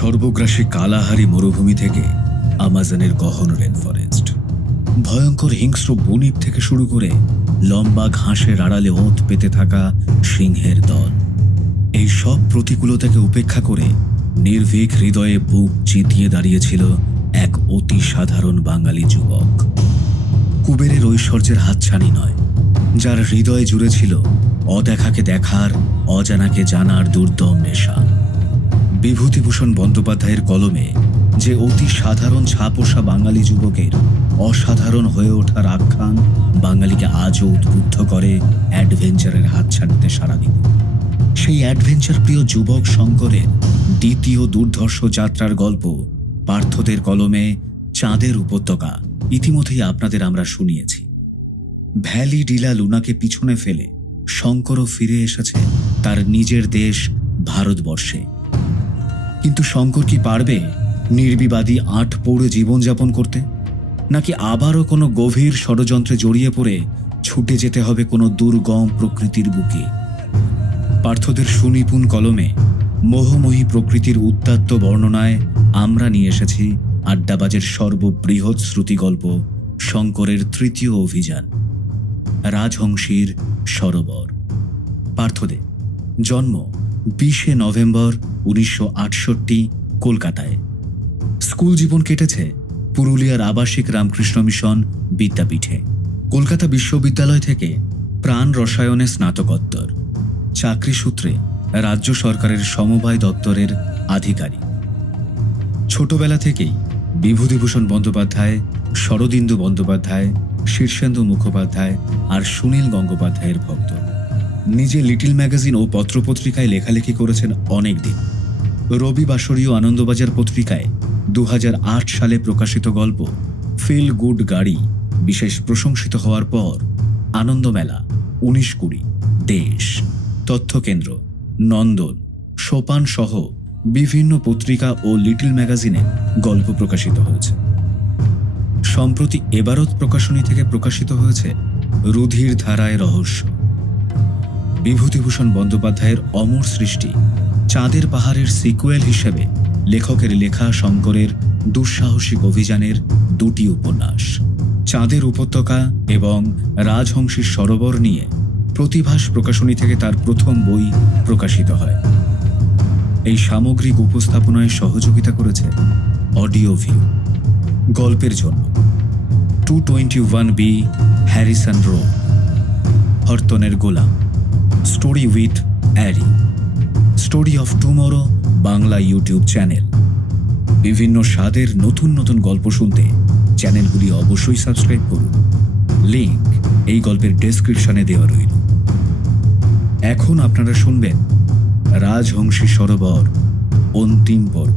সর্বগ্রাসী Kalahari মরুভূমি থেকে আমাজনের গহন রেন ফরেস্ট, ভয়ঙ্কর হিংস্র বনিপ থেকে শুরু করে লম্বা ঘাসের আড়ালে ওঁত পেতে থাকা সিংহের দল, এই সব প্রতিকূলতাকে উপেক্ষা করে নির্ভীক হৃদয়ে বুক চিতিয়ে দাঁড়িয়েছিল এক অতি সাধারণ বাঙালি যুবক। কুবেরের ঐশ্বর্যের হাতছানি নয়, যার হৃদয়ে জুড়ে ছিল অদেখাকে দেখার, অজানাকে জানার দুর্দম নেশা। বিভূতিভূষণ বন্দ্যোপাধ্যায়ের কলমে যে অতি সাধারণ ছাপোষা বাঙালি যুবকের অসাধারণ হয়ে ওঠার আখ্যান বাঙালিকে আজও উদ্বুদ্ধ করে অ্যাডভেঞ্চারের হাতছানিতে সাড়া দিতে। সেই অ্যাডভেঞ্চার প্রিয় যুবক শঙ্করের দ্বিতীয় দুর্ধর্ষ যাত্রার গল্প পার্থদের কলমে চাঁদের উপত্যকা ইতিমধ্যেই আপনাদের আমরা শুনিয়েছি। ভ্যালি ডিলা লুনাকে পিছনে ফেলে শঙ্করও ফিরে এসেছে তার নিজের দেশ ভারতবর্ষে। কিন্তু শঙ্কর কি পারবে নির্বিবাদী আট পৌড়ে জীবনযাপন করতে, নাকি আবারও কোনো গভীর ষড়যন্ত্রে জড়িয়ে পড়ে ছুটে যেতে হবে কোনো দুর্গম প্রকৃতির বুকে? পার্থদের সুনিপুণ কলমে মোহময়ী প্রকৃতির উত্তাত্ত বর্ণনায় আমরা নিয়ে এসেছি আড্ডাবাজের সর্ববৃহৎ শ্রুতিগল্প শঙ্করের তৃতীয় অভিযান, রাজহংসীর সরোবর। পার্থদে জন্ম 20শে নভেম্বর 1968 কলকাতায়। স্কুল জীবন কেটেছে পুরুলিয়ার আবাসিক রামকৃষ্ণ মিশন বিদ্যাপীঠে। কলকাতা বিশ্ববিদ্যালয় থেকে প্রাণ রসায়নে স্নাতকোত্তর, চাকরি সূত্রে রাজ্য সরকারের সমবায় দপ্তরের আধিকারিক। ছোটবেলা থেকেই বিভূতিভূষণ বন্দ্যোপাধ্যায়, শরদিন্দু বন্দ্যোপাধ্যায়, শীর্ষেন্দু মুখোপাধ্যায় আর সুনীল গঙ্গোপাধ্যায়ের ভক্ত। নিজে লিটল ম্যাগাজিন ও পত্রপত্রিকায় লেখালেখি করেছেন অনেক দিন। রবিবাসরীয় আনন্দবাজার পত্রিকায় 2008 সালে প্রকাশিত গল্প ফিল গুড গাড়ি বিশেষ প্রশংসিত হওয়ার পর আনন্দমেলা, 1920, দেশ, তথ্যকেন্দ্র, নন্দন, সোপান সহ বিভিন্ন পত্রিকা ও লিটল ম্যাগাজিনে গল্প প্রকাশিত হয়েছে। সম্প্রতি এবারত প্রকাশনী থেকে প্রকাশিত হয়েছে রুধির ধারায় রহস্য। বিভূতিভূষণ বন্দ্যোপাধ্যায়ের অমর সৃষ্টি চাঁদের পাহাড়ের সিকুয়েল হিসেবে লেখকের লেখা শঙ্করের দুঃসাহসিক অভিযানের দুটি উপন্যাস, চাঁদের উপত্যকা এবং রাজহংসীর সরোবর নিয়ে প্রতিভাস প্রকাশনী থেকে তার প্রথম বই প্রকাশিত হয়। এই সামগ্রিক উপস্থাপনায় সহযোগিতা করেছে অডিও ভিউ। গল্পের জন্য 221B হ্যারিসন রোড, হরতনের গোলাম, story with Ari, story of tomorrow Bangla YouTube channel. বিভিন্ন স্বাদের নতুন নতুন গল্প শুনতে চ্যানেলগুলি অবশ্যই সাবস্ক্রাইব করুন। লিংক এই গল্পের ডেসক্রিপশনে দেওয়া রইল। এখন আপনারা শুনবেন রাজহংসী সরোবর অন্তিম পর্ব।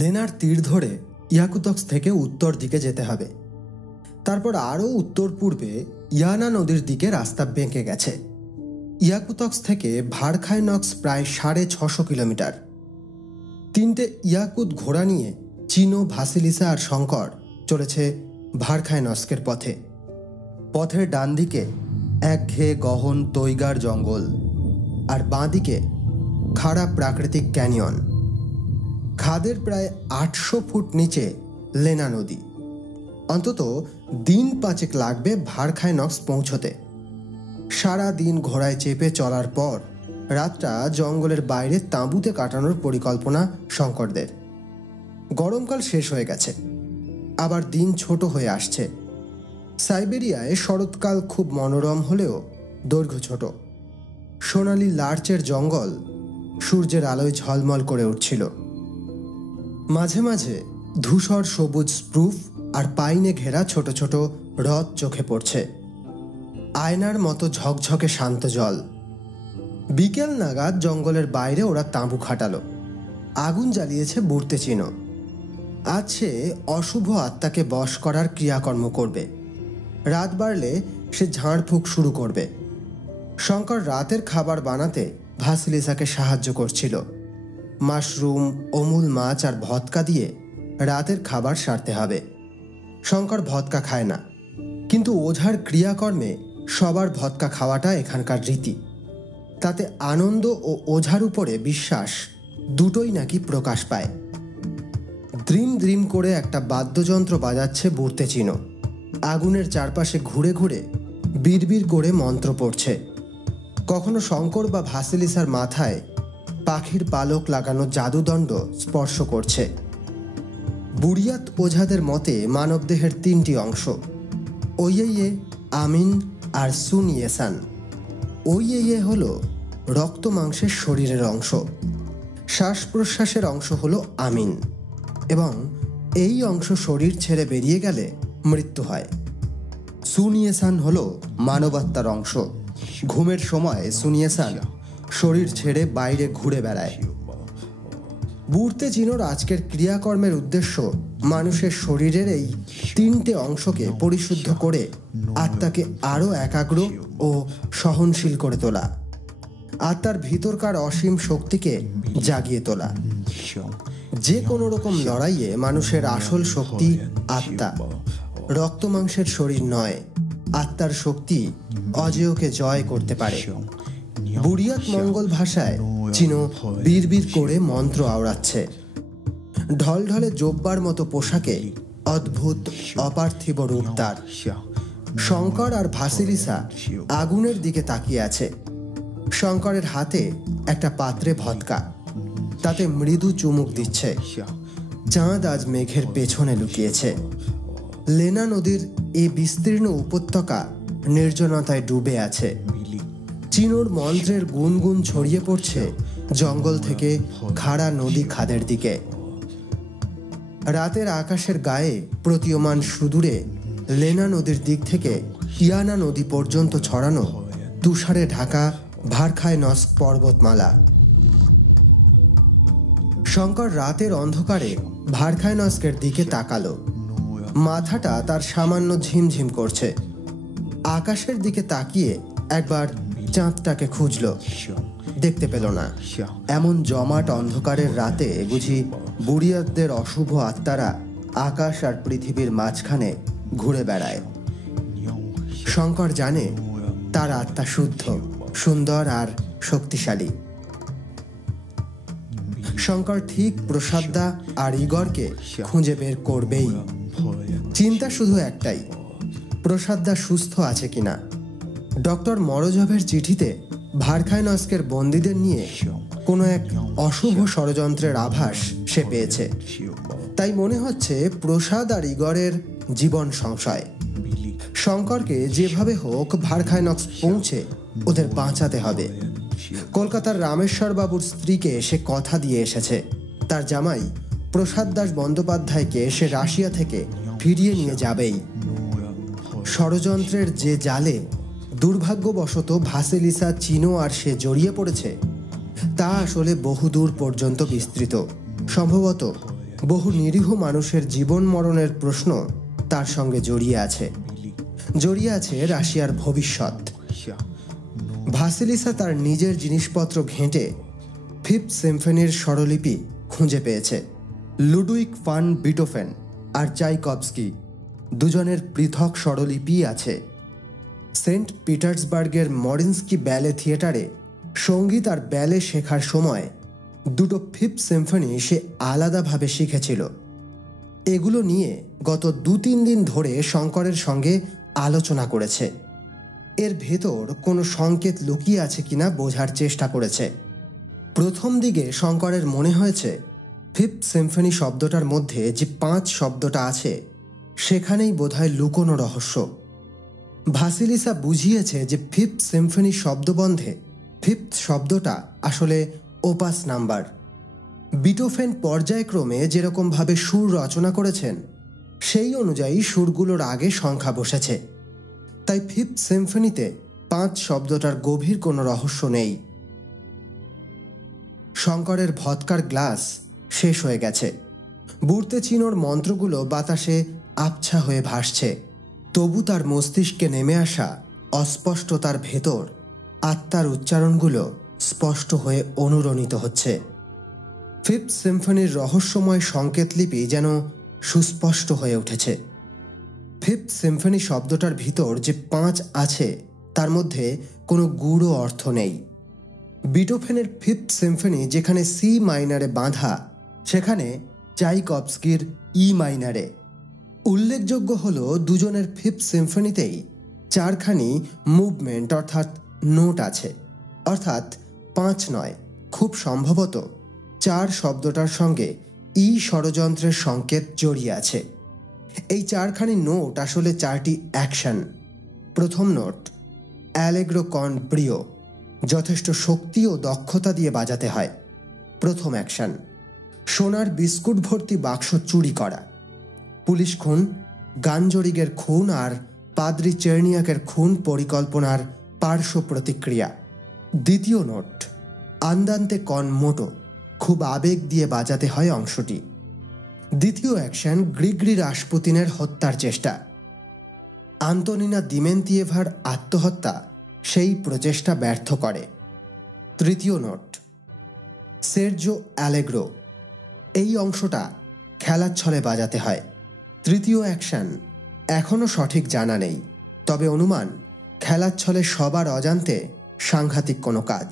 লেনার তীর ধরে ইয়াকুতস্ক থেকে উত্তর দিকে যেতে হবে। তারপর আরও উত্তর পূর্বে ইয়ানা নদীর দিকে রাস্তা বেঁকে গেছে। ইয়াকুতস্ক থেকে ভারখাইনক্স প্রায় 650 কিলোমিটার। 3টে ইয়াকুত ঘোড়া নিয়ে চিনো, ভাসিলিসা আর শঙ্কর চলেছে ভারখাইনস্কের পথে। পথের ডান দিকে একঘেয়ে গহন তৈগার জঙ্গল, আর বাঁ দিকে খাড়া প্রাকৃতিক ক্যানিয়ন। খাদের প্রায় 800 ফুট নিচে লেনা নদী। অন্তত দিন 5 লাগবে ভারখাইনক্স পৌঁছতে। সারা দিন ঘোড়ায় চেপে চলার পর রাতটা জঙ্গলের বাইরে তাঁবুতে কাটানোর পরিকল্পনা শঙ্করদের। গরমকাল শেষ হয়ে গেছে, আবার দিন ছোট হয়ে আসছে। সাইবেরিয়ায় শরৎকাল খুব মনোরম হলেও দৈর্ঘ্য ছোট। সোনালি লার্চের জঙ্গল সূর্যের আলোয় ঝলমল করে উঠছিল। মাঝে মাঝে ধূসর সবুজ স্প্রুফ আর পাইনে ঘেরা ছোট ছোট হ্রদ চোখে পড়ছে। আয়নার মতো ঝকঝকে শান্ত জল। বিকেল নাগাদ জঙ্গলের বাইরে ওরা তাঁবু খাটালো। আগুন জ্বালিয়েছে বুর্তেচিনো। আজ সে অশুভ আত্মাকে বশ করার ক্রিয়াকর্ম করবে। রাত বাড়লে সে ঝাড়ফুঁক শুরু করবে। শঙ্কর রাতের খাবার বানাতে ভাসিলিসাকে সাহায্য করছিল। মাশরুম, অমুল মাছ আর ভদকা দিয়ে রাতের খাবার সারতে হবে। শঙ্কর ভদকা খায় না, কিন্তু ওঝার ক্রিয়াকর্মে সবার ভদকা খাওয়াটা এখানকার রীতি। তাতে আনন্দ ও ওঝার উপরে বিশ্বাস দুটোই নাকি প্রকাশ পায়। দ্রিম দ্রিম করে একটা বাদ্যযন্ত্র বাজাচ্ছে বুর্তেচিনো। আগুনের চারপাশে ঘুরে ঘুরে বিড়বিড় করে মন্ত্র পড়ছে। কখনো শঙ্কর বা ভাসিলিসার মাথায় পাখির পালক লাগানো জাদুদণ্ড স্পর্শ করছে। বুড়িয়াত ওঝাদের মতে মানবদেহের তিনটি অংশ, ওইয়ে, আমিন আর সুনিয়েসান। ওইয়ে হলো রক্ত মাংসের শরীরের অংশ, শ্বাস প্রশ্বাসের অংশ হলো আমিন, এবং এই অংশ শরীর ছেড়ে বেরিয়ে গেলে মৃত্যু হয়। সুনিয়েসান হলো মানবাত্মার অংশ। ঘুমের সময় সুনিয়েসান শরীর ছেড়ে বাইরে ঘুরে বেড়ায়। বুর্তেচিনোর আজকের ক্রিয়াকর্মের উদ্দেশ্য মানুষের শরীরের এই তিনটে অংশকে পরিশুদ্ধ করে আত্মাকে আরও একাগ্র ও সহনশীল করে তোলা, আত্মার ভিতরকার অসীম শক্তিকে জাগিয়ে তোলা। যে কোনো রকম লড়াইয়ে মানুষের আসল শক্তি আত্মা, রক্ত মাংসের শরীর নয়। আত্মার শক্তি অজেয়কে জয় করতে পারে। বুড়িয়াত মঙ্গল ভাষায় চিনো বিড়বিড় করে মন্ত্র আওড়াচ্ছে। ঢলঢলে জোব্বার মতো পোশাকে অদ্ভুত অপার্থিব রূপ তার। শঙ্কর আর ভাসিলিসা আগুনের দিকে তাকিয়ে আছে। শঙ্করের হাতে একটা পাত্রে ভদকা, তাতে মৃদু চুমুক দিচ্ছে। চাঁদ আজ মেঘের পেছনে লুকিয়েছে। লেনা নদীর এই বিস্তীর্ণ উপত্যকা নির্জনতায় ডুবে আছে। চিনোর মন্ত্রের গুনগুন ছড়িয়ে পড়ছে জঙ্গল থেকে খাড়া নদী খাদের দিকে। রাতের আকাশের গায়ে প্রতীয়মান সুদূরে লেনা নদীর দিক থেকে ইয়ানা নদী পর্যন্ত ছড়ানো তুষারে ঢাকা ভারখাইনস্ক পর্বতমালা। শঙ্কর রাতের অন্ধকারে ভারখাইনস্কের দিকে তাকালো। মাথাটা তার সামান্য ঝিমঝিম করছে। আকাশের দিকে তাকিয়ে একবার চাঁদটাকে খুঁজল, দেখতে পেল না। এমন জমাট অন্ধকারের রাতে বুঝি বুড়িয়াতদের অশুভ আত্মারা আকাশ আর পৃথিবীর মাঝখানে ঘুরে বেড়ায়। শঙ্কর জানে তার আত্মা শুদ্ধ, সুন্দর আর শক্তিশালী। শঙ্কর ঠিক প্রসাদদা আর ইগরকে খুঁজে বের করবেই। চিন্তা শুধু একটাই, প্রসাদদা সুস্থ আছে কিনা। ডক্টর মরোজভের চিঠিতে ভারখাইনস্কের বন্দীদের নিয়ে কোনো এক অশুভ ষড়যন্ত্রের আভাস সে পেয়েছে। তাই মনে হচ্ছে প্রসাদ আর ইগরের জীবন সংশয়। শঙ্করকে যেভাবে হোক ভারখাইনস্ক পৌঁছে ওদের বাঁচাতে হবে। কলকাতার রামেশ্বর বাবুর স্ত্রীকে সে কথা দিয়ে এসেছে। তার জামাই প্রসাদ দাস বন্দ্যোপাধ্যায়কে সে রাশিয়া থেকে ফিরিয়ে নিয়ে যাবেই। ষড়যন্ত্রের যে জালে দুর্ভাগ্যবশত ভাসিলিসা, চিনো আর সে জড়িয়ে পড়েছে তা আসলে বহুদূর পর্যন্ত বিস্তৃত। সম্ভবত বহু নিরীহ মানুষের জীবন মরণের প্রশ্ন তার সঙ্গে জড়িয়ে আছে রাশিয়ার ভবিষ্যৎ। ভাসিলিসা তার নিজের জিনিসপত্র ঘেঁটে ফিফথ সিম্ফনির স্বরলিপি খুঁজে পেয়েছে। লুডুইক ফান বিটোফেন আর চাইকভস্কি দুজনের পৃথক স্বরলিপি আছে। সেন্ট পিটার্সবার্গের মরিনস্কি ব্যালে থিয়েটারে সঙ্গীত আর ব্যালে শেখার সময় দুটো ফিফথ সিম্ফনি সে আলাদাভাবে শিখেছিল। এগুলো নিয়ে গত 2-3 দিন ধরে শঙ্করের সঙ্গে আলোচনা করেছে। এর ভেতর কোনো সংকেত লুকিয়ে আছে কিনা বোঝার চেষ্টা করেছে। প্রথম দিকে শঙ্করের মনে হয়েছে ফিফথ সিম্ফনি শব্দটার মধ্যে যে 5 শব্দটা আছে সেখানেই বোধহয় লুকোনো রহস্য। ভাসিলিসা বুঝিয়েছে যে ফিফথ সিম্ফনি শব্দবন্ধে ফিফথ শব্দটা আসলে ওপাস নাম্বার। বিটোফেন পর্যায়ক্রমে যেরকমভাবে সুর রচনা করেছেন সেই অনুযায়ী সুরগুলোর আগে সংখ্যা বসেছে। তাই ফিফথ সিম্ফনিতে 5 শব্দটার গভীর কোনো রহস্য নেই। শঙ্করের ভদকার গ্লাস শেষ হয়ে গেছে। বুড়তে চিনোর মন্ত্রগুলো বাতাসে আবছা হয়ে ভাসছে। তবু তার মস্তিষ্কে নেমে আসা অস্পষ্টতার ভেতর আত্মার উচ্চারণগুলো স্পষ্ট হয়ে অনুরণিত হচ্ছে। ফিফথ সিম্ফনির রহস্যময় সংকেতলিপি যেন সুস্পষ্ট হয়ে উঠেছে। ফিফথ সিম্ফনি শব্দটার ভিতর যে 5 আছে তার মধ্যে কোনো গূঢ় অর্থ নেই। বিটোফেনের ফিফথ সিম্ফনি যেখানে সি মাইনারে বাঁধা, সেখানে চাইকভস্কির ই মাইনারে। উল্লেখযোগ্য হল দুজনের ফিফথ সিম্ফনিতেই 4খানি মুভমেন্ট অর্থাৎ নোট আছে, অর্থাৎ 5 নয়, খুব সম্ভবত 4 শব্দটার সঙ্গে ই ষড়যন্ত্রের সংকেত জড়িয়ে আছে। এই 4খানি নোট আসলে 4টি অ্যাকশন। প্রথম নোট অ্যালেগ্রো কন ব্রিও, যথেষ্ট শক্তি ও দক্ষতা দিয়ে বাজাতে হয়। প্রথম অ্যাকশন সোনার বিস্কুট ভর্তি বাক্স চুরি করা। পুলিশ খুন, গানজরিগের খুন আর পাদ্রি চেরনিয়াকের খুন পরিকল্পনার পার্শ্ব প্রতিক্রিয়া। দ্বিতীয় নোট আন্দান্তে কন মোটো, খুব আবেগ দিয়ে বাজাতে হয় অংশটি। দ্বিতীয় অ্যাকশন গ্রিগরি রাসপুতিনের হত্যার চেষ্টা। আন্তোনিনা দিমেন্তিয়েভার আত্মহত্যা সেই প্রচেষ্টা ব্যর্থ করে। তৃতীয় নোট সের্জো অ্যালেগ্রো, এই অংশটা খেলার ছলে বাজাতে হয়। তৃতীয় অ্যাকশন এখনও সঠিক জানা নেই, তবে অনুমান খেলার ছলে সবার অজান্তে সাংঘাতিক কোনো কাজ।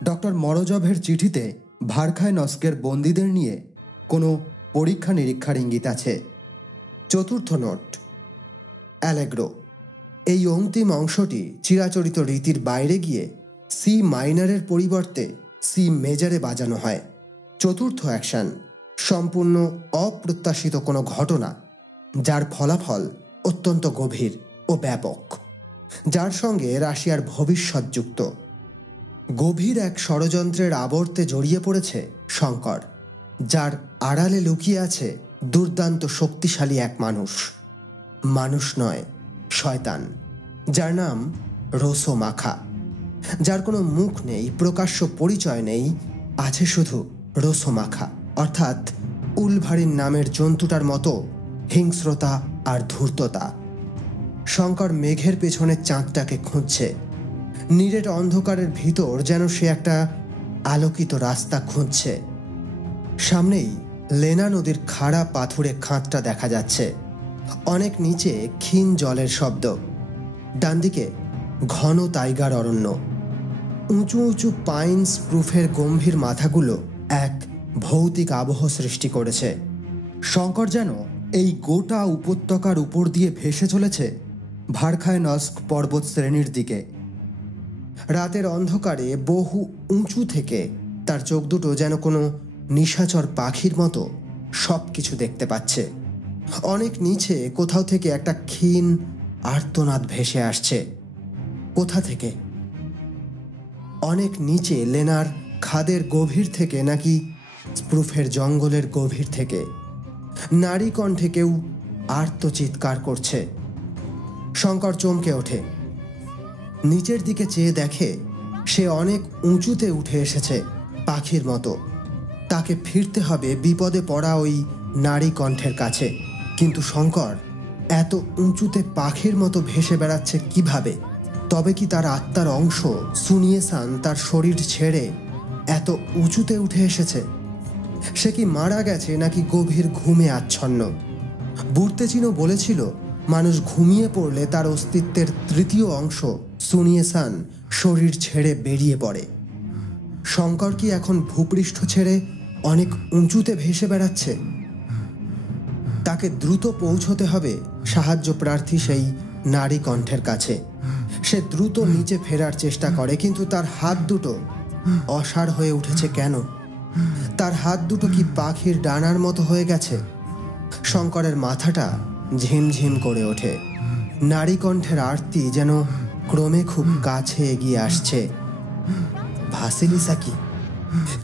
ডক্টর মরোজভের চিঠিতে ভারখাইনস্কের বন্দীদের নিয়ে কোনো পরীক্ষা নিরীক্ষার ইঙ্গিত আছে। চতুর্থ নোট অ্যালেগ্রো, এই অন্তিম অংশটি চিরাচরিত রীতির বাইরে গিয়ে সি মাইনারের পরিবর্তে সি মেজরে বাজানো হয়। চতুর্থ অ্যাকশন সম্পূর্ণ অপ্রত্যাশিত কোনো ঘটনা, যার ফলাফল অত্যন্ত গভীর ও ব্যাপক, যার সঙ্গে রাশিয়ার ভবিষ্যৎ যুক্ত। গভীর এক ষড়যন্ত্রের আবর্তে জড়িয়ে পড়েছে শঙ্কর, যার আড়ালে লুকিয়ে আছে দুর্দান্ত শক্তিশালী এক মানুষ। মানুষ নয়, শয়তান, যার নাম রোসোমাখা, যার কোনো মুখ নেই, প্রকাশ্য পরিচয় নেই, আছে শুধু রোসোমাখা, অর্থাৎ উলভারিন নামের জন্তুটার মতো হিংস্রতা আর ধূর্ততা। শঙ্কর মেঘের পেছনে চাঁদটাকে খুঁজছে। নিরেট অন্ধকারের ভিতর যেন সে একটা আলোকিত রাস্তা খুঁজছে। সামনেই লেনা নদীর খাড়া পাথুরে খাঁজটা দেখা যাচ্ছে। অনেক নিচে ক্ষীণ জলের শব্দ। ডানদিকে ঘন তাইগার অরণ্য। উঁচু উঁচু পাইন স্প্রুফের গম্ভীর মাথাগুলো এক ভৌতিক আবহ সৃষ্টি করেছে। শঙ্কর যেন এই গোটা উপত্যকার উপর দিয়ে ভেসে চলেছে ভারখাইনস্ক পর্বত শ্রেণীর দিকে। রাতের অন্ধকারে বহু উঁচু থেকে তার চোখ দুটো যেন কোনো নিশাচর পাখির মতো সব কিছু দেখতে পাচ্ছে। অনেক নিচে কোথাও থেকে একটা ক্ষীণ আর্তনাদ ভেসে আসছে। কোথা থেকে? অনেক নিচে লেনার খাদের গভীর থেকে, নাকি স্প্রুফের জঙ্গলের গভীর থেকে? নারী কণ্ঠে কেউ আর্ত চিৎকার করছে। শঙ্কর চমকে ওঠে। নিচের দিকে চেয়ে দেখে সে অনেক উঁচুতে উঠে এসেছে পাখির মতো। তাকে ফিরতে হবে বিপদে পড়া ওই নারী কণ্ঠের কাছে। কিন্তু শঙ্কর এত উঁচুতে পাখির মতো ভেসে বেড়াচ্ছে কিভাবে? তবে কি তার আত্মার অংশ সুনিয়েসান তার শরীর ছেড়ে এত উঁচুতে উঠে এসেছে? সে কি মারা গেছে নাকি গভীর ঘুমে আচ্ছন্ন? বুর্তেচিনো বলেছিল মানুষ ঘুমিয়ে পড়লে তার অস্তিত্বের তৃতীয় অংশ সুনিয়েসান শরীর ছেড়ে বেরিয়ে পড়ে। শঙ্কর কি এখন ভূপৃষ্ঠ ছেড়ে অনেক উঁচুতে ভেসে বেড়াচ্ছে? তাকে দ্রুত পৌঁছতে হবে সাহায্য প্রার্থী সেই নারী কণ্ঠের কাছে। সে দ্রুত নিচে ফেরার চেষ্টা করে, কিন্তু তার হাত দুটো অসাড় হয়ে উঠেছে কেন? তার হাত দুটো কি পাখির ডানার মতো হয়ে গেছে? শঙ্করের মাথাটা ঝিমঝিম করে ওঠে। নারী কণ্ঠের আরতি যেন ক্রমে খুব কাছে এগিয়ে আসছে। ভাসিলিসা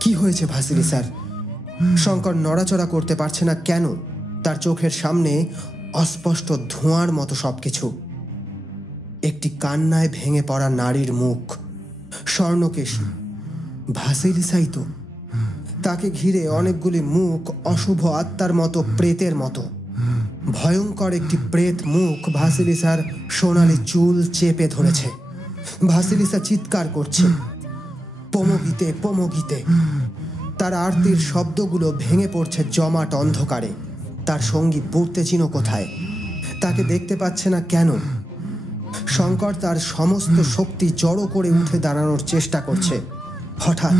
কি হয়েছে ভাসিলিসার? শঙ্কর নড়াচড়া করতে পারছে না কেন? তার চোখের সামনে অস্পষ্ট ধোঁয়ার মতো সবকিছু। একটি কান্নায় ভেঙে পড়া নারীর মুখ, স্বর্ণকেশী, ভাসিলিসাই তো। তাকে ঘিরে অনেকগুলি মুখ অশুভ আত্মার মতো, প্রেতের মতো। ভয়ঙ্কর একটি প্রেত মুখ ভাসিলিসার সোনালি চুল চেপে ধরেছে। ভাসিলিসা চিৎকার করছে, পোমোগিতে পোমোগিতে। তার আরতির শব্দগুলো ভেঙে পড়ছে জমাট অন্ধকারে। তার সঙ্গী বুর্তেচিনো কোথায়? তাকে দেখতে পাচ্ছে না কেন? শঙ্কর তার সমস্ত শক্তি জড়ো করে উঠে দাঁড়ানোর চেষ্টা করছে। হঠাৎ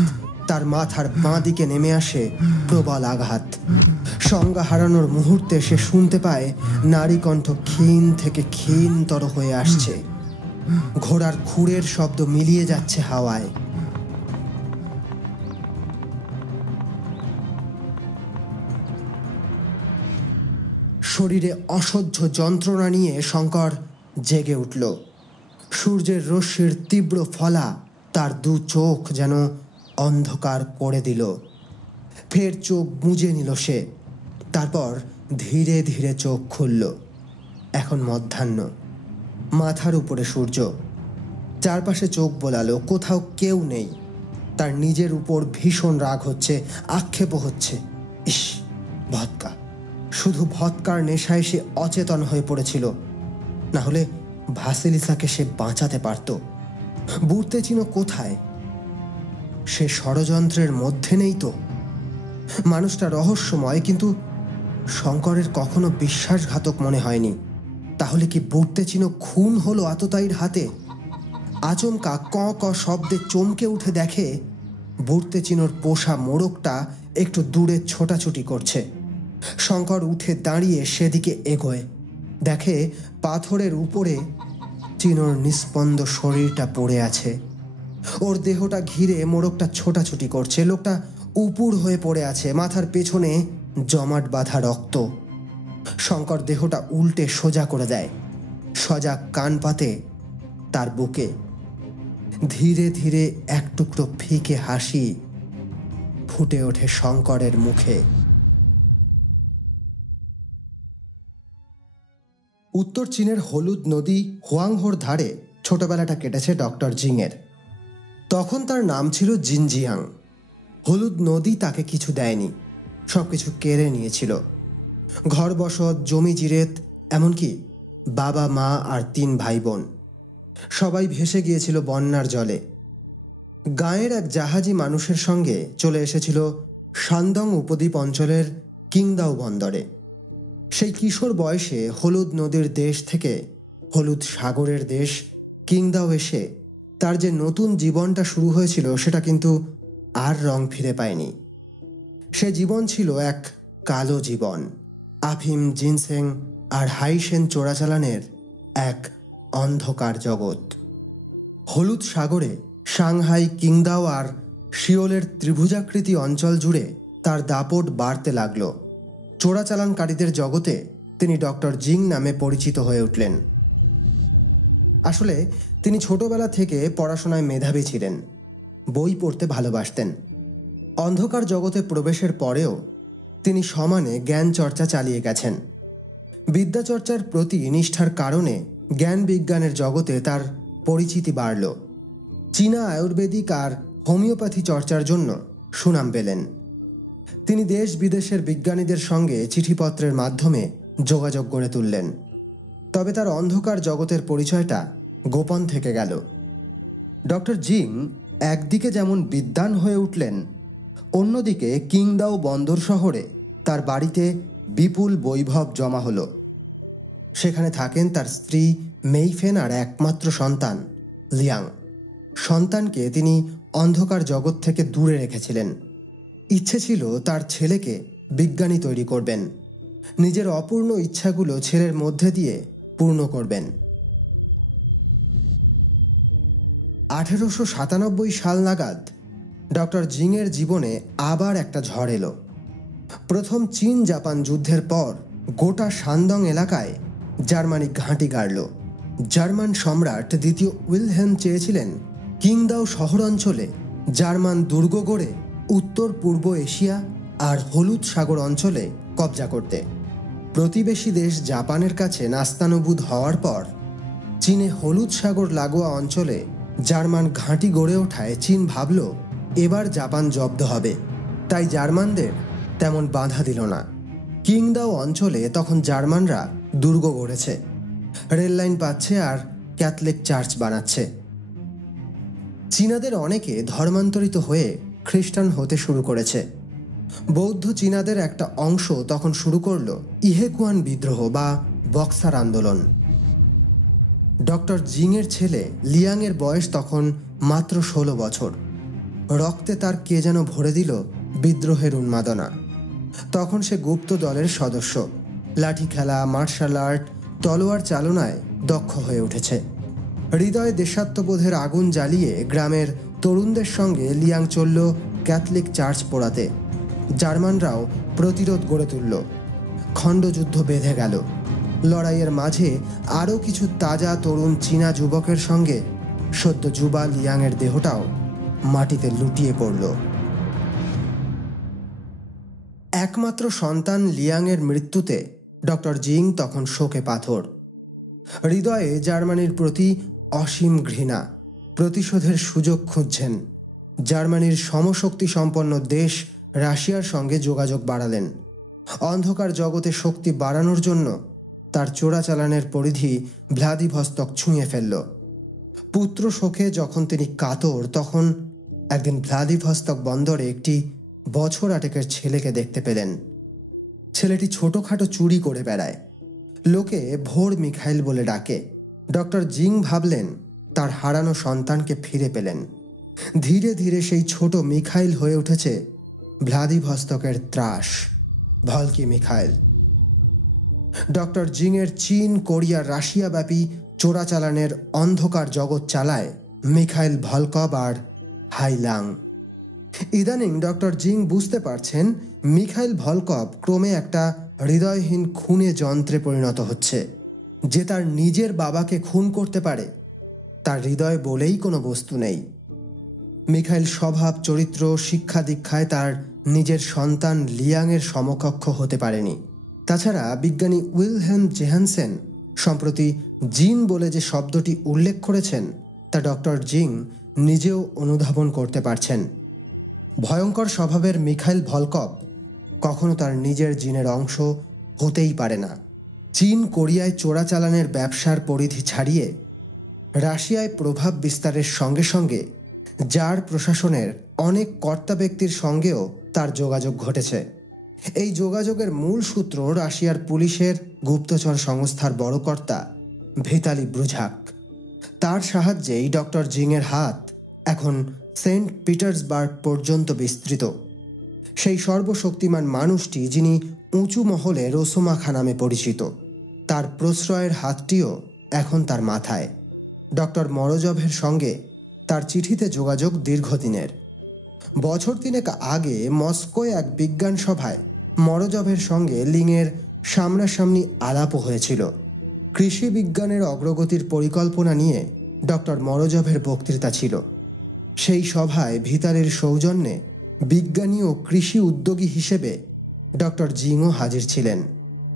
তার মাথার বাঁ দিকে নেমে আসে প্রবল আঘাত। সংজ্ঞা হারানোর মুহূর্তে সে শুনতে পায় নারীকণ্ঠ ক্ষীণ থেকে ক্ষীণতর হয়ে আসছে। ঘোড়ার খুরের শব্দ মিলিয়ে যাচ্ছে হাওয়ায়। শরীরে অসহ্য যন্ত্রণা নিয়ে শঙ্কর জেগে উঠল। সূর্যের রশ্মির তীব্র ফলা তার দু চোখ যেন অন্ধকার করে দিল। ফের চোখ বুজে নিল সে। তারপর ধীরে ধীরে চোখ খুলল। এখন মধ্যাহ্ন, মাথার উপরে সূর্য। চারপাশে চোখ বোলালো, কোথাও কেউ নেই। তার নিজের উপর ভীষণ রাগ হচ্ছে, আক্ষেপও হচ্ছে। ইস, ভদকা! শুধু ভদকার নেশায় সে অচেতন হয়ে পড়েছিল। না হলে ভাসিলিসাকে সে বাঁচাতে পারত। বুর্তেচিনো কোথায়? সে ষড়যন্ত্রের মধ্যে নেই তো? মানুষটা রহস্যময়, কিন্তু শঙ্করের কখনো বিশ্বাসঘাতক মনে হয়নি। তাহলে কি বুর্তেচিনো খুন হলো আততায়ীর হাতে? আচমকা ক ক শব্দে চমকে উঠে দেখে বুর্তেচিনোর পোষা মোরগটা একটু দূরে ছোটাছুটি করছে। শঙ্কর উঠে দাঁড়িয়ে সেদিকে এগোয়। দেখে পাথরের উপরে চিনোর নিস্পন্দ শরীরটা পড়ে আছে। ওর দেহটা ঘিরে মোরগটা ছোটাছুটি করছে। লোকটা উপুর হয়ে পড়ে আছে, মাথার পেছনে জমাট বাঁধা রক্ত। শঙ্কর দেহটা উল্টে সোজা করে দেয়। সজাগ কান পাতে তার বুকে। ধীরে ধীরে এক টুকরো ফিকে হাসি ফুটে ওঠে শঙ্করের মুখে। উত্তর চীনের হলুদ নদী হুয়াংহোর ধারে ছোটবেলাটা কেটেছে ডক্টর জিংয়ের। তখন তার নাম ছিল জিনজিয়াং। হলুদ নদী তাকে কিছু দেয়নি, সবকিছু কেড়ে নিয়েছিল। ঘর বসত, জমি জিরেত, এমনকি বাবা মা আর 3 ভাই বোন সবাই ভেসে গিয়েছিল বন্যার জলে। গাঁয়ের এক জাহাজি মানুষের সঙ্গে চলে এসেছিল শানদং উপদ্বীপ অঞ্চলের কিংদাও বন্দরে। সেই কিশোর বয়সে হলুদ নদীর দেশ থেকে হলুদ সাগরের দেশ কিংদাও এসে তার যে নতুন জীবনটা শুরু হয়েছিল সেটা কিন্তু আর রং ফিরে পায়নি। সে জীবন ছিল এক কালো জীবন। আফিম, জিনসেং আর হাইসেন চোরাচালানের এক অন্ধকার জগৎ। হলুদ সাগরে সাংহাই, কিংদাও আর শিওলের ত্রিভুজাকৃতি অঞ্চল জুড়ে তার দাপট বাড়তে লাগল। চোরাচালানকারীদের জগতে তিনি ডক্টর জিং নামে পরিচিত হয়ে উঠলেন। আসলে তিনি ছোটবেলা থেকে পড়াশোনায় মেধাবী ছিলেন, বই পড়তে ভালোবাসতেন। অন্ধকার জগতে প্রবেশের পরেও তিনি সমানে জ্ঞান চর্চা চালিয়ে গেছেন। বিদ্যাচর্চার প্রতি নিষ্ঠার কারণে জ্ঞান বিজ্ঞানের জগতে তার পরিচিতি বাড়ল। চীনা আয়ুর্বেদিক আর হোমিওপ্যাথি চর্চার জন্য সুনাম পেলেন। তিনি দেশ বিদেশের বিজ্ঞানীদের সঙ্গে চিঠিপত্রের মাধ্যমে যোগাযোগ গড়ে তুললেন। তবে তার অন্ধকার জগতের পরিচয়টা গোপন থেকে গেল। ডক্টর জিং একদিকে যেমন বিদ্বান হয়ে উঠলেন, অন্যদিকে কিংদাও বন্দর শহরে তার বাড়িতে বিপুল বৈভব জমা হলো। সেখানে থাকেন তার স্ত্রী মেইফেন আর একমাত্র সন্তান লিয়াং। সন্তানকে তিনি অন্ধকার জগৎ থেকে দূরে রেখেছিলেন। ইচ্ছে ছিল তার ছেলেকে বিজ্ঞানী তৈরি করবেন, নিজের অপূর্ণ ইচ্ছাগুলো ছেলের মধ্যে দিয়ে পূর্ণ করবেন। 1897 সাল নাগাদ ডক্টর জিংয়ের জীবনে আবার একটা ঝড় এলো। প্রথম চীন জাপান যুদ্ধের পর গোটা শানদং এলাকায় জার্মানি ঘাঁটি গাড়ল। জার্মান সম্রাট দ্বিতীয় উইলহেম চেয়েছিলেন কিংদাও শহর অঞ্চলে জার্মান দুর্গ গড়ে উত্তর পূর্ব এশিয়া আর হলুদ সাগর অঞ্চলে কবজা করতে। প্রতিবেশী দেশ জাপানের কাছে নাস্তানুবুদ হওয়ার পর চীনে হলুদ সাগর লাগোয়া অঞ্চলে জার্মান ঘাঁটি গড়ে ওঠায় চীন ভাবল এবার জাপান জব্দ হবে, তাই জার্মানদের তেমন বাধা দিল না। কিংদাও অঞ্চলে তখন জার্মানরা দুর্গ গড়েছে, রেল লাইন পাচ্ছে আর ক্যাথলিক চার্চ বানাচ্ছে। চীনাদের অনেকে ধর্মান্তরিত হয়ে খ্রিস্টান হতে শুরু করেছে। বৌদ্ধ চীনাদের একটা অংশ তখন শুরু করল ইহেকুয়ান বিদ্রোহ বা বক্সার আন্দোলন। ডক্টর জিংয়ের ছেলে লিয়াংয়ের বয়স তখন মাত্র 16 বছর। রক্তে তার কে যেন ভরে দিল বিদ্রোহের উন্মাদনা। তখন সে গুপ্ত দলের সদস্য, লাঠি খেলা, মার্শাল আর্ট, তলোয়ার চালনায় দক্ষ হয়ে উঠেছে। হৃদয়ে দেশাত্মবোধের আগুন জ্বালিয়ে গ্রামের তরুণদের সঙ্গে লিয়াং চলল ক্যাথলিক চার্চ পোড়াতে। জার্মানরাও প্রতিরোধ গড়ে তুলল। খণ্ডযুদ্ধ বেঁধে গেল। লড়াইয়ের মাঝে আরও কিছু তাজা তরুণ চীনা যুবকের সঙ্গে সদ্য যুবা লিয়াংয়ের দেহটাও মাটিতে লুটিয়ে পড়ল। একমাত্র সন্তান লিয়াংয়ের মৃত্যুতে ডক্টর জিং তখন শোকে পাথর। হৃদয়ে জার্মানির প্রতি অসীম ঘৃণা, প্রতিশোধের সুযোগ খুঁজছেন। জার্মানির সমশক্তি সম্পন্ন দেশ রাশিয়ার সঙ্গে যোগাযোগ বাড়ালেন। অন্ধকার জগতে শক্তি বাড়ানোর জন্য তার চোরাচালানের পরিধি ভ্লাদিভস্তক ছুঁয়ে ফেলল। পুত্র শোকে যখন তিনি কাতর, তখন একদিন ভ্লাদিভস্তক বন্দরে একটি বছর 8 ছেলেকে দেখতে পেলেন। ছেলেটি ছোটোখাটো চুরি করে বেড়ায়। লোকে ভোর মিখাইল বলে ডাকে। ডক্টর জিং ভাবলেন তার হারানো সন্তানকে ফিরে পেলেন। ধীরে ধীরে সেই ছোট মিখাইল হয়ে উঠেছে ভ্লাদিভস্তকের ত্রাস, ভলকি মিখাইল। ডক্টর জিংয়ের চীন, কোরিয়া, রাশিয়াব্যাপী চোরাচালানের অন্ধকার জগৎ চালায় মিখাইল ভলকভ আর হাইলাং। ইদানিং ডক্টর জিং বুঝতে পারছেন মিখাইল ভলকভ ক্রমে একটা হৃদয়হীন খুনে যন্ত্রে পরিণত হচ্ছে। যে তার নিজের বাবাকে খুন করতে পারে, তার হৃদয় বলেই কোনো বস্তু নেই। মিখাইল স্বভাব, চরিত্র, শিক্ষা দীক্ষায় তার নিজের সন্তান লিয়াংয়ের সমকক্ষ হতে পারেনি। তাছাড়া বিজ্ঞানী উইলহেলম জেহানসেন সম্প্রতি জিন বলে যে শব্দটি উল্লেখ করেছেন, তা ডক্টর জিং নিজেও অনুধাবন করতে পারছেন। ভয়ঙ্কর স্বভাবের মিখাইল ভলকভ কখনো তার নিজের জিনের অংশ হতেই পারে না। চীন, কোরিয়ায় চোরাচালানের ব্যবসার পরিধি ছাড়িয়ে রাশিয়ায় প্রভাব বিস্তারের সঙ্গে সঙ্গে জার প্রশাসনের অনেক কর্তা ব্যক্তির সঙ্গেও তার যোগাযোগ ঘটেছে। এই যোগাযোগের মূল সূত্র রাশিয়ার পুলিশের গুপ্তচর সংস্থার বড় কর্তা ভিতালি ব্রুঝাক। তার সাহায্যেই ডক্টর জিংয়ের হাত এখন সেন্ট পিটার্সবার্গ পর্যন্ত বিস্তৃত। সেই সর্বশক্তিমান মানুষটি, যিনি উঁচু মহলে রোসোমাখা নামে পরিচিত, তার প্রশ্রয়ের হাতটিও এখন তার মাথায়। ডক্টর মরোজভের সঙ্গে তার চিঠিতে যোগাযোগ দীর্ঘদিনের। বছর 3 আগে মস্কোয় এক বিজ্ঞান সভায় মরোজভের সঙ্গে লিংয়ের সামনাসামনি আলাপও হয়েছিল। কৃষি বিজ্ঞানের অগ্রগতির পরিকল্পনা নিয়ে ডক্টর মরোজভের বক্তৃতা ছিল। সেই সভায় ভিতালির সৌজন্যে বিজ্ঞানী ও কৃষি উদ্যোগী হিসেবে ডক্টর জিংও হাজির ছিলেন।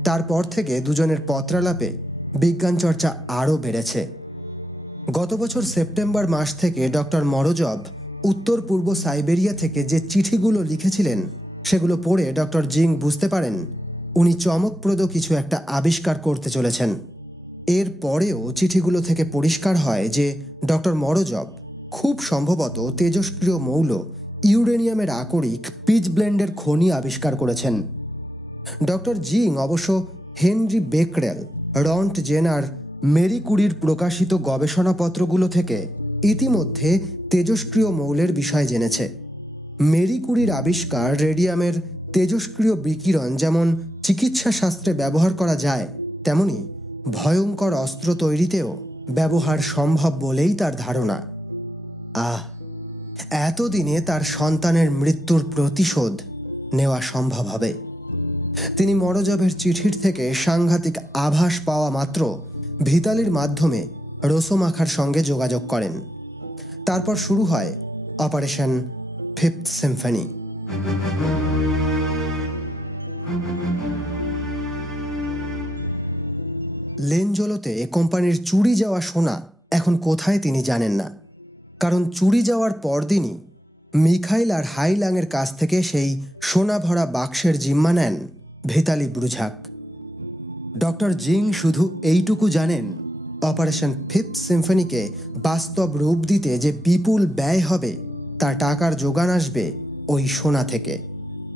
তারপর থেকে দুজনের পত্রালাপে বিজ্ঞান চর্চা আরও বেড়েছে। গত বছর সেপ্টেম্বর মাস থেকে ডক্টর মরোজভ উত্তর পূর্ব সাইবেরিয়া থেকে যে চিঠিগুলো লিখেছিলেন, সেগুলো পড়ে ডক্টর জিং বুঝতে পারেন উনি চমকপ্রদ কিছু একটা আবিষ্কার করতে চলেছেন। এর পরেও চিঠিগুলো থেকে পরিষ্কার হয় যে ডক্টর মরোজভ খুব সম্ভবত তেজস্ক্রিয় মৌল ইউরেনিয়ামের আকরিক পিচ ব্লেন্ডের খনি আবিষ্কার করেছেন। ডক্টর জিং অবশ্য হেনরি বেকরেল, রন্টজেন আর মেরি কুরির প্রকাশিত গবেষণাপত্রগুলো থেকে ইতিমধ্যে তেজস্ক্রিয় মৌলের বিষয় জেনেছে। মেরি কুরির আবিষ্কার রেডিয়ামের তেজস্ক্রিয় বিকিরণ যেমন চিকিৎসা শাস্ত্রে ব্যবহার করা যায়, তেমনি ভয়ঙ্কর অস্ত্র তৈরিতেও ব্যবহার সম্ভব বলেই তার ধারণা। এতদিনে তার সন্তানের মৃত্যুর প্রতিশোধ নেওয়া সম্ভব হবে। তিনি মরোজভের চিঠির থেকে সাংঘাতিক আভাস পাওয়া মাত্র ভিতালির মাধ্যমে রোসোমাখার সঙ্গে যোগাযোগ করেন। তারপর শুরু হয় অপারেশন ফিফথ সিম্ফনি। লেনজোলোতে কোম্পানির চুরি যাওয়া সোনা এখন কোথায় তিনি জানেন না, কারণ চুরি যাওয়ার পরদিনই মিখাইল আর হাইলাংয়ের কাছ থেকে সেই সোনা ভরা বাক্সের জিম্মা নেন ভিতালি ব্রুঝাক। ডক্টর জিং শুধু এইটুকু জানেন, অপারেশন ফিফথ সিম্ফনিকে বাস্তব রূপ দিতে যে বিপুল ব্যয় হবে তার টাকার যোগান আসবে ওই সোনা থেকে।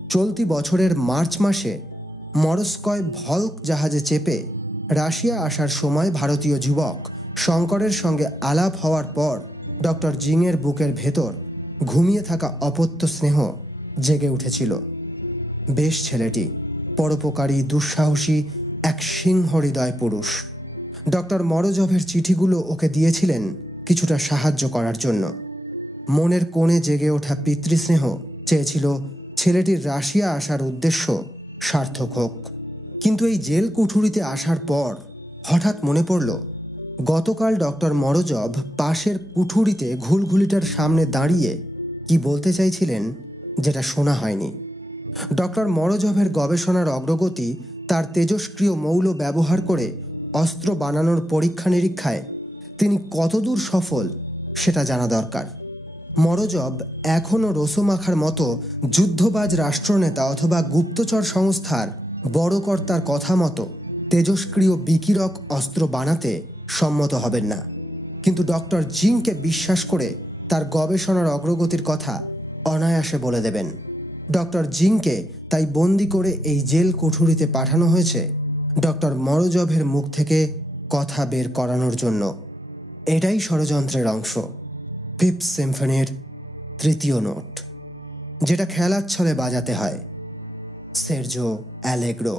চলতি বছরের মার্চ মাসে মরস্কয় ভল্ক জাহাজে চেপে রাশিয়া আসার সময় ভারতীয় যুবক শঙ্করের সঙ্গে আলাপ হওয়ার পর ডক্টর জিংয়ের বুকের ভেতর ঘুমিয়ে থাকা অপত্য স্নেহ জেগে উঠেছিল। বেশ ছেলেটি, পরোপকারী, দুঃসাহসী, এক সিংহ হৃদয় পুরুষ। ডক্টর মরোজভের চিঠিগুলো ওকে দিয়েছিলেন কিছুটা সাহায্য করার জন্য। মনের কোণে জেগে ওঠা পিতৃস্নেহ চেয়েছিল ছেলেটির রাশিয়া আসার উদ্দেশ্য সার্থক হোক। কিন্তু এই জেল কুঠুরিতে আসার পর হঠাৎ মনে পড়ল, গতকাল ডক্টর মরোজভ পাশের কুঠুরিতে ঘুলঘুলিটার সামনে দাঁড়িয়ে কি বলতে চাইছিলেন যেটা শোনা হয়নি। ডক্টর মরোজভের গবেষণার অগ্রগতি, তার তেজস্ক্রিয় মৌল ব্যবহার করে অস্ত্র বানানোর পরীক্ষা নিরীক্ষায় তিনি কতদূর সফল সেটা জানা দরকার। মরোজভ এখনও রোসোমাখার মতো যুদ্ধবাজ রাষ্ট্রনেতা অথবা গুপ্তচর সংস্থার বড় কর্তার কথা মতো তেজস্ক্রিয় বিকিরক অস্ত্র বানাতে সম্মত হবেন না, কিন্তু ডক্টর জিংকে বিশ্বাস করে তার গবেষণার অগ্রগতির কথা অনায়াসে বলে দেবেন। ডক্টর জিংকে তাই বন্দি করে এই জেল কুঠুরিতে পাঠানো হয়েছে ডক্টর মরোজভের মুখ থেকে কথা বের করানোর জন্য। এটাই ষড়যন্ত্রের অংশ, ফিফথ সিম্ফনির তৃতীয় নোট, যেটা খেলার ছলে বাজাতে হয়। সের্জো অ্যালেগ্রো।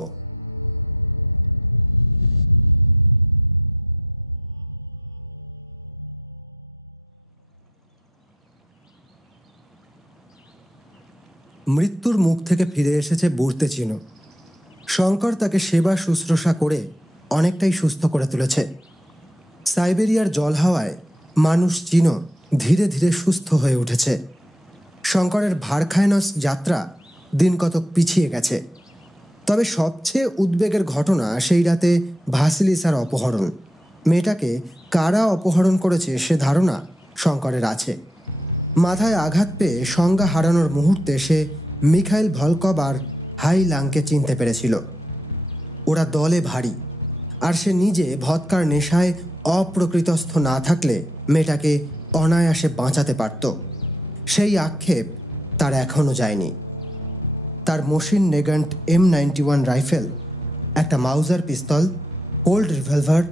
মৃত্যুর মুখ থেকে ফিরে এসেছে বুর্তেচিনো। শঙ্কর তাকে সেবা শুশ্রূষা করে অনেকটাই সুস্থ করে তুলেছে। সাইবেরিয়ার জল হাওয়ায় মানুষ চিনো ধীরে ধীরে সুস্থ হয়ে উঠেছে। শঙ্করের ভারখাইনস যাত্রা দিন কতক পিছিয়ে গেছে। তবে সবচেয়ে উদ্বেগের ঘটনা সেই রাতে ভাসিলিসার অপহরণ। মেয়েটাকে কারা অপহরণ করেছে সে ধারণা শঙ্করের আছে। মাথায় আঘাত পেয়ে সংজ্ঞা হারানোর মুহূর্তে সে মিখাইল ভলকভ আর হাইলাংকে চিনতে পেরেছিল। ওরা দলে ভারী, আর সে নিজে ভদকার নেশায় অপ্রকৃতস্থ না থাকলে মেয়েটাকে অনায়াসে বাঁচাতে পারত। সেই আক্ষেপ তার এখনও যায়নি। তার মশিন নেগান্ট M91 রাইফেল, একটা মাউজার পিস্তল, কোল্ড রিভলভার,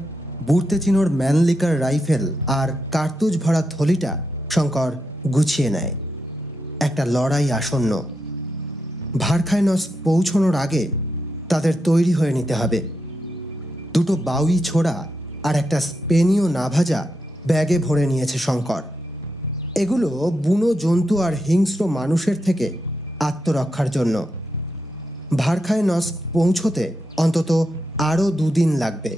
বুর্তেচিনোর ম্যানলিকার রাইফেল আর কার্তুজ ভরা থলিটা শঙ্কর গুছিয়ে নেয়। একটা লড়াই আসন্ন। ভারখাইনস পৌঁছনোর আগে তাদের তৈরি হয়ে নিতে হবে। দুটো বাউই ছোড়া আর একটা স্পেনীয় নাভাজা ব্যাগে ভরে নিয়েছে শঙ্কর। এগুলো বুনো জন্তু আর হিংস্র মানুষের থেকে আত্মরক্ষার জন্য। ভারখাইনস পৌঁছতে অন্তত আরও 2 দিন লাগবে।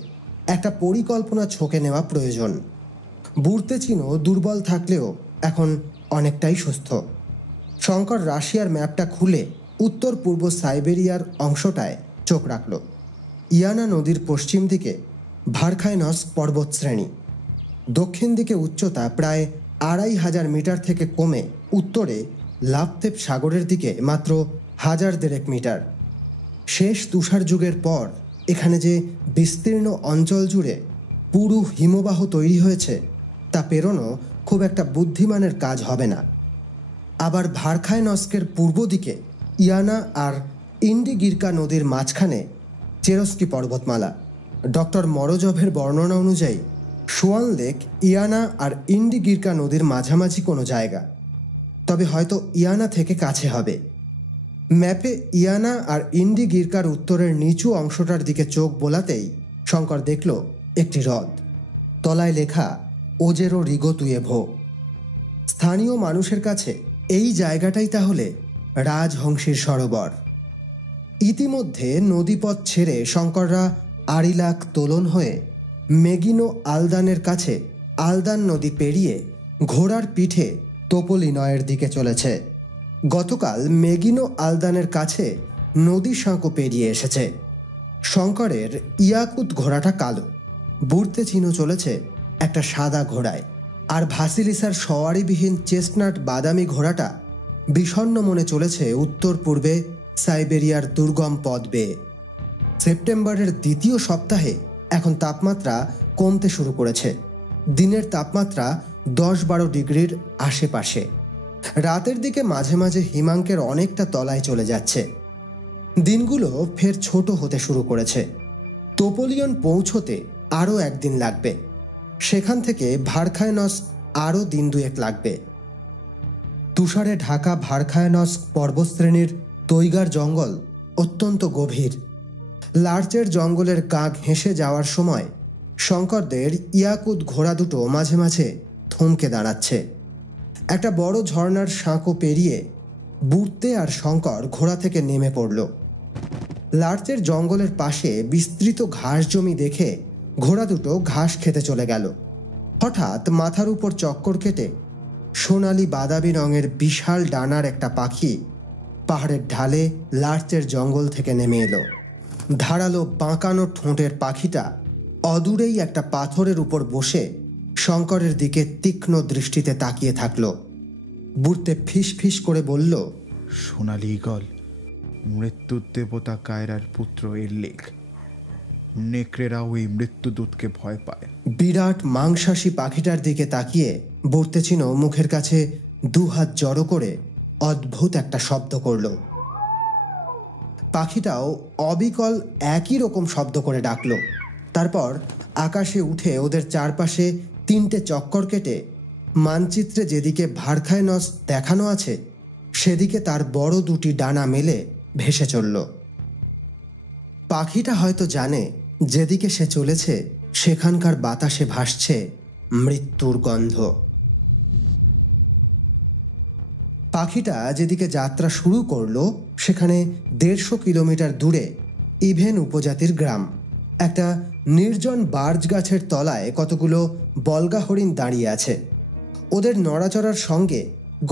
একটা পরিকল্পনা ছকে নেওয়া প্রয়োজন। বুর্তেচিনো দুর্বল থাকলেও এখন অনেকটাই সুস্থ। শঙ্কর রাশিয়ার ম্যাপটা খুলে উত্তর পূর্ব সাইবেরিয়ার অংশটায় চোখ রাখল। ইয়ানা নদীর পশ্চিম দিকে ভারখাইনস পর্বতশ্রেণী, দক্ষিণ দিকে উচ্চতা প্রায় 2500 মিটার থেকে কমে উত্তরে লাভতেপ সাগরের দিকে মাত্র 1000 মিটার। শেষ তুষার যুগের পর এখানে যে বিস্তীর্ণ অঞ্চল জুড়ে পুরু হিমবাহ তৈরি হয়েছে তা পেরোনো খুব একটা বুদ্ধিমানের কাজ হবে না। আবার ভারখাইনস্কের পূর্ব দিকে ইয়ানা আর ইন্ডিগিরকা নদীর মাঝখানে চেরস্কি পর্বতমালা। ডক্টর মরোজভের বর্ণনা অনুযায়ী সোয়ান লেক ইয়ানা আর ইন্ডিগিরকা নদীর মাঝামাঝি কোনো জায়গা, তবে হয়তো ইয়ানা থেকে কাছে হবে। ম্যাপে ইয়ানা আর ইন্ডিগিরকার উত্তরের নিচু অংশটার দিকে চোখ বোলাতেই শঙ্কর দেখল একটি হ্রদ, তলায় লেখা ওজেরো রিগোতুয়েভো। স্থানীয় মানুষের কাছে এই জায়গাটাই তাহলে রাজহংসীর সরোবর। ইতিমধ্যে নদীপথ ছেড়ে শঙ্কররা আরিলাক তোলন হয়ে মেগিনো আলদানের কাছে আলদান নদী পেরিয়ে ঘোড়ার পিঠে তোপোলিনয়ের দিকে চলেছে। গতকাল মেগিনো আলদানের কাছে নদী সাঁকো পেরিয়ে এসেছে। শঙ্করের ইয়াকুত ঘোড়াটা কালো, বুর্তেচিনো চলেছে একটা সাদা ঘোড়ায়, আর ভাসিলিসার সওয়ারিবিহীন চেস্টনাট বাদামি ঘোড়াটা বিষণ্ণ মনে চলেছে উত্তর পূর্বে সাইবেরিয়ার দুর্গম পথ বেয়ে। সেপ্টেম্বরের দ্বিতীয় সপ্তাহে এখন তাপমাত্রা কমতে শুরু করেছে। দিনের তাপমাত্রা 10-12 ডিগ্রির আশেপাশে। রাতের দিকে মাঝে মাঝে হিমাঙ্কের অনেকটা তলায় চলে যাচ্ছে। দিনগুলো ফের ছোট হতে শুরু করেছে। তোপোলিয়ন পৌঁছতে আরও একদিন লাগবে। সেখান থেকে ভারখায়নস্ক আরও দিন 2 লাগবে। তুষারে ঢাকা ভারখায়নস্ক পর্বতশ্রেণীর তৈগার জঙ্গল অত্যন্ত গভীর। লার্চের জঙ্গলের গা ঘেঁষে যাওয়ার সময় শঙ্করদের ইয়াকুত ঘোড়া দুটো মাঝে মাঝে থমকে দাঁড়াচ্ছে। একটা বড় ঝর্ণার সাঁকো পেরিয়ে বুড়তে আর শঙ্কর ঘোড়া থেকে নেমে পড়ল। লার্চের জঙ্গলের পাশে বিস্তৃত ঘাস জমি দেখে ঘোড়া দুটো ঘাস খেতে চলে গেল। হঠাৎ মাথার উপর চক্কর কেটে সোনালি বাদামি রঙের বিশাল ডানার একটা পাখি পাহাড়ের ঢালে লার্চের জঙ্গল থেকে নেমে এলো। ধারালো বাঁকানো ঠোঁটের পাখিটা অদূরেই একটা পাথরের উপর বসে শঙ্করের দিকে তীক্ষ্ণ দৃষ্টিতে তাকিয়ে থাকলো। বুড়তে ফিস ফিস করে বলল, সোনালি ঈগল, মৃত্যুর দেবতা কায়রার পুত্র এর লেখ। নেকড়েরাও এই মৃত্যুদূতকে ভয় পায়। বিরাট মাংসাশী পাখিটার দিকে তাকিয়ে বুড়তেছিনো মুখের কাছে 2 হাত জড়ো করে অদ্ভুত একটা শব্দ করল। পাখিটাও অবিকল একই রকম শব্দ করে ডাকলো। তারপর আকাশে উঠে ওদের চারপাশে 3টে চক্কর কেটে মানচিত্রে যেদিকে ভারখায়নস্ক দেখানো আছে সেদিকে তার বড় 2টি ডানা মেলে ভেসে চলল। পাখিটা হয়তো জানে যেদিকে সে চলেছে সেখানকার বাতাসে ভাসছে মৃত্যুর গন্ধ। পাখিটা যেদিকে যাত্রা শুরু করলো সেখানে 150 কিলোমিটার দূরে ইভেন উপজাতির গ্রাম। একটা নির্জন বার্জ গাছের তলায় কতগুলো বলগা হরিণ দাঁড়িয়ে আছে। ওদের নড়াচড়ার সঙ্গে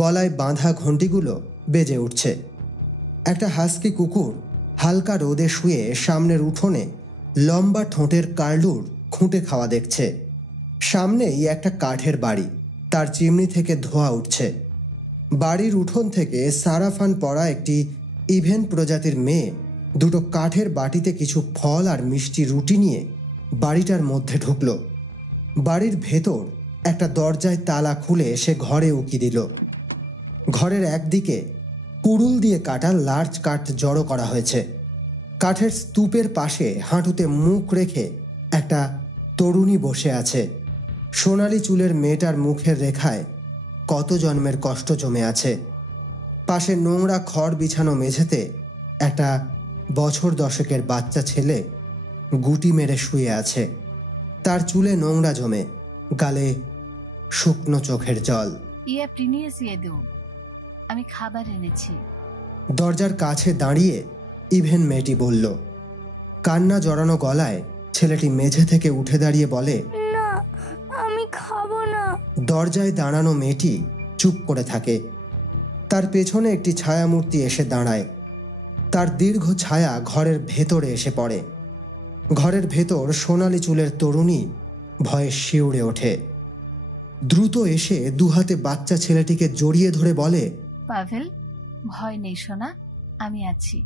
গলায় বাঁধা ঘণ্টিগুলো বেজে উঠছে। একটা হাস্কি কুকুর হালকা রোদে শুয়ে সামনের উঠোনে লম্বা ঠোঁটের কার্লুর খুঁটে খাওয়া দেখছে। সামনেই একটা কাঠের বাড়ি, তার চিমনি থেকে ধোঁয়া উঠছে। বাড়ির উঠোন থেকে সারাফান পরা একটি ইভেন প্রজাতির মেয়ে 2টো কাঠের বাটিতে কিছু ফল আর মিষ্টি রুটি নিয়ে বাড়িটার মধ্যে ঢুকল। বাড়ির ভেতর একটা দরজায় তালা খুলে সে ঘরে উকি দিল। ঘরের একদিকে কুড়ুল দিয়ে কাটা লার্জ কাঠ জড়ো করা হয়েছে। কাঠের স্তূপের পাশে হাঁটুতে মুখ রেখে একটা তরুণী বসে আছে। সোনালি চুলের মেয়েটার মুখের রেখায় কত জন্মের কষ্ট জমে আছে। পাশে নোংরা খড় বিছানো মেঝেতে একটা বছর 10-এর বাচ্চা ছেলে গুটি মেরে শুয়ে আছে। তার চুলে নোংরা জমে, গালে শুকনো চোখের জল। আমি খাবার এনেছি। দরজার কাছে দাঁড়িয়ে ইভেন মেয়েটি বলল। কান্না জড়ানো গলায় ছেলেটি মেঝে থেকে উঠে দাঁড়িয়ে বলে, না, আমি খাবো না। দরজায় দাঁড়ানো মেয়েটি চুপ করে থাকে। তার পেছনে একটি ছায়ামূর্তি এসে দাঁড়ায়। তার দীর্ঘ ছায়া ঘরের ভেতরে এসে পড়ে। ঘরের ভেতর সোনালি চুলের তরুণী ভয়ে শিউরে ওঠে। দ্রুত এসে 2 হাতে বাচ্চা ছেলেটিকে জড়িয়ে ধরে বলে, পাভেল, ভয় নেই সোনা, আমি আছি।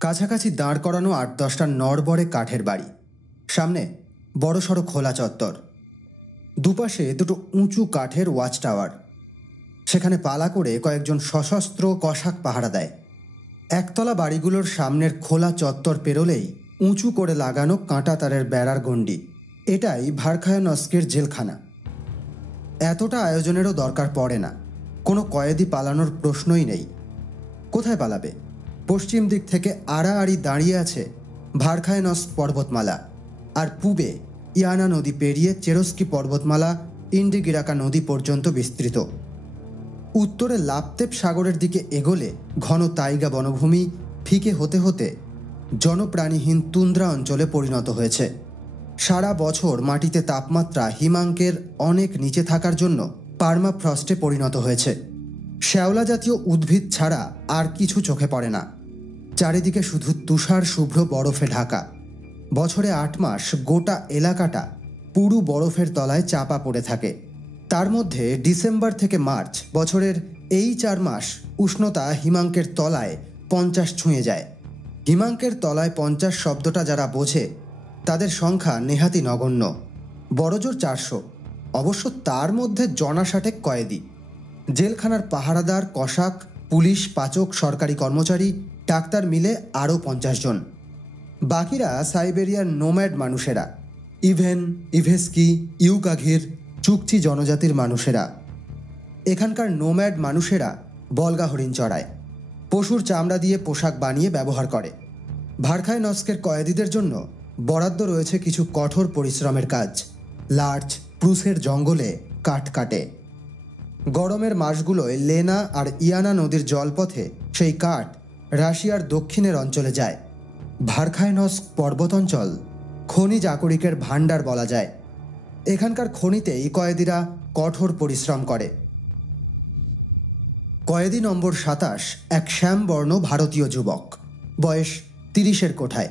কাছাকাছি দাঁড় করানো 8-10টা নড়বড়ে কাঠের বাড়ি, সামনে বড়সড় খোলা চত্বর, দুপাশে 2টো উঁচু কাঠের ওয়াচ টাওয়ার। সেখানে পালা করে কয়েকজন সশস্ত্র কসাক পাহারা দেয়। একতলা বাড়িগুলোর সামনের খোলা চত্বর পেরোলেই উঁচু করে লাগানো কাঁটা তারের বেড়ার গণ্ডি। এটাই ভারখায়নস্কের জেলখানা। এতটা আয়োজনেরও দরকার পড়ে না, কোনো কয়েদি পালানোর প্রশ্নই নেই। কোথায় পালাবে? পশ্চিম দিক থেকে আড়াআড়ি দাঁড়িয়ে আছে ভারখায়নস্ক পর্বতমালা, আর পূবে ইয়ানা নদী পেরিয়ে চেরস্কি পর্বতমালা ইন্ডিগিরাকা নদী পর্যন্ত বিস্তৃত। উত্তরে লাপতেপ সাগরের দিকে এগোলে ঘন তাইগা বনভূমি ফিকে হতে হতে জনপ্রাণীহীন তুন্দ্রা অঞ্চলে পরিণত হয়েছে। সারা বছর মাটিতে তাপমাত্রা হিমাঙ্কের অনেক নিচে থাকার জন্য পার্মাফ্রস্টে পরিণত হয়েছে। শ্যাওলা জাতীয় উদ্ভিদ ছাড়া আর কিছু চোখে পড়ে না। চারিদিকে শুধু তুষার শুভ্র বরফে ঢাকা। বছরে 8 মাস গোটা এলাকাটা পুরু বরফের তলায় চাপা পড়ে থাকে। তার মধ্যে ডিসেম্বর থেকে মার্চ বছরের এই 4 মাস উষ্ণতা হিমাঙ্কের তলায় 50 ছুঁয়ে যায়। হিমাঙ্কের তলায় 50 শব্দটা যারা বোঝে তাদের সংখ্যা নেহাতি নগণ্য, বড়জোর 400। অবশ্য তার মধ্যে জনাসাটেক কয়েদি, জেলখানার পাহারাদার, কসাক, পুলিশ, পাচক, সরকারি কর্মচারী, ডাক্তার মিলে আরও 50 জন। বাকিরা সাইবেরিয়ার নোম্যাড মানুষেরা, ইভেন, ইভেস্কি, ইউকাঘির, চুকচি জনজাতির মানুষেরা। এখানকার নোম্যাড মানুষেরা বলগা হরিণ চড়ায়, পশুর চামড়া দিয়ে পোশাক বানিয়ে ব্যবহার করে। ভারখাইনস্কের কয়েদিদের জন্য বরাদ্দ রয়েছে কিছু কঠোর পরিশ্রমের কাজ। লার্চ প্রুসের জঙ্গলে কাঠ কাটে। গরমের মাসগুলোয় লেনা আর ইয়ানা নদীর জলপথে সেই কাঠ রাশিয়ার দক্ষিণের অঞ্চলে যায়। ভারখাইনস্ক পর্বতাঞ্চল খনিজ আকরিকের ভাণ্ডার বলা যায়। এখানকার খনিতেই কয়েদিরা কঠোর পরিশ্রম করে। কয়েদি নম্বর 27 এক শ্যামবর্ণ ভারতীয় যুবক, বয়স 30-এর কোঠায়।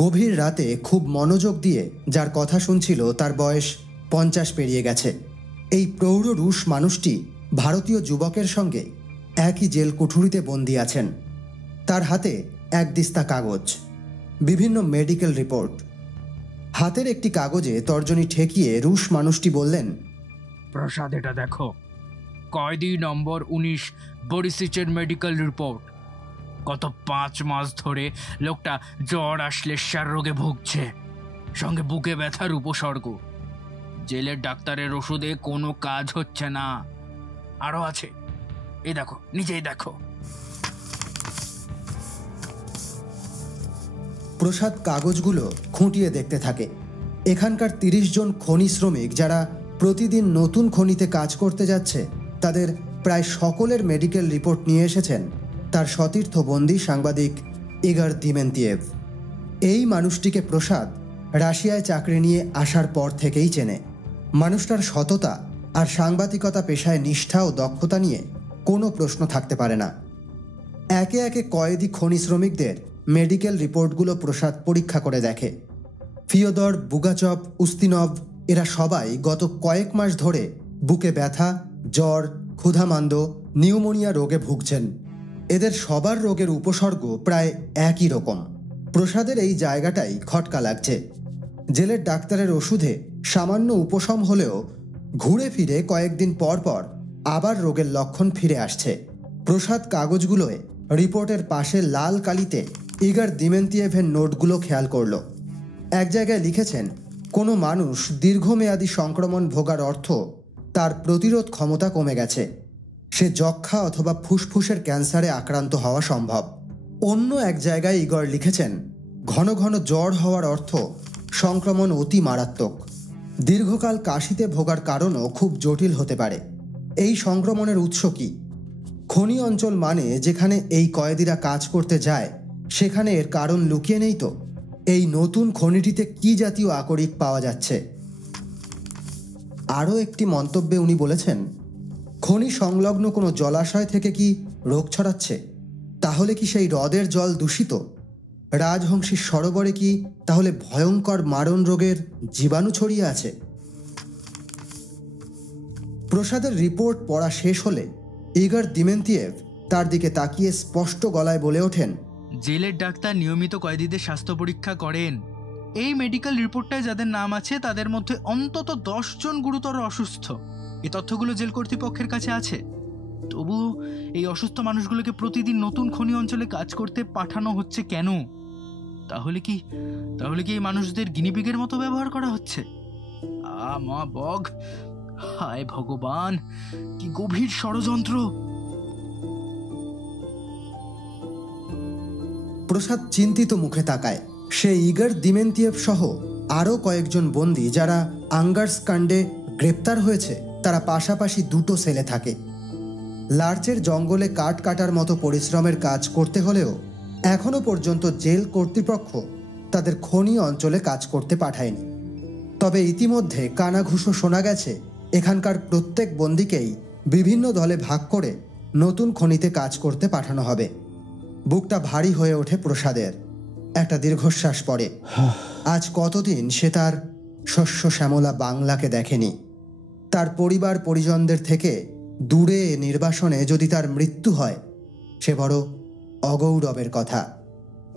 গভীর রাতে খুব মনোযোগ দিয়ে যার কথা শুনছিল তার বয়স 50 পেরিয়ে গেছে। এই প্রৌঢ় রুশ মানুষটি ভারতীয় যুবকের সঙ্গে একই জেল কুঠুরিতে বন্দী আছেন। তার হাতে এক দিস্তা কাগজ, বিভিন্ন মেডিকেল রিপোর্ট। হাতের একটি কাগজে তর্জনী ঠেকিয়ে রুশ মানুষটি বললেন, প্রসাদ, এটা দেখো, কয়েদি নম্বর 19 বরিসিচের মেডিকেল রিপোর্ট। গত 5 মাস ধরে লোকটা জ্বর আর শ্লেষ্মার রোগে ভুগছে, সঙ্গে বুকে ব্যথার উপসর্গ। জেলের ডাক্তারের ওষুধে কোনো কাজ হচ্ছে না। আরও আছে, এই দেখো, নিজেই দেখো। প্রসাদ কাগজগুলো খুঁটিয়ে দেখতে থাকে। এখানকার 30 জন খনি শ্রমিক যারা প্রতিদিন নতুন খনিতে কাজ করতে যাচ্ছে, তাদের প্রায় সকলের মেডিকেল রিপোর্ট নিয়ে এসেছেন তার সতীর্থ বন্দী সাংবাদিক ইগর দিমেন্তিয়েভ। এই মানুষটিকে প্রসাদ রাশিয়ায় চাকরি নিয়ে আসার পর থেকেই চেনে। মানুষটার সততা আর সাংবাদিকতা পেশায় নিষ্ঠা ও দক্ষতা নিয়ে কোনো প্রশ্ন থাকতে পারে না। একে একে কয়েদি খনি শ্রমিকদের মেডিকেল রিপোর্টগুলো প্রসাদ পরীক্ষা করে দেখে। ফিওদর, বুগাচভ, উস্তিনভ এরা সবাই গত কয়েক মাস ধরে বুকে ব্যথা, জ্বর, ক্ষুধামান্দ, নিউমোনিয়া রোগে ভুগছেন। এদের সবার রোগের উপসর্গ প্রায় একই রকম। প্রসাদের এই জায়গাটাই খটকা লাগছে। জেলের ডাক্তারের ওষুধে সামান্য উপশম হলেও ঘুরে ফিরে কয়েকদিন পর পর আবার রোগের লক্ষণ ফিরে আসছে। প্রসাদ কাগজগুলোয় রিপোর্টের পাশে লাল কালিতে ইগর দিমেন্তিয়েভের নোটগুলো খেয়াল করল। এক জায়গায় লিখেছেন, কোনো মানুষ দীর্ঘমেয়াদী সংক্রমণ ভোগার অর্থ তার প্রতিরোধ ক্ষমতা কমে গেছে। সে যক্ষা অথবা ফুসফুসের ক্যান্সারে আক্রান্ত হওয়া সম্ভব। অন্য এক জায়গায় ইগর লিখেছেন, ঘন ঘন জ্বর হওয়ার অর্থ সংক্রমণ অতি মারাত্মক। দীর্ঘকাল কাশিতে ভোগার কারণও খুব জটিল হতে পারে। এই সংক্রমণের উৎস কি? খনি অঞ্চল মানে যেখানে এই কয়েদিরা কাজ করতে যায়, সেখানে এর কারণ লুকিয়ে নেই তো? এই নতুন খনিটিতে কি জাতীয় আকরিক পাওয়া যাচ্ছে? আরও একটি মন্তব্যে উনি বলেছেন, খনি সংলগ্ন কোনো জলাশয় থেকে কি রোগ ছড়াচ্ছে? তাহলে কি সেই হ্রদের জল দূষিত? রাজহংসীর সরোবরে কি তাহলে ভয়ঙ্কর মারণ রোগের জীবাণু ছড়িয়ে আছে? প্রসাদের রিপোর্ট পড়া শেষ হলে ইগর দিমেন্তিয়েভ তার দিকে তাকিয়ে স্পষ্ট গলায় বলে ওঠেন, জেলের ডাক্তার নিয়মিত কয়েদিদের স্বাস্থ্য পরীক্ষা করেন। এই মেডিকেল রিপোর্টটায় যাদের নাম আছে তাদের মধ্যে অন্তত 10 জন গুরুতর অসুস্থ। এই তথ্যগুলো জেল কর্তৃপক্ষের কাছে আছে। তবুও এই অসুস্থ মানুষগুলোকে প্রতিদিন নতুন খনি অঞ্চলে কাজ করতে পাঠানো হচ্ছে কেন? তাহলে কি এই মানুষদের গিনিপিগের মতো ব্যবহার করা হচ্ছে? মা বগ, হায় ভগবান, কি গভীর ষড়যন্ত্র! প্রসাদ চিন্তিত মুখে তাকায়। সে ইগর দিমেন্তিয়েভ সহ আরও কয়েকজন বন্দী যারা আঙ্গার্স কাণ্ডে গ্রেপ্তার হয়েছে, তারা পাশাপাশি 2টো সেলে থাকে। লার্চের জঙ্গলে কাঠ কাটার মতো পরিশ্রমের কাজ করতে হলেও এখনও পর্যন্ত জেল কর্তৃপক্ষ তাদের খনি অঞ্চলে কাজ করতে পাঠায়নি। তবে ইতিমধ্যে কানাঘুষো শোনা গেছে এখানকার প্রত্যেক বন্দীকেই বিভিন্ন দলে ভাগ করে নতুন খনিতে কাজ করতে পাঠানো হবে। বুকটা ভারী হয়ে ওঠে প্রসাদের। একটা দীর্ঘশ্বাস পড়ে। আজ কতদিন সে তার শস্য শ্যামলা বাংলাকে দেখেনি। তার পরিবার পরিজনদের থেকে দূরে নির্বাসনে যদি তার মৃত্যু হয়, সে বড় অগৌরবের কথা।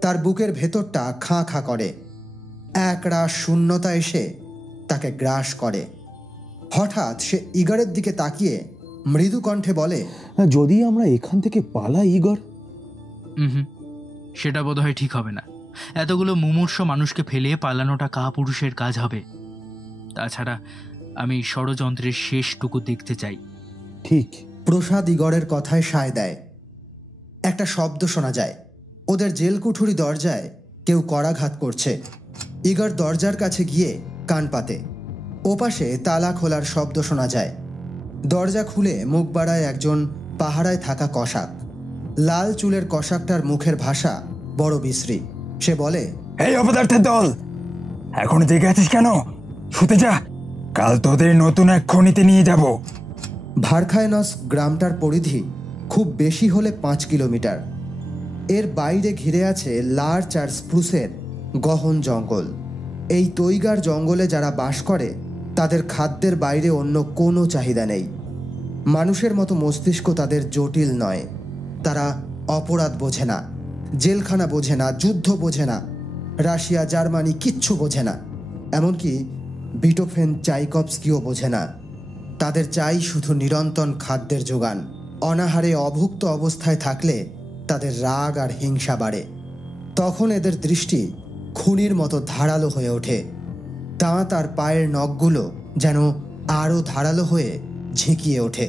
তার বুকের ভেতরটা খাঁ খাঁ করে, একরাশ শূন্যতা এসে তাকে গ্রাস করে। হঠাৎ সে ইগরের দিকে তাকিয়ে মৃদু কণ্ঠে বলে, যদি আমরা এখান থেকে পালাই ইগর? সেটা বোধহয় ঠিক হবে না। এতগুলো মুমূর্ষ মানুষকে ফেলে পালানোটা কাপুরুষের কাজ হবে। তাছাড়া আমি ষড়যন্ত্রের শেষটুকু দেখতে চাই। ঠিক। প্রসাদ ইগরের কথায় সায় দেয়। একটা শব্দ শোনা যায়। ওদের জেলকুঠুরি দরজায় কেউ করাঘাত করছে। ইগর দরজার কাছে গিয়ে কান পাতে। ওপাশে তালা খোলার শব্দ শোনা যায়। দরজা খুলে মুখ বাড়ায় একজন পাহারায় থাকা কসাক। লাল চুলের কসাকটার মুখের ভাষা বড় বিশ্রী। সে বলে, এই অপদার্থের দল, এখন জেগে আছিস কেন? শুতে যা, কাল তোদের নতুন এক খনিতে নিয়ে যাব। ভারখায়নস গ্রামটার পরিধি খুব বেশি হলে 5 কিলোমিটার। এর বাইরে ঘিরে আছে লার্চ আর স্প্রুসের গহন জঙ্গল। এই তৈগার জঙ্গলে যারা বাস করে তাদের খাদ্যের বাইরে অন্য কোনো চাহিদা নেই। মানুষের মতো মস্তিষ্ক তাদের জটিল নয়। তারা অপরাধ বোঝে না, জেলখানা বোঝে না, যুদ্ধ বোঝে না, রাশিয়া জার্মানি কিচ্ছু বোঝে না, এমনকি বিটোফেন চাইকভস্কিও বোঝে না। তাদের চাই শুধু নিরন্তর খাদ্যের যোগান। অনাহারে অভুক্ত অবস্থায় থাকলে তাদের রাগ আর হিংসা বাড়ে। তখন এদের দৃষ্টি খুনির মতো ধারালো হয়ে ওঠে। দাঁত আর পায়ের নখগুলো যেন আরও ধারালো হয়ে ঝিঁকিয়ে ওঠে।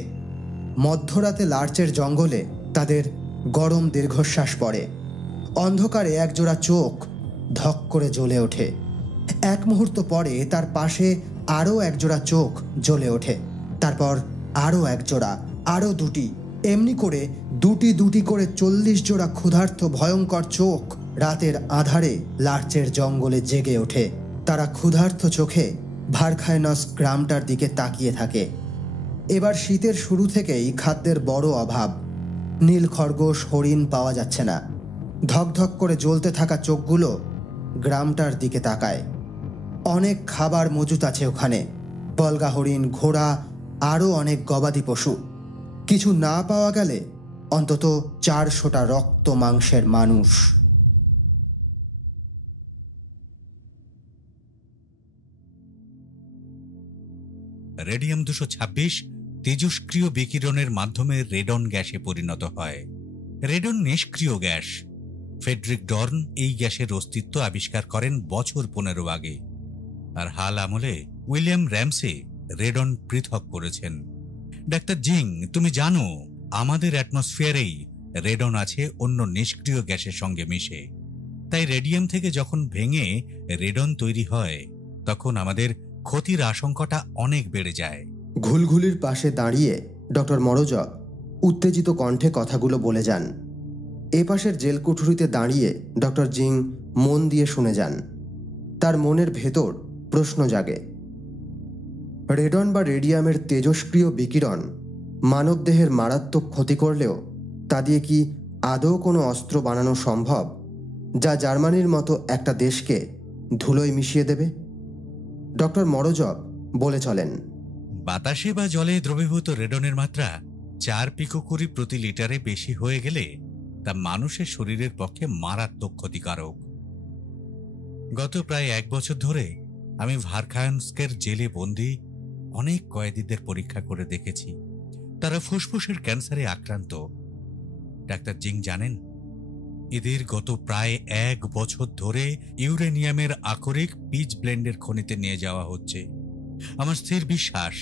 মধ্যরাতে লার্চের জঙ্গলে তাদের গরম দীর্ঘশ্বাস পড়ে। অন্ধকারে একজোড়া চোখ ধক করে জ্বলে ওঠে। এক মুহূর্ত পরে তার পাশে আরও একজোড়া চোখ জ্বলে ওঠে। তারপর আরও একজোড়া, আরও দুটি, এমনি করে দুটি দুটি করে 40 জোড়া ক্ষুধার্ত ভয়ঙ্কর চোখ রাতের আধারে লার্চের জঙ্গলে জেগে ওঠে। তারা ক্ষুধার্ত চোখে ভারখায়নস গ্রামটার দিকে তাকিয়ে থাকে। এবার শীতের শুরু থেকেই খাদ্যের বড় অভাব। নীল খরগোশ, হরিণ পাওয়া যাচ্ছে না। ধকধক করে জ্বলতে থাকা চোখগুলো গ্রামটার দিকে তাকায়। অনেক খাবার মজুত আছে ওখানে, বলগা হরিণ, ঘোড়া, আরও অনেক গবাদি পশু। কিছু না পাওয়া গেলে অন্তত 400টা রক্ত মাংসের মানুষ। রেডিয়াম 226 তেজস্ক্রিয় বিকিরণের মাধ্যমে রেডন গ্যাসে পরিণত হয়। রেডন নিষ্ক্রিয় গ্যাস। ফ্রেডরিক ডর্ন এই গ্যাসের অস্তিত্ব আবিষ্কার করেন বছর 15 আগে। আর হাল আমলে উইলিয়াম র্যামসে রেডন পৃথক করেছেন। ডাক্তার জিং, তুমি জানো আমাদের অ্যাটমসফিয়ারেই রেডন আছে অন্য নিষ্ক্রিয় গ্যাসের সঙ্গে মিশে। তাই রেডিয়াম থেকে যখন ভেঙে রেডন তৈরি হয় তখন আমাদের ক্ষতির আশঙ্কাটা অনেক বেড়ে যায়। ঘুলঘুলির পাশে দাঁড়িয়ে ডক্টর মরোজব উত্তেজিত কণ্ঠে কথাগুলো বলে যান। এ পাশের জেলকুঠুরিতে দাঁড়িয়ে ডক্টর জিং মন দিয়ে শুনে যান। তার মনের ভেতর প্রশ্ন জাগে, রেডন বা রেডিয়ামের তেজস্ক্রিয় বিকিরণ মানবদেহের মারাত্মক ক্ষতি করলেও তা দিয়ে কি আদৌ কোনো অস্ত্র বানানো সম্ভব যা জার্মানির মতো একটা দেশকে ধুলোয় মিশিয়ে দেবে? ডক্টর মরোজব বলে চলেন, বাতাসে বা জলে দ্রবীভূত রেডনের মাত্রা 4 পিকোকুরি প্রতি লিটারে বেশি হয়ে গেলে তা মানুষের শরীরের পক্ষে মারাত্মক ক্ষতিকারক। গত প্রায় 1 বছর ধরে আমি ভারখায়নস্কের জেলে বন্দী অনেক কয়েদিদের পরীক্ষা করে দেখেছি। তারা ফুসফুসের ক্যান্সারে আক্রান্ত। ডাক্তার জিং জানেন, এদের গত প্রায় 1 বছর ধরে ইউরেনিয়ামের আকরিক পিচ ব্লেন্ডের খনিতে নিয়ে যাওয়া হচ্ছে। আমার স্থির বিশ্বাস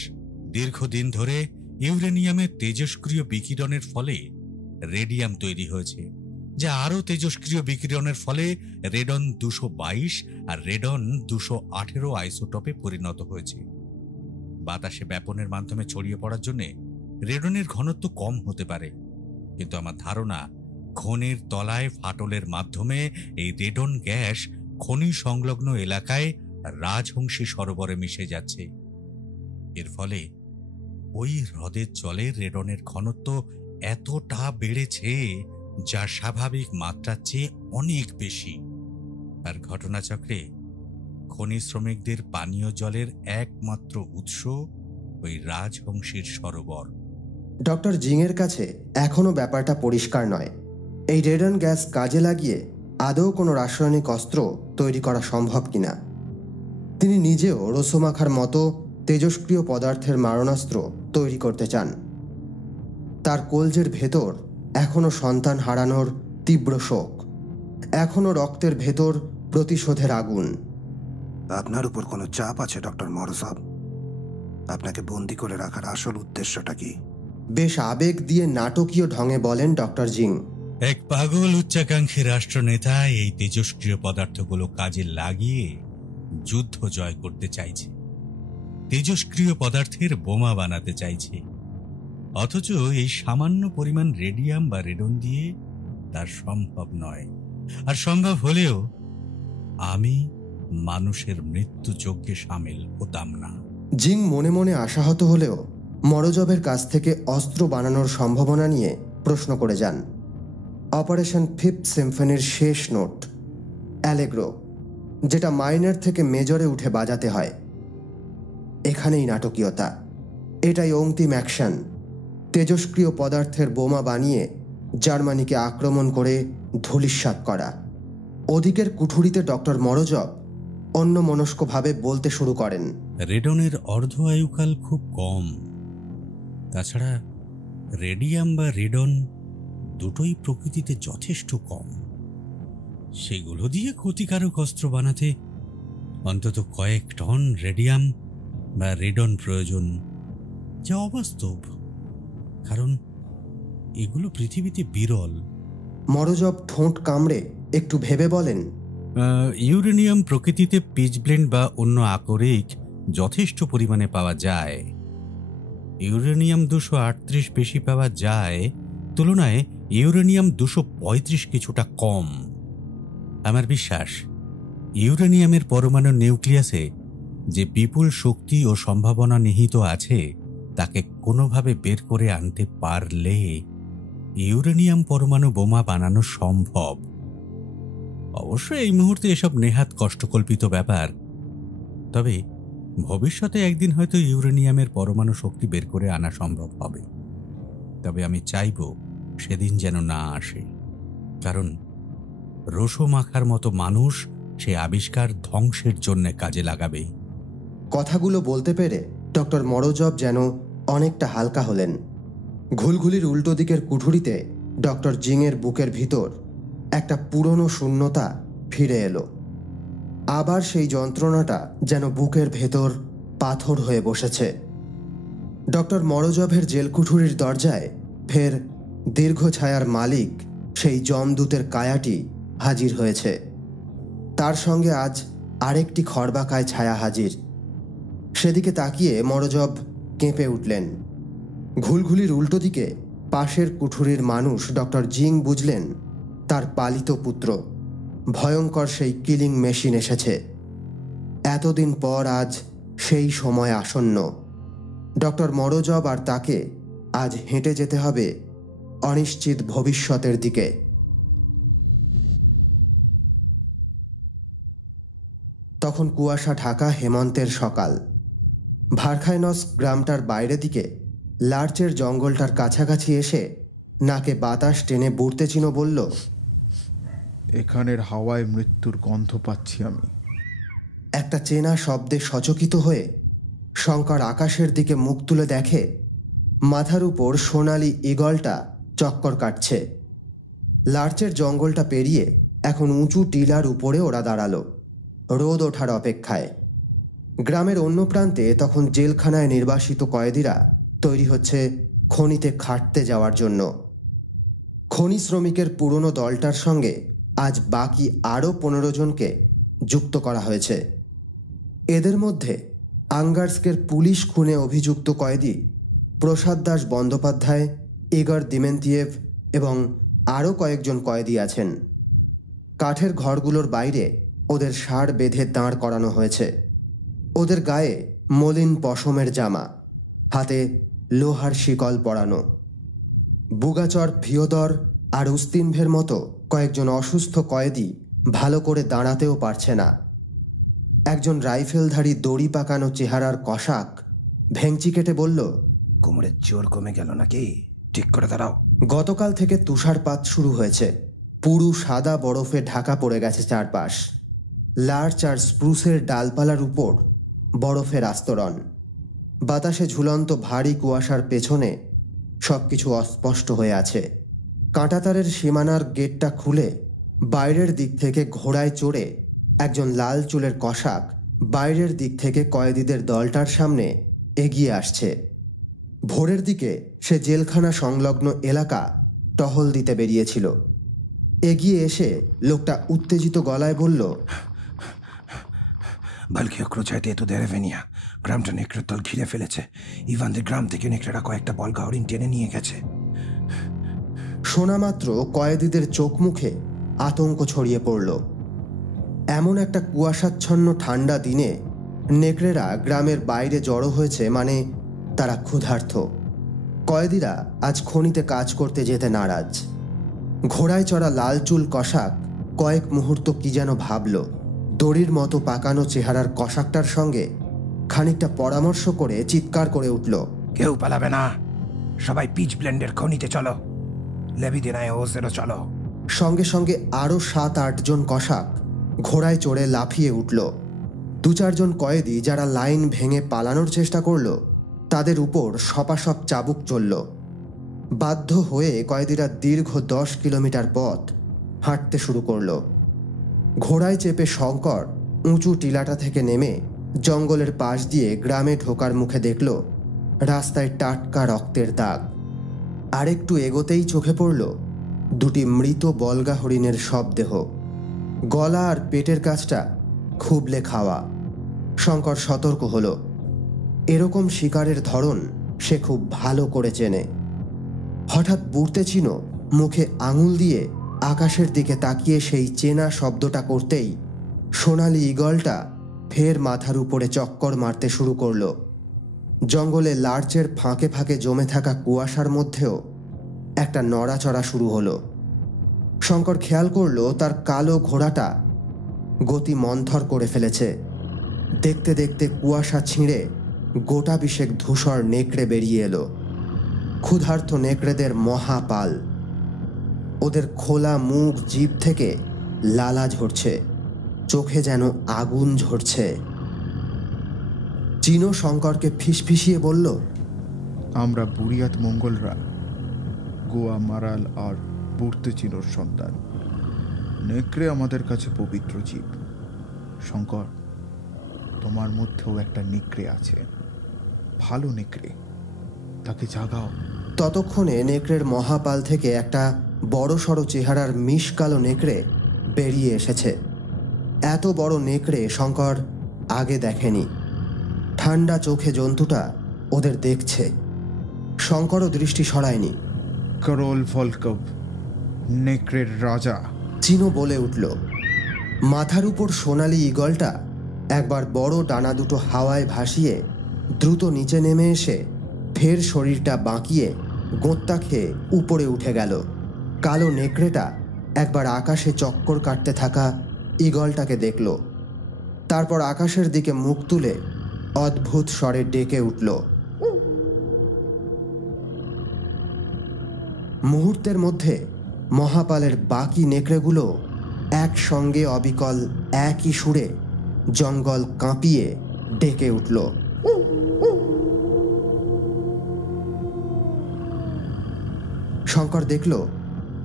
দীর্ঘদিন ধরে ইউরেনিয়ামের তেজস্ক্রিয় বিকিরণের ফলে রেডিয়াম তৈরি হয়েছে, যা আরও তেজস্ক্রিয় বিকিরণের ফলে রেডন 222 আর রেডন 218 আইসোটপে পরিণত হয়েছে। বাতাসে ব্যাপনের মাধ্যমে ছড়িয়ে পড়ার জন্য রেডনের ঘনত্ব কম হতে পারে, কিন্তু আমার ধারণা খনির তলায় ফাটলের মাধ্যমে এই রেডন গ্যাস খনি সংলগ্ন এলাকায় রাজহংসী সরোবরে মিশে যাচ্ছে। এর ফলে ওই হ্রদের জলে রেডনের ঘনত্ব এতটা বেড়েছে যা স্বাভাবিক মাত্রার চেয়ে অনেক বেশি। আর ঘটনাচক্রে খনি শ্রমিকদের পানীয় জলের একমাত্র উৎস ওই রাজবংশীর সরোবর। ডক্টর জিংয়ের কাছে এখনও ব্যাপারটা পরিষ্কার নয় এই রেডন গ্যাস কাজে লাগিয়ে আদৌ কোনো রাসায়নিক অস্ত্র তৈরি করা সম্ভব কিনা। তিনি নিজেও রসোমাখার মতো তেজস্ক্রিয় পদার্থের মারণাস্ত্র তৈরি করতে চান। তার কলজের ভেতর এখনও সন্তান হারানোর তীব্র শোক, এখনও রক্তের ভেতর প্রতিশোধের আগুন। আপনার উপর কোনো চাপ আছে ডক্টর মরজব? আপনাকে বন্দি করে রাখার আসল উদ্দেশ্যটা কি? বেশ আবেগ দিয়ে নাটকীয় ঢঙে বলেন ডক্টর জিং। এক পাগল উচ্চাকাঙ্ক্ষী রাষ্ট্রনেতা এই তেজস্ক্রিয় পদার্থগুলো কাজে লাগিয়ে যুদ্ধ জয় করতে চাইছে, তেজস্ক্রিয় পদার্থের বোমা বানাতে চাইছে। অথচ এই সামান্য পরিমাণ রেডিয়াম বা রেডন দিয়ে তার সম্ভব নয়। আর সম্ভব হলেও আমি মানুষের মৃত্যু যজ্ঞে সামিল হতাম না। জিং মনে মনে আশাহত হলেও মরজবের কাছ থেকে অস্ত্র বানানোর সম্ভাবনা নিয়ে প্রশ্ন করে যান। অপারেশন ফিফথ সিম্ফনির শেষ নোট অ্যালেগ্রো, যেটা মাইনর থেকে মেজরে উঠে বাজাতে হয়। এখানেই নাটকীয়তা, এটাই অন্তিম অ্যাকশন। তেজস্ক্রিয় পদার্থের বোমা বানিয়ে জার্মানিকে আক্রমণ করে ধূলিসাৎ করা। ওদিকের কুঠুরিতে ডক্টর মরজব অন্যমনস্কভাবে বলতে শুরু করেন, রেডনের অর্ধ আয়ুকাল খুব কম। তাছাড়া রেডিয়াম বা রেডন দুটোই প্রকৃতিতে যথেষ্ট কম। সেগুলো দিয়ে ক্ষতিকারক অস্ত্র বানাতে অন্তত কয়েক টন রেডিয়াম বা রেডন প্রয়োজন, যা অবাস্তব, কারণ এগুলো পৃথিবীতে বিরল। মরজব ঠোঁট কামড়ে একটু ভেবে বলেন, ইউরেনিয়াম প্রকৃতিতে পিচব্লেন্ড বা অন্য আকরিক যথেষ্ট পরিমাণে পাওয়া যায়। ইউরেনিয়াম 238 বেশি পাওয়া যায়, তুলনায় ইউরেনিয়াম 235 কিছুটা কম। আমার বিশ্বাস ইউরেনিয়ামের পরমাণু নিউক্লিয়াসে যে বিপুল শক্তি ও সম্ভাবনা নিহিত আছে তাকে কোনোভাবে বের করে আনতে পারলে ইউরেনিয়াম পরমাণু বোমা বানানো সম্ভব। অবশ্য এই মুহূর্তে এসব নেহাত কষ্টকল্পিত ব্যাপার, তবে ভবিষ্যতে একদিন হয়তো ইউরেনিয়ামের পরমাণু শক্তি বের করে আনা সম্ভব হবে। তবে আমি চাইব সেদিন যেন না আসে, কারণ রসোমাখার মতো মানুষ সে আবিষ্কার ধ্বংসের জন্য কাজে লাগাবে। কথাগুলো বলতে পেরে ডক্টর মরজব যেন অনেকটা হালকা হলেন। ঘুলঘুলির উল্টো দিকের কুঠুরিতে ডক্টর জিংয়ের বুকের ভিতর একটা পুরনো শূন্যতা ফিরে এলো। আবার সেই যন্ত্রণাটা যেন বুকের ভেতর পাথর হয়ে বসেছে। ডক্টর মরজবের জেলকুঠুরির দরজায় ফের দীর্ঘ ছায়ার মালিক সেই যমদূতের কায়াটি হাজির হয়েছে। তার সঙ্গে আজ আরেকটি খর্বাকায় ছায়া হাজির। সেদিকে তাকিয়ে মরজব কেঁপে উঠলেন। ঘুলঘুলির উল্টো দিকে পাশের কুঠুরির মানুষ ডক্টর জিং বুঝলেন তার পালিত পুত্র, ভয়ঙ্কর সেই কিলিং মেশিন এসেছে। এতদিন পর আজ সেই সময় আসন্ন। ডক্টর মরজব আর তাকে আজ হেঁটে যেতে হবে অনিশ্চিত ভবিষ্যতের দিকে। তখন কুয়াশা ঢাকা হেমন্তের সকাল। ভারখাইনস গ্রামটার বাইরে দিকে লার্চের জঙ্গলটার কাছাকাছি এসে নাকে বাতাস টেনে বুড়তেচিনো বলল, এখানের হাওয়ায় মৃত্যুর গন্ধ পাচ্ছি আমি। একটা চেনা শব্দে সচকিত হয়ে শঙ্কর আকাশের দিকে মুখ তুলে দেখে মাথার উপর সোনালি ঈগলটা চক্কর কাটছে। লার্চের জঙ্গলটা পেরিয়ে এখন উঁচু টিলার উপরে ওরা দাঁড়ালো, রোদ ওঠার অপেক্ষায়। গ্রামের অন্য প্রান্তে তখন জেলখানায় নির্বাসিত কয়েদিরা তৈরি হচ্ছে খনিতে খাটতে যাওয়ার জন্য। খনি শ্রমিকের পুরনো দলটার সঙ্গে আজ বাকি আরও 15 জনকে যুক্ত করা হয়েছে। এদের মধ্যে আঙ্গার্স্কের পুলিশ খুনে অভিযুক্ত কয়েদি প্রসাদ দাস বন্দ্যোপাধ্যায়, ইগর দিমেন্তিয়েভ এবং আরও কয়েকজন কয়েদি আছেন। কাঠের ঘরগুলোর বাইরে ওদের ষাঁড় বেঁধে দাঁড় করানো হয়েছে। ওদের গায়ে মলিন পশমের জামা, হাতে লোহার শিকল পরানো। বুগাচর, ফিওদর আর উস্তিনভের মতো কয়েকজন অসুস্থ কয়েদি ভালো করে দাঁড়াতেও পারছে না। একজন রাইফেলধারী দড়ি পাকানো চেহারার কসাক ভেংচি কেটে বলল, কোমরের জোর কমে গেল নাকি? ঠিক করে দাঁড়াও। গতকাল থেকে তুষারপাত শুরু হয়েছে। পুরু সাদা বরফে ঢাকা পড়ে গেছে চারপাশ। লার্চ আর স্প্রুসের ডালপালার উপর বরফের আস্তরণ। বাতাসে ঝুলন্ত ভারী কুয়াশার পেছনে সবকিছু অস্পষ্ট হয়ে আছে। কাঁটাতারের সীমানার গেটটা খুলে বাইরের দিক থেকে ঘোড়ায় চড়ে একজন লাল চুলের কসাক বাইরের দিক থেকে কয়েদিদের দলটার সামনে এগিয়ে আসছে। ভোরের দিকে সে জেলখানা সংলগ্ন এলাকা টহল দিতে বেরিয়েছিল। এগিয়ে এসে লোকটা উত্তেজিত গলায় বলল, ভালকিয়া ক্রোচাইতে এত দেরেভেনিয়া গ্রামটা নেকড়ের দল ঘিরে ফেলেছে। ইভানদের গ্রাম থেকে নেকড়েরা কয়েকটা বলগা হরিণ টেনে নিয়ে গেছে। শোনা মাত্র কয়েদিদের চোখ মুখে আতঙ্ক ছড়িয়ে পড়ল। এমন একটা কুয়াশাচ্ছন্ন ঠান্ডা দিনে নেকড়েরা গ্রামের বাইরে জড়ো হয়েছে মানে তারা ক্ষুধার্ত। কয়েদিরা আজ খনিতে কাজ করতে যেতে নারাজ। ঘোড়ায় চড়া লাল চুল কসাক কয়েক মুহূর্ত কি যেন ভাবল। দড়ির মতো পাকানো চেহারার কসাকটার সঙ্গে খানিকটা পরামর্শ করে চিৎকার করে উঠল, কেউ পালাবে না, সবাই পিচ ব্লেন্ডের খনিতে চলো, লেবিদিনায় ওসেরও চলো। সঙ্গে সঙ্গে আরও 7-8 জন কসাক ঘোড়ায় চড়ে লাফিয়ে উঠল। 2-4 জন কয়েদি যারা লাইন ভেঙে পালানোর চেষ্টা করল তাদের উপর সপাসপ চাবুক চলল। বাধ্য হয়ে কয়েদিরা দীর্ঘ 10 কিলোমিটার পথ হাঁটতে শুরু করল। ঘোড়ায় চেপে শঙ্কর উঁচু টিলাটা থেকে নেমে জঙ্গলের পাশ দিয়ে গ্রামে ঢোকার মুখে দেখল রাস্তায় টাটকা রক্তের দাগ। আরেকটু এগোতেই চোখে পড়ল 2টি মৃত বলগা হরিণের শবদেহ। গলা আর পেটের কাছটা খুবলে খাওয়া। শঙ্কর সতর্ক হল। এরকম শিকারের ধরন সে খুব ভালো করে চেনে। হঠাৎ বুড়তেছিল মুখে আঙুল দিয়ে আকাশের দিকে তাকিয়ে সেই চেনা শব্দটা করতেই সোনালি ঈগলটা ফের মাথার উপরে চক্কর মারতে শুরু করল। জঙ্গলে লার্চের ফাঁকে ফাঁকে জমে থাকা কুয়াশার মধ্যেও একটা নড়াচড়া শুরু হলো। শঙ্কর খেয়াল করল তার কালো ঘোড়াটা গতি মন্থর করে ফেলেছে। দেখতে দেখতে কুয়াশা ছিঁড়ে গোটা বিশেক ধূসর নেকড়ে বেরিয়ে এলো। ক্ষুধার্ত নেকড়েদের মহাপাল। ওদের খোলা মুখ জিভ থেকে লালা ঝরছে, চোখে যেন আগুন ঝরছে। চিনো শঙ্করকে ফিসফিসিয়ে বলল, আমরা বুড়িয়াত মঙ্গলরা গোয়া মারাল আর বুড়তে চিনোর সন্তান। নেকড়ে আমাদের কাছে পবিত্র জীব। শঙ্কর, তোমার মধ্যেও একটা নেকড়ে আছে, ভালো নেকড়ে, তাকে জাগাও। ততক্ষণে নেকড়ের মহাপাল থেকে একটা বড়সড় চেহারার মিশকালো নেকড়ে বেরিয়ে এসেছে। এত বড় নেকড়ে শঙ্কর আগে দেখেনি। ঠান্ডা চোখে জন্তুটা ওদের দেখছে। শঙ্করও দৃষ্টি সরায়নি। করোল ভলকভ, নেকড়ের রাজা, চিনো বলে উঠল। মাথার উপর সোনালি ঈগলটা একবার বড় ডানা দুটো হাওয়ায় ভাসিয়ে দ্রুত নিচে নেমে এসে ফের শরীরটা বাঁকিয়ে গোঁত্তা খেয়ে উপরে উঠে গেল। কালো নেকড়েটা একবার আকাশে চক্কর কাটতে থাকা ঈগলটাকে দেখল। তারপর আকাশের দিকে মুখ তুলে অদ্ভুত স্বরে ডেকে উঠল। মুহূর্তের মধ্যে মহাপালের বাকি নেকড়েগুলো একসঙ্গে অবিকল একই সুরে জঙ্গল কাঁপিয়ে ডেকে উঠল। শঙ্কর দেখল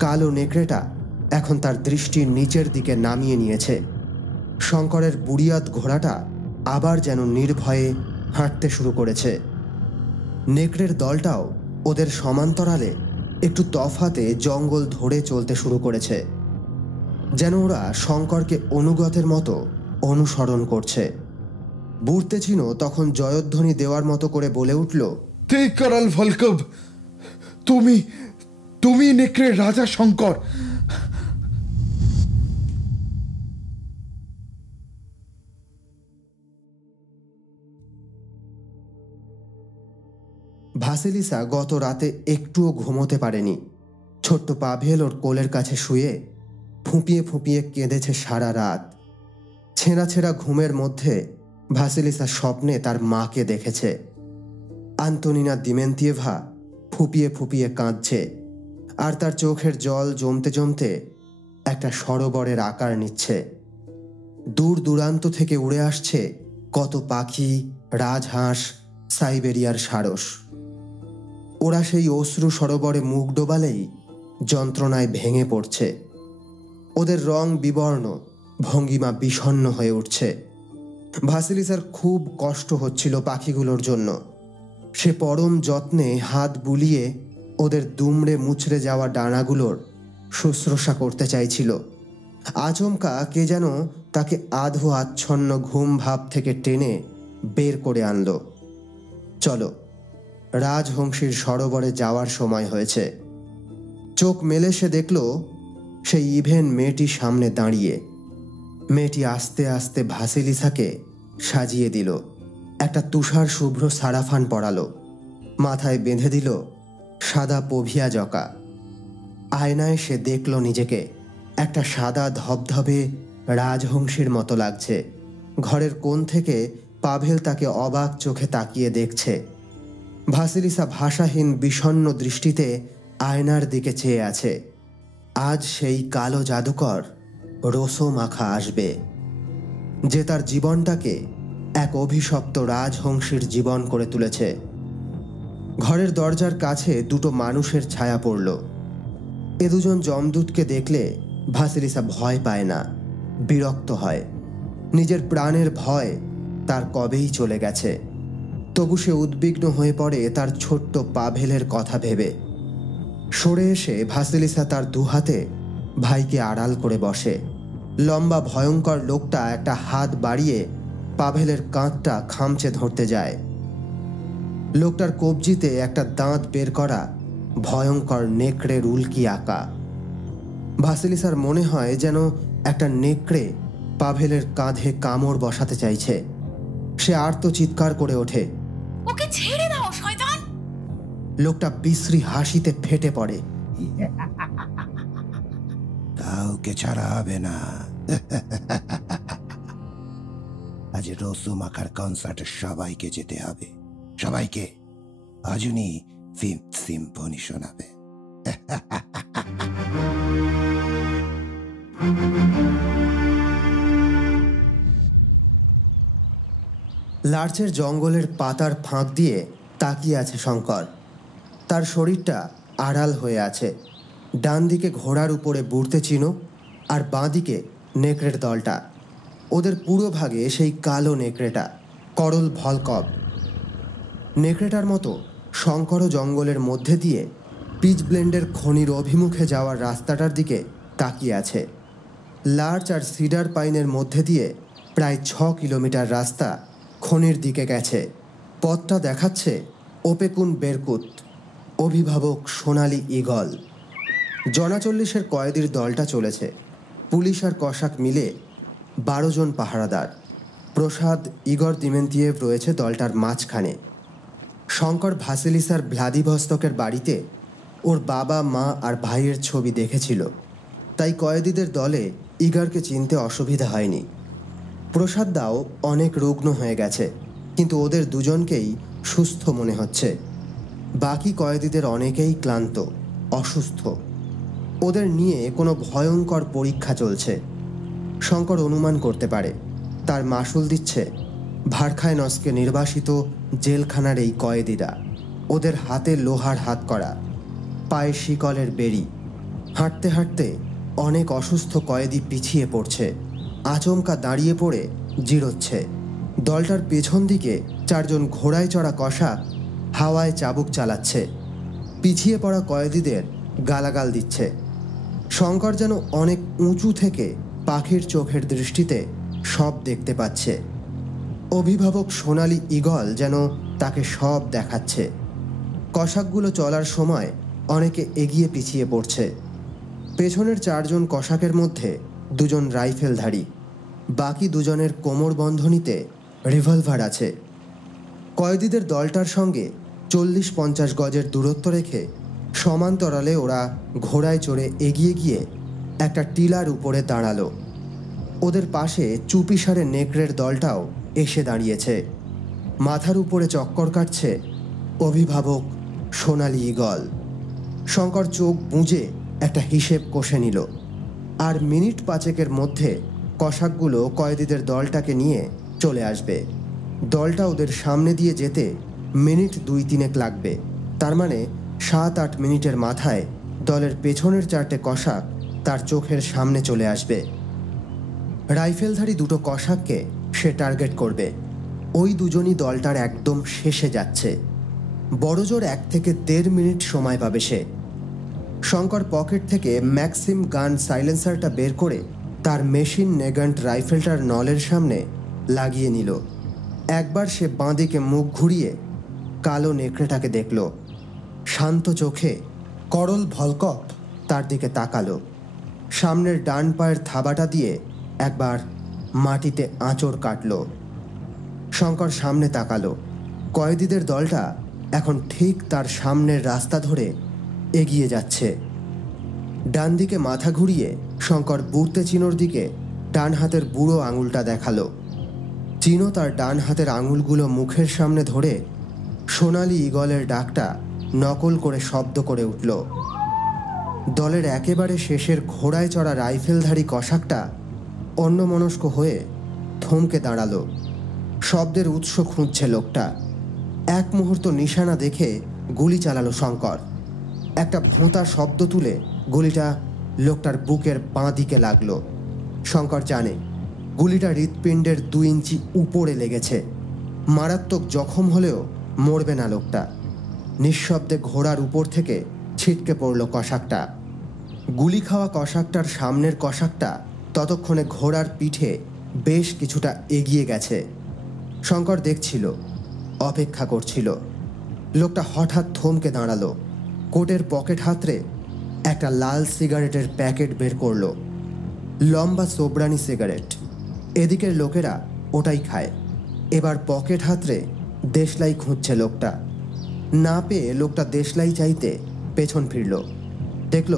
কালো নেকড়েটা এখন তার দৃষ্টির নিচের দিকে নামিয়ে নিয়েছে। শঙ্করের বুড়িয়াত ঘোড়াটা আবার যেন নির্ভয়ে হাঁটতে শুরু করেছে। নেকড়ের দলটাও ওদের সমান্তরালে একটু তফাতে জঙ্গল ধরে চলতে শুরু করেছে, যেন ওরা শঙ্করকে অনুগতের মতো অনুসরণ করছে। বুড়তেছিনো তখন জয়ধ্বনি দেওয়ার মতো করে বলে উঠল, করোল ভলকভ, তুমি নেকড়ের রাজা শঙ্কর। ভাসিলিসা গত রাতে একটুও ঘুমোতে পারেনি। ছোট্ট পাভেল ওর কোলের কাছে শুয়ে ফুঁপিয়ে ফুঁপিয়ে কেঁদেছে সারা রাত। ছেঁড়া ছেঁড়া ঘুমের মধ্যে ভাসিলিসা স্বপ্নে তার মাকে দেখেছে। আন্তোনিনা দিমেন্তিয়েভা ফুপিয়ে ফুপিয়ে কাঁদছে, আর তার চোখের জল জমতে জমতে একটা সরোবরের আকার নিচ্ছে। দূর দূরান্ত থেকে উড়ে আসছে কত পাখি, রাজহাঁস, সাইবেরিয়ার সারস। ওরা সেই অশ্রু সরোবরে মুখ ডোবালেই যন্ত্রণায় ভেঙে পড়ছে। ওদের রং বিবর্ণ, ভঙ্গিমা বিষণ্ণ হয়ে উঠছে। ভাসিলিসার খুব কষ্ট হচ্ছিল পাখিগুলোর জন্য। সে পরম যত্নে হাত বুলিয়ে ওদের দুমড়ে মুচড়ে যাওয়া ডানাগুলোর শুশ্রূষা করতে চাইছিল। আচমকা কে যেন তাকে আধো আচ্ছন্ন ঘুম ভাব থেকে টেনে বের করে আনল। চলো, রাজহংসীর সরোবরে যাওয়ার সময় হয়েছে। চোখ মেলে সে দেখল সেই ইভেন মেয়েটি সামনে দাঁড়িয়ে। মেয়েটি আস্তে আস্তে ভাসিলিসাকে সাজিয়ে দিল। একটা তুষার শুভ্র সারাফান পরালো, মাথায় বেঁধে দিল সাদা পভিয়া জকা। আয়নায় সে দেখল নিজেকে। একটা সাদা ধবধবে রাজহংসীর মতো লাগছে। ঘরের কোণ থেকে পাভেল তাকে অবাক চোখে তাকিয়ে দেখছে। ভাসিলিসা ভাষাহীন বিষণ্ণ দৃষ্টিতে আয়নার দিকে চেয়ে আছে। আজ সেই কালো জাদুকর রোসো মাখা আসবে, যে তার জীবনটাকে এক অভিশপ্ত রাজহংসীর জীবন করে তুলেছে। ঘরের দরজার কাছে দুটো মানুষের ছায়া পড়ল। এ দুজন যমদূতকে দেখলে ভাসিলিসা ভয় পায় না, বিরক্ত হয়। নিজের প্রাণের ভয় তার কবেই চলে গেছে। তবু সে উদ্বিগ্ন হয়ে পড়ে তার ছোট্ট পাভেলের কথা ভেবে। সরে এসে ভাসিলিসা তার দুহাতে ভাইকে আড়াল করে বসে। লম্বা ভয়ঙ্কর লোকটা একটা হাত বাড়িয়ে পাভেলের কাঁধটা খামচে ধরতে যায়। লোকটার কবজিতে একটা দাঁত বের করা ভয়ঙ্কর নেকড়ের উল্কি আঁকা। ভাসিলিসার মনে হয় যেন একটা নেকড়ে পাভেলের কাঁধে কামড় বসাতে চাইছে। সে আর্ত চিৎকার করে ওঠে, ওকে ছেড়ে দাও শয়তান! লোকটা বিশ্রী হাসিতে ফেটে পড়ে। কাউকে ছাড়া হবে না। আজ রসু মাখার কনসার্টে সবাইকে যেতে হবে, সবাইকে। আজ উনি ফিফথ সিম্ফনি শোনাবে। লার্চের জঙ্গলের পাতার ফাঁক দিয়ে তাকিয়ে আছে শঙ্কর। তার শরীরটা আড়াল হয়ে আছে। ডান দিকে ঘোড়ার উপরে বুড়তে চিনো, আর বাঁ দিকে নেকড়ের দলটা। ওদের পুরো ভাগে সেই কালো নেকড়েটা, করল ভলকব। নেকড়েটার মতো শঙ্করও জঙ্গলের মধ্যে দিয়ে পিচ ব্লেন্ডের খনির অভিমুখে যাওয়ার রাস্তাটার দিকে তাকিয়ে আছে। লার্চ আর সিডার পাইনের মধ্যে দিয়ে প্রায় 6 কিলোমিটার রাস্তা খনির দিকে গেছে। পথটা দেখাচ্ছে ওপেকুন বেরকুত, অভিভাবক সোনালি ঈগল। জনা 40-এর কয়েদির দলটা চলেছে। পুলিশ আর কসাক মিলে 12 জন পাহারাদার। প্রসাদ ইগর দিমেন্তিয়েভ রয়েছে দলটার মাঝখানে। শঙ্কর ভাসিলিসার ভ্লাদিভস্তকের বাড়িতে ওর বাবা, মা আর ভাইয়ের ছবি দেখেছিল, তাই কয়েদিদের দলে ইগরকে চিনতে অসুবিধা হয়নি। প্রসাদ দাও অনেক রুগ্ন হয়ে গেছে, কিন্তু ওদের দুজনকেই সুস্থ মনে হচ্ছে। বাকি কয়েদিদের অনেকেই ক্লান্ত, অসুস্থ। ওদের নিয়ে কোনো ভয়ঙ্কর পরীক্ষা চলছে। শঙ্কর অনুমান করতে পারে তার মাসুল দিচ্ছে ভারখাইনসকে নির্বাসিত জেলখানার এই কয়েদিরা। ওদের হাতে লোহার হাত করা, পায়ে শিকলের বেড়ি। হাঁটতে হাঁটতে অনেক অসুস্থ কয়েদি পিছিয়ে পড়ছে, আচমকা দাঁড়িয়ে পড়ে জিরোচ্ছে। দলটার পেছন দিকে 4 জন ঘোড়ায় চড়া কসাক হাওয়ায় চাবুক চালাচ্ছে, পিছিয়ে পড়া কয়েদিদের গালাগাল দিচ্ছে। শঙ্কর যেন অনেক উঁচু থেকে পাখির চোখের দৃষ্টিতে সব দেখতে পাচ্ছে। অভিভাবক সোনালি ঈগল যেন তাকে সব দেখাচ্ছে। কসাকগুলো চলার সময় অনেকে এগিয়ে পিছিয়ে পড়ছে। পেছনের 4 জন কসাকের মধ্যে 2 জন রাইফেলধারী, বাকি 2 জনের কোমর বন্ধনীতে রিভলভার আছে। কয়েদিদের দলটার সঙ্গে 40-50 গজের দূরত্ব রেখে সমান্তরালে ওরা ঘোড়ায় চড়ে এগিয়ে গিয়ে একটা টিলার উপরে দাঁড়ালো। ওদের পাশে চুপিসারে নেকড়ের দলটাও এসে দাঁড়িয়েছে। মাথার উপরে চক্কর কাটছে অভিভাবক সোনালী ঈগল। শঙ্কর চোখ বুজে একটা হিসেব কষে নিল, আর মিনিট 5 মধ্যে কসাকগুলো কয়েদিদের দলটাকে নিয়ে চলে আসবে। দলটা ওদের সামনে দিয়ে যেতে মিনিট 2-3 লাগবে। তার মানে 7-8 মিনিটের মাথায় দলের পেছনের 4টে কসাক তার চোখের সামনে চলে আসবে। রাইফেলধারী 2টো কসাককে সে টার্গেট করবে। ওই দুজনই দলটার একদম শেষে যাচ্ছে। বড়জোর 1 থেকে 1.5 মিনিট সময় পাবে সে। শঙ্কর পকেট থেকে ম্যাক্সিম গান সাইলেন্সারটা বের করে তার মেশিন নেগান্ট রাইফেলটার নলের সামনে লাগিয়ে নিল। একবার সে বাঁদিকে মুখ ঘুরিয়ে কালো নেকড়েটাকে দেখল। শান্ত চোখে করল ভলকপ তার দিকে তাকালো। সামনের ডান পায়ের থাবাটা দিয়ে একবার মাটিতে আঁচড় কাটল। শঙ্কর সামনে তাকালো। কয়েদিদের দলটা এখন ঠিক তার সামনের রাস্তা ধরে এগিয়ে যাচ্ছে। ডান দিকে মাথা ঘুরিয়ে শঙ্কর বুড়তে চিনোর দিকে ডান হাতের বুড়ো আঙুলটা দেখালো। চিনো তার ডান হাতের আঙুলগুলো মুখের সামনে ধরে সোনালী ঈগলের ডাকটা নকল করে শব্দ করে উঠল। দলের একেবারে শেষের ঘোড়ায় চড়া রাইফেলধারী কসাকটা অন্যমনস্ক হয়ে থমকে দাঁড়ালো। শব্দের উৎস খুঁজছে লোকটা। এক মুহূর্ত নিশানা দেখে গুলি চালালো শঙ্কর। একটা ভোঁতা শব্দ তুলে গুলিটা লোকটার বুকের বাঁ দিকে লাগলো। শঙ্কর জানে গুলিটা হৃৎপিণ্ডের 2 ইঞ্চি উপরে লেগেছে। মারাত্মক জখম হলেও মরবে না লোকটা। নিঃশব্দে ঘোড়ার উপর থেকে ছিটকে পড়ল কসাকটা। গুলি খাওয়া কসাকটার সামনের কসাকটা ততক্ষণে ঘোড়ার পিঠে বেশ কিছুটা এগিয়ে গেছে। শঙ্কর দেখছিল, অপেক্ষা করছিল। লোকটা হঠাৎ থমকে দাঁড়ালো। কোটের পকেট হাতড়ে একটা লাল সিগারেটের প্যাকেট বের করলো। লম্বা সোবরানি সিগারেট। এদিকের লোকেরা ওটাই খায়। এবার পকেট হাতড়ে দেশলাই খুঁজছে লোকটা। না পেয়ে লোকটা দেশলাই চাইতে পেছন ফিরল। দেখল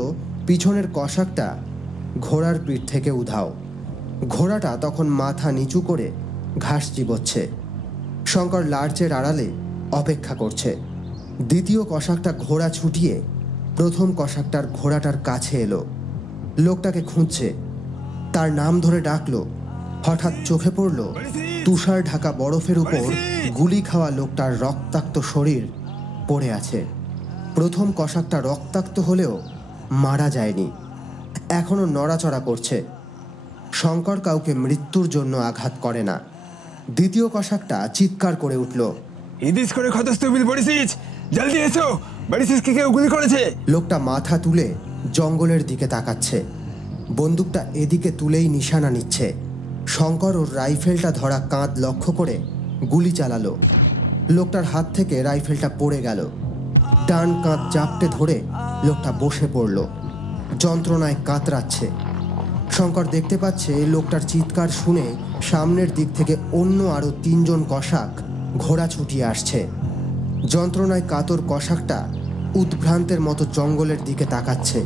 পিছনের কসাকটা ঘোড়ার পিঠ থেকে উধাও। ঘোড়াটা তখন মাথা নিচু করে ঘাস চিবোচ্ছে। শঙ্কর লার্চের আড়ালে অপেক্ষা করছে। দ্বিতীয় কসাকটা ঘোড়া ছুটিয়ে প্রথম কসাকটার ঘোড়াটার কাছে এলো। লোকটাকে খুঁজছে, তার নাম ধরে ডাকলো। হঠাৎ চোখে পড়ল তুষার ঢাকা বরফের উপর গুলি খাওয়া লোকটার রক্তাক্ত শরীর পড়ে আছে। প্রথম কসাকটা রক্তাক্ত হলেও মারা যায়নি, এখনো নড়াচড়া করছে। শঙ্কর কাউকে মৃত্যুর জন্য আঘাত করে না। দ্বিতীয় কসাকটা চিৎকার করে উঠল, ইদিস করে খতস্তবিল বড়িসিস, জলদি এসো, বড়িসিসকে কেউ গুলি করেছে। লোকটা মাথা তুলে জঙ্গলের দিকে তাকাচ্ছে। বন্দুকটা এদিকে তুলেই নিশানা নিচ্ছে। শঙ্কর ওর রাইফেলটা ধরা কাঁধ লক্ষ্য করে গুলি চালালো। লোকটার হাত থেকে রাইফেলটা পড়ে গেল। ডান কাঁধ চাপটে ধরে লোকটা বসে পড়ল, যন্ত্রণায় কাতরাচ্ছে। শঙ্কর দেখতে পাচ্ছে লোকটার চিৎকার শুনে সামনের দিক থেকে অন্য আরও 3 জন কসাক ঘোড়া ছুটিয়ে আসছে। যন্ত্রণায় কাতর কসাকটা উদ্ভ্রান্তের মতো জঙ্গলের দিকে তাকাচ্ছে।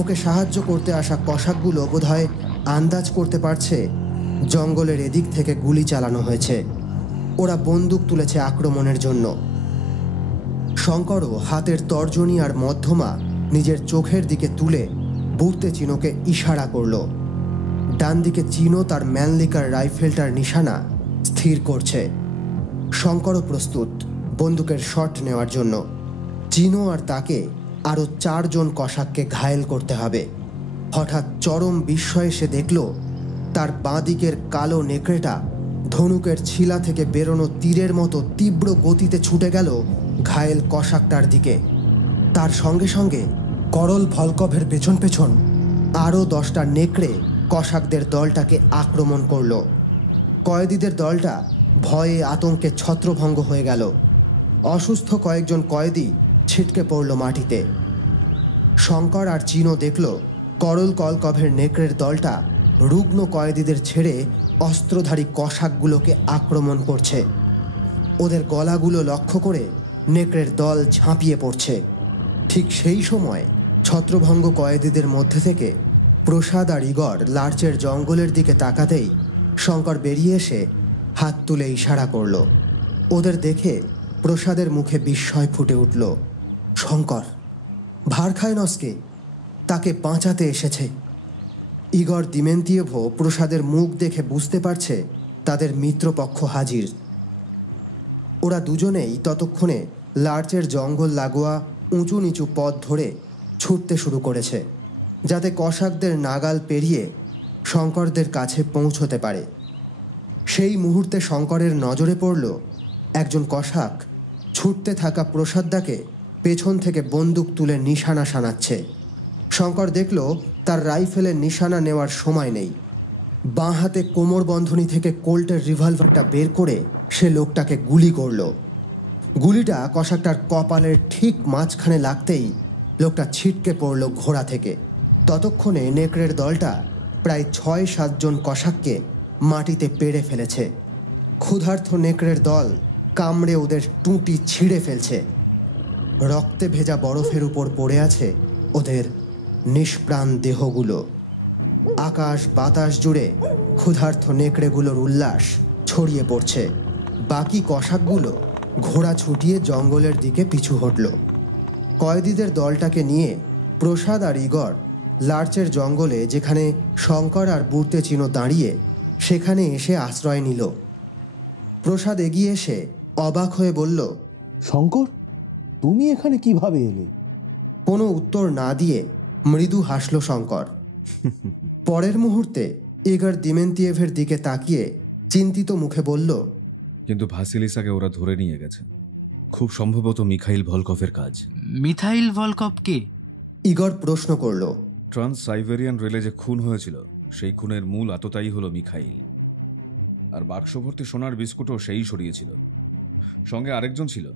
ওকে সাহায্য করতে আসা কসাকগুলো বোধহয় আন্দাজ করতে পারছে জঙ্গলের এদিক থেকে গুলি চালানো হয়েছে। ওরা বন্দুক তুলেছে আক্রমণের জন্য। শঙ্করও হাতের তর্জনী আর মধ্যমা নিজের চোখের দিকে তুলে বুড়তে চিনোকে ইশারা করল। ডান দিকে চিনো তার ম্যানলিকার রাইফেলটার নিশানা স্থির করছে। শঙ্করও প্রস্তুত বন্দুকের শট নেওয়ার জন্য। চিনো আর তাকে আরও 4 জন কসাককে ঘায়েল করতে হবে। হঠাৎ চরম বিস্ময়ে সে দেখল তার বাঁ দিকের কালো নেকড়েটা ধনুকের ছিলা থেকে বেরোনো তীরের মতো তীব্র গতিতে ছুটে গেল ঘায়েল কসাকটার দিকে। তার সঙ্গে সঙ্গে করল ভলকভের পেছন পেছন আরও 10টা নেকড়ে কসাকদের দলটাকে আক্রমণ করল। কয়েদিদের দলটা ভয়ে আতঙ্কে ছত্রভঙ্গ হয়ে গেল। অসুস্থ কয়েকজন কয়েদি ছিটকে পড়ল মাটিতে। শঙ্কর আর চিনো দেখল করল কলকভের নেকড়ের দলটা রুগ্ন কয়েদিদের ছেড়ে অস্ত্রধারী কসাকগুলোকে আক্রমণ করছে। ওদের গলাগুলো লক্ষ্য করে নেকড়ের দল ঝাঁপিয়ে পড়ছে। ঠিক সেই সময় ছত্রভঙ্গ কয়েদিদের মধ্যে থেকে প্রসাদ আর ইগর লার্চের জঙ্গলের দিকে তাকাতেই শঙ্কর বেরিয়ে এসে হাত তুলে ইশারা করল। ওদের দেখে প্রসাদের মুখে বিস্ময় ফুটে উঠল। শঙ্কর, ভারখাইনসকে, তাকে বাঁচাতে এসেছে। ইগর দিমেন্তিয়েভো প্রসাদের মুখ দেখে বুঝতে পারছে তাদের মিত্রপক্ষ হাজির। ওরা দুজনেই ততক্ষণে লার্চের জঙ্গল লাগোয়া উঁচু নিচু পথ ধরে ছুটতে শুরু করেছে, যাতে কসাকদের নাগাল পেরিয়ে শঙ্করদের কাছে পৌঁছতে পারে। সেই মুহূর্তে শঙ্করের নজরে পড়ল একজন কসাক ছুটতে থাকা প্রসাদদাকে পেছন থেকে বন্দুক তুলে নিশানা শানাচ্ছে। শঙ্কর দেখল তার রাইফেলের নিশানা নেওয়ার সময় নেই। বাঁ হাতে কোমরবন্ধনী থেকে কোল্টের রিভলভারটা বের করে সে লোকটাকে গুলি করল। গুলিটা কসাকটার কপালের ঠিক মাঝখানে লাগতেই লোকটা ছিটকে পড়ল ঘোড়া থেকে। ততক্ষণে নেকড়ের দলটা প্রায় ৬-৭ জন কসাককে মাটিতে পেড়ে ফেলেছে। ক্ষুধার্ত নেকড়ের দল কামড়ে ওদের টুঁটি ছিঁড়ে ফেলছে। রক্তে ভেজা বরফের উপর পড়ে আছে ওদের নিষ্প্রাণ দেহগুলো। আকাশ বাতাস জুড়ে ক্ষুধার্ত নেকড়েগুলোর উল্লাস ছড়িয়ে পড়ছে। বাকি কসাকগুলো ঘোড়া ছুটিয়ে জঙ্গলের দিকে পিছু হটল। কয়েদিদের দলটাকে নিয়ে প্রসাদ আর ইগর লার্চের জঙ্গলে, যেখানে শঙ্কর আর বুর্তেচিনো দাঁড়িয়ে, সেখানে এসে আশ্রয় নিল। প্রসাদ এগিয়ে এসে অবাক হয়ে বলল, শঙ্কর, তুমি এখানে কিভাবে এলে? কোনো উত্তর না দিয়ে মৃদু হাসল শঙ্কর। পরের মুহূর্তে ইগর দিমেন্তিয়েভের দিকে তাকিয়ে চিন্তিত মুখে বলল, কিন্তু ভাসিলিসাকে ওরা ধরে নিয়ে গেছে। খুব সম্ভবত মিখাইল ভলকফের কাজ। মিখাইল ভলকভ কে? ইগর প্রশ্ন করল। ট্রান্স সাইবেরিয়ান রেলে যে খুন হয়েছিল, সেই খুনের মূল আততায়ী হলো মিখাইল। আর বাক্স ভর্তি সোনার বিস্কুটও সেই সরিয়েছিল। সঙ্গে আরেকজন ছিল,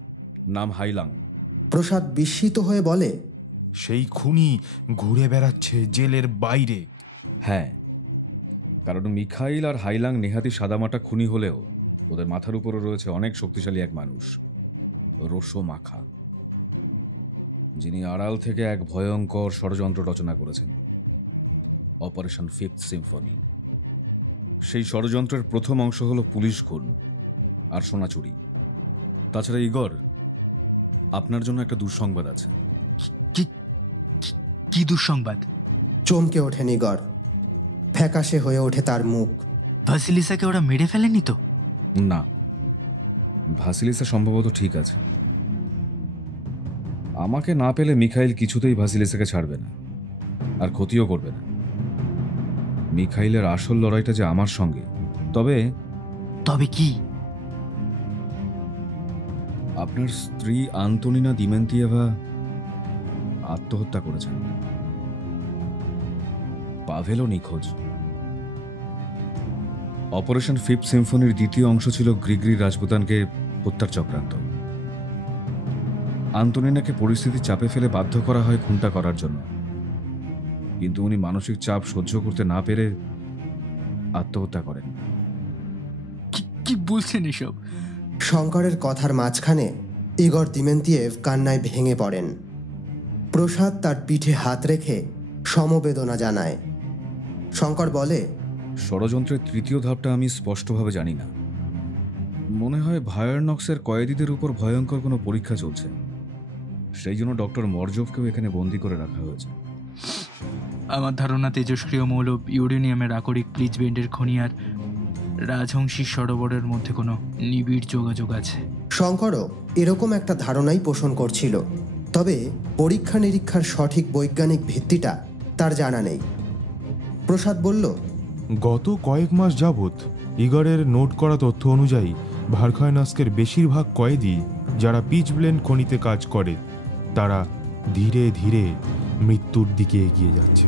নাম হাইলাং। প্রসাদ বিস্মিত হয়ে বলে, সেই খুনি ঘুরে বেড়াচ্ছে জেলের বাইরে? হ্যাঁ, কারণ মিখাইল আর হাইলাং নেহাতি সাদামাটা খুনি হলেও ওদের মাথার উপরে রয়েছে অনেক শক্তিশালী এক মানুষ, রোসোমাখা, যিনি আড়াল থেকে এক ভয়ঙ্কর ষড়যন্ত্র রচনা করেছেন, অপারেশন ফিফথ সিম্ফনি। সেই ষড়যন্ত্রের প্রথম অংশ হলো পুলিশ খুন আর সোনা চুরি। তাছাড়া ইগর, আপনার জন্য একটা দুঃসংবাদ আছে। কি দুঃসংবাদ? চমকে ওঠেন ইগর। ফ্যাকাশে হয়ে ওঠে তার মুখ। ভাসিলিসাকে ওরা মেরে ফেলেনি তো? না, ভাসিলিসা সম্ভবত ঠিক আছে। আমাকে না পেলে মিখাইল কিছুতেই ভাসিলিসাকে ছাড়বে না, আর ক্ষতিও করবে না। মিখাইলের আসল লড়াইটা যে আমার সঙ্গে। তবে কি? আপনার স্ত্রী আন্তোনিনা দিমেন্তিয়েভা আত্মহত্যা করেছেন। পাভেলও নিখোঁজ। অপারেশন ফিফথ সিম্ফনির দ্বিতীয় অংশ ছিল গ্রিগরি রাজপুতানকে হত্যার চক্রান্ত। আন্তোনিনাকে পরিস্থিতির চাপে ফেলে বাধ্য করা হয় খুনটা করার জন্য, কিন্তু উনি মানসিক চাপ সহ্য করতে না পেরে আত্মহত্যা করেন। কি বলছেন এসব? শঙ্করের কথার মাঝখানে ইগর দিমেন্তিয়েভ কান্নায় ভেঙে পড়েন। প্রসাদ তার পিঠে হাত রেখে সমবেদনা জানায়। শঙ্কর বলে, ষড়যন্ত্রের তৃতীয় ধাপটা আমি স্পষ্টভাবে জানি না। মনে হয় ভায়ারনক্সের কয়েদিদের উপর ভয়ঙ্কর কোনো পরীক্ষা চলছে। সেই জন্য ডক্টর মরজোভকেও এখানে বন্দি করে রাখা হয়েছে। আমার ধারণা তেজস্ক্রিয় মৌল ইউরেনিয়ামের আকরিক প্লিচবেন্ডের খনি আর রাজহংসী সরোবরের মধ্যে কোনো নিবিড় যোগাযোগ আছে। শঙ্করও এরকম একটা ধারণাই পোষণ করছিল, তবে পরীক্ষা নিরীক্ষার সঠিক বৈজ্ঞানিক ভিত্তিটা তার জানা নেই। প্রসাদ বলল, গত কয়েক মাস যাবৎ ইগরের নোট করা তথ্য অনুযায়ী ভারখাইনস্কের বেশিরভাগ কয়েদি যারা পিচব্লেন্ড খনিতে কাজ করে, তারা ধীরে ধীরে মৃত্যুর দিকে এগিয়ে যাচ্ছে।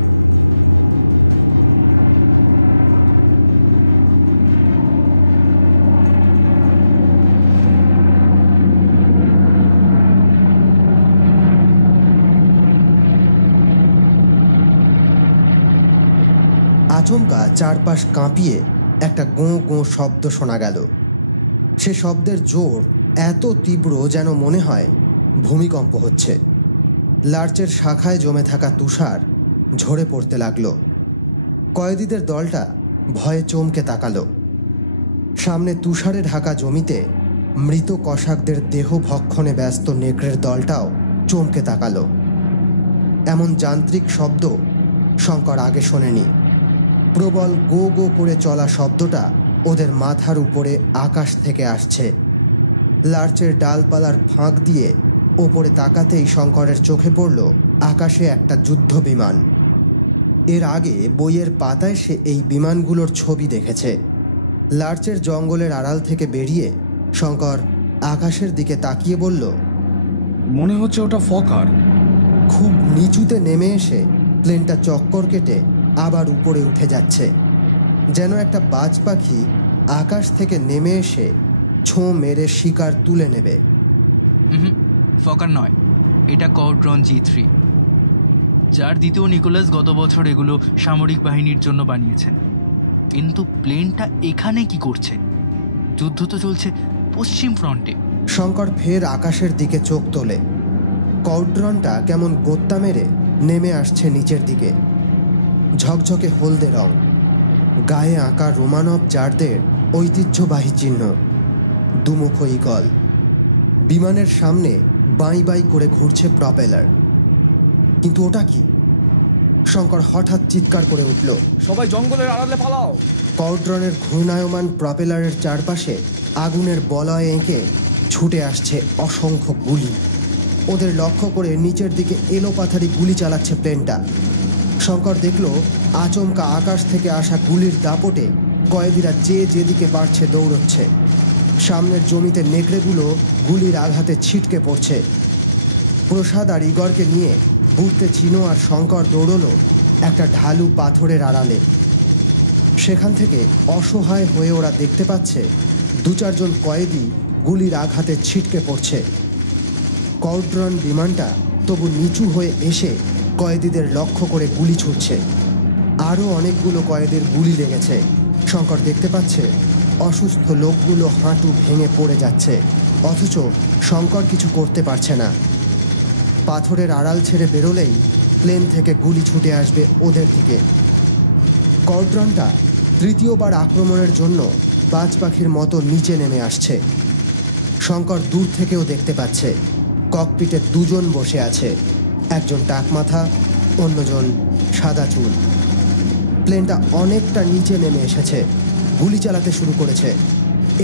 আচমকা চারপাশ কাঁপিয়ে একটা গোঁ গোঁ শব্দ শোনা গেল। সে শব্দের জোর এত তীব্র যেন মনে হয় ভূমিকম্প হচ্ছে। লার্চের শাখায় জমে থাকা তুষার ঝরে পড়তে লাগলো। কয়েদিদের দলটা ভয়ে চমকে তাকালো। সামনে তুষারে ঢাকা জমিতে মৃত কসাকদের দেহ ভক্ষণে ব্যস্ত নেকড়ের দলটাও চমকে তাকালো। এমন যান্ত্রিক শব্দ শঙ্কর আগে শোনেনি। প্রবল গো গো করে চলা শব্দটা ওদের মাথার উপরে আকাশ থেকে আসছে। লার্চের ডালপালার ফাঁক দিয়ে ওপরে তাকাতেই শঙ্করের চোখে পড়ল আকাশে একটা যুদ্ধ বিমান। এর আগে বইয়ের পাতায় সে এই বিমানগুলোর ছবি দেখেছে। লার্চের জঙ্গলের আড়াল থেকে বেরিয়ে শঙ্কর আকাশের দিকে তাকিয়ে বলল, মনে হচ্ছে ওটা ফকার। খুব নিচুতে নেমে এসে প্লেনটা চক্কর কেটে আবার উপরে উঠে যাচ্ছে, যেন একটা বাজ পাখি আকাশ থেকে নেমে এসে ছোঁ মেরে শিকার তুলে নেবে। ফকার নয়, এটা কর্ড্রন G3, যার দ্বিতীয় নিকোলাস গত বছর এগুলো সামরিক বাহিনীর জন্য বানিয়েছেন। কিন্তু প্লেনটা এখানে কি করছে? যুদ্ধ তো চলছে পশ্চিম ফ্রন্টে। শঙ্কর ফের আকাশের দিকে চোখ তোলে। কর্ড্রনটা কেমন গোত্তা মেরে নেমে আসছে নিচের দিকে। ঝকঝকে হলদে রং, গায়ে আঁকা রোমানভ জারদের ঐতিহ্যবাহী চিহ্ন, দুমুখ ঈগল। বিমানের সামনে বাই বাই করে ঘুরছে প্রপেলার। কিন্তু ওটা কি? শঙ্কর হঠাৎ চিৎকার করে উঠল, সবাই জঙ্গলের আড়ালে পালাও! কর্ড্রনের ঘূর্ণায়মান প্রপেলারের চারপাশে আগুনের বলয় এঁকে ছুটে আসছে অসংখ্য গুলি। ওদের লক্ষ্য করে নিচের দিকে এলোপাথারি গুলি চালাচ্ছে প্লেনটা। শঙ্কর দেখল আচমকা আকাশ থেকে আসা গুলির দাপটে কয়েদিরা যেদিকে পারছে দৌড়চ্ছে। সামনের জমিতে নেকড়েগুলো গুলির আঘাতে ছিটকে পড়ছে। প্রসাদ আর ইগরকে নিয়ে বুঝতে চিনো আর শঙ্কর দৌড়লো একটা ঢালু পাথরের আড়ালে। সেখান থেকে অসহায় হয়ে ওরা দেখতে পাচ্ছে 2-4 জন কয়েদি গুলির আঘাতে ছিটকে পড়ছে। কর্ড্রন বিমানটা তবু নিচু হয়ে এসে কয়েদিদের লক্ষ্য করে গুলি ছুটছে। আরও অনেকগুলো কয়েদির গুলি লেগেছে। শঙ্কর দেখতে পাচ্ছে অসুস্থ লোকগুলো হাঁটু ভেঙে পড়ে যাচ্ছে, অথচ শঙ্কর কিছু করতে পারছে না। পাথরের আড়াল ছেড়ে বেরোলেই প্লেন থেকে গুলি ছুটে আসবে ওদের দিকে। কর্ড্রনটা তৃতীয়বার আক্রমণের জন্য বাজ পাখির মতো নিচে নেমে আসছে। শঙ্কর দূর থেকেও দেখতে পাচ্ছে ককপিটে 2 জন বসে আছে, একজন টাক মাথা, অন্যজন সাদা চুল। প্লেনটা অনেকটা নিচে নেমে এসেছে, গুলি চালাতে শুরু করেছে।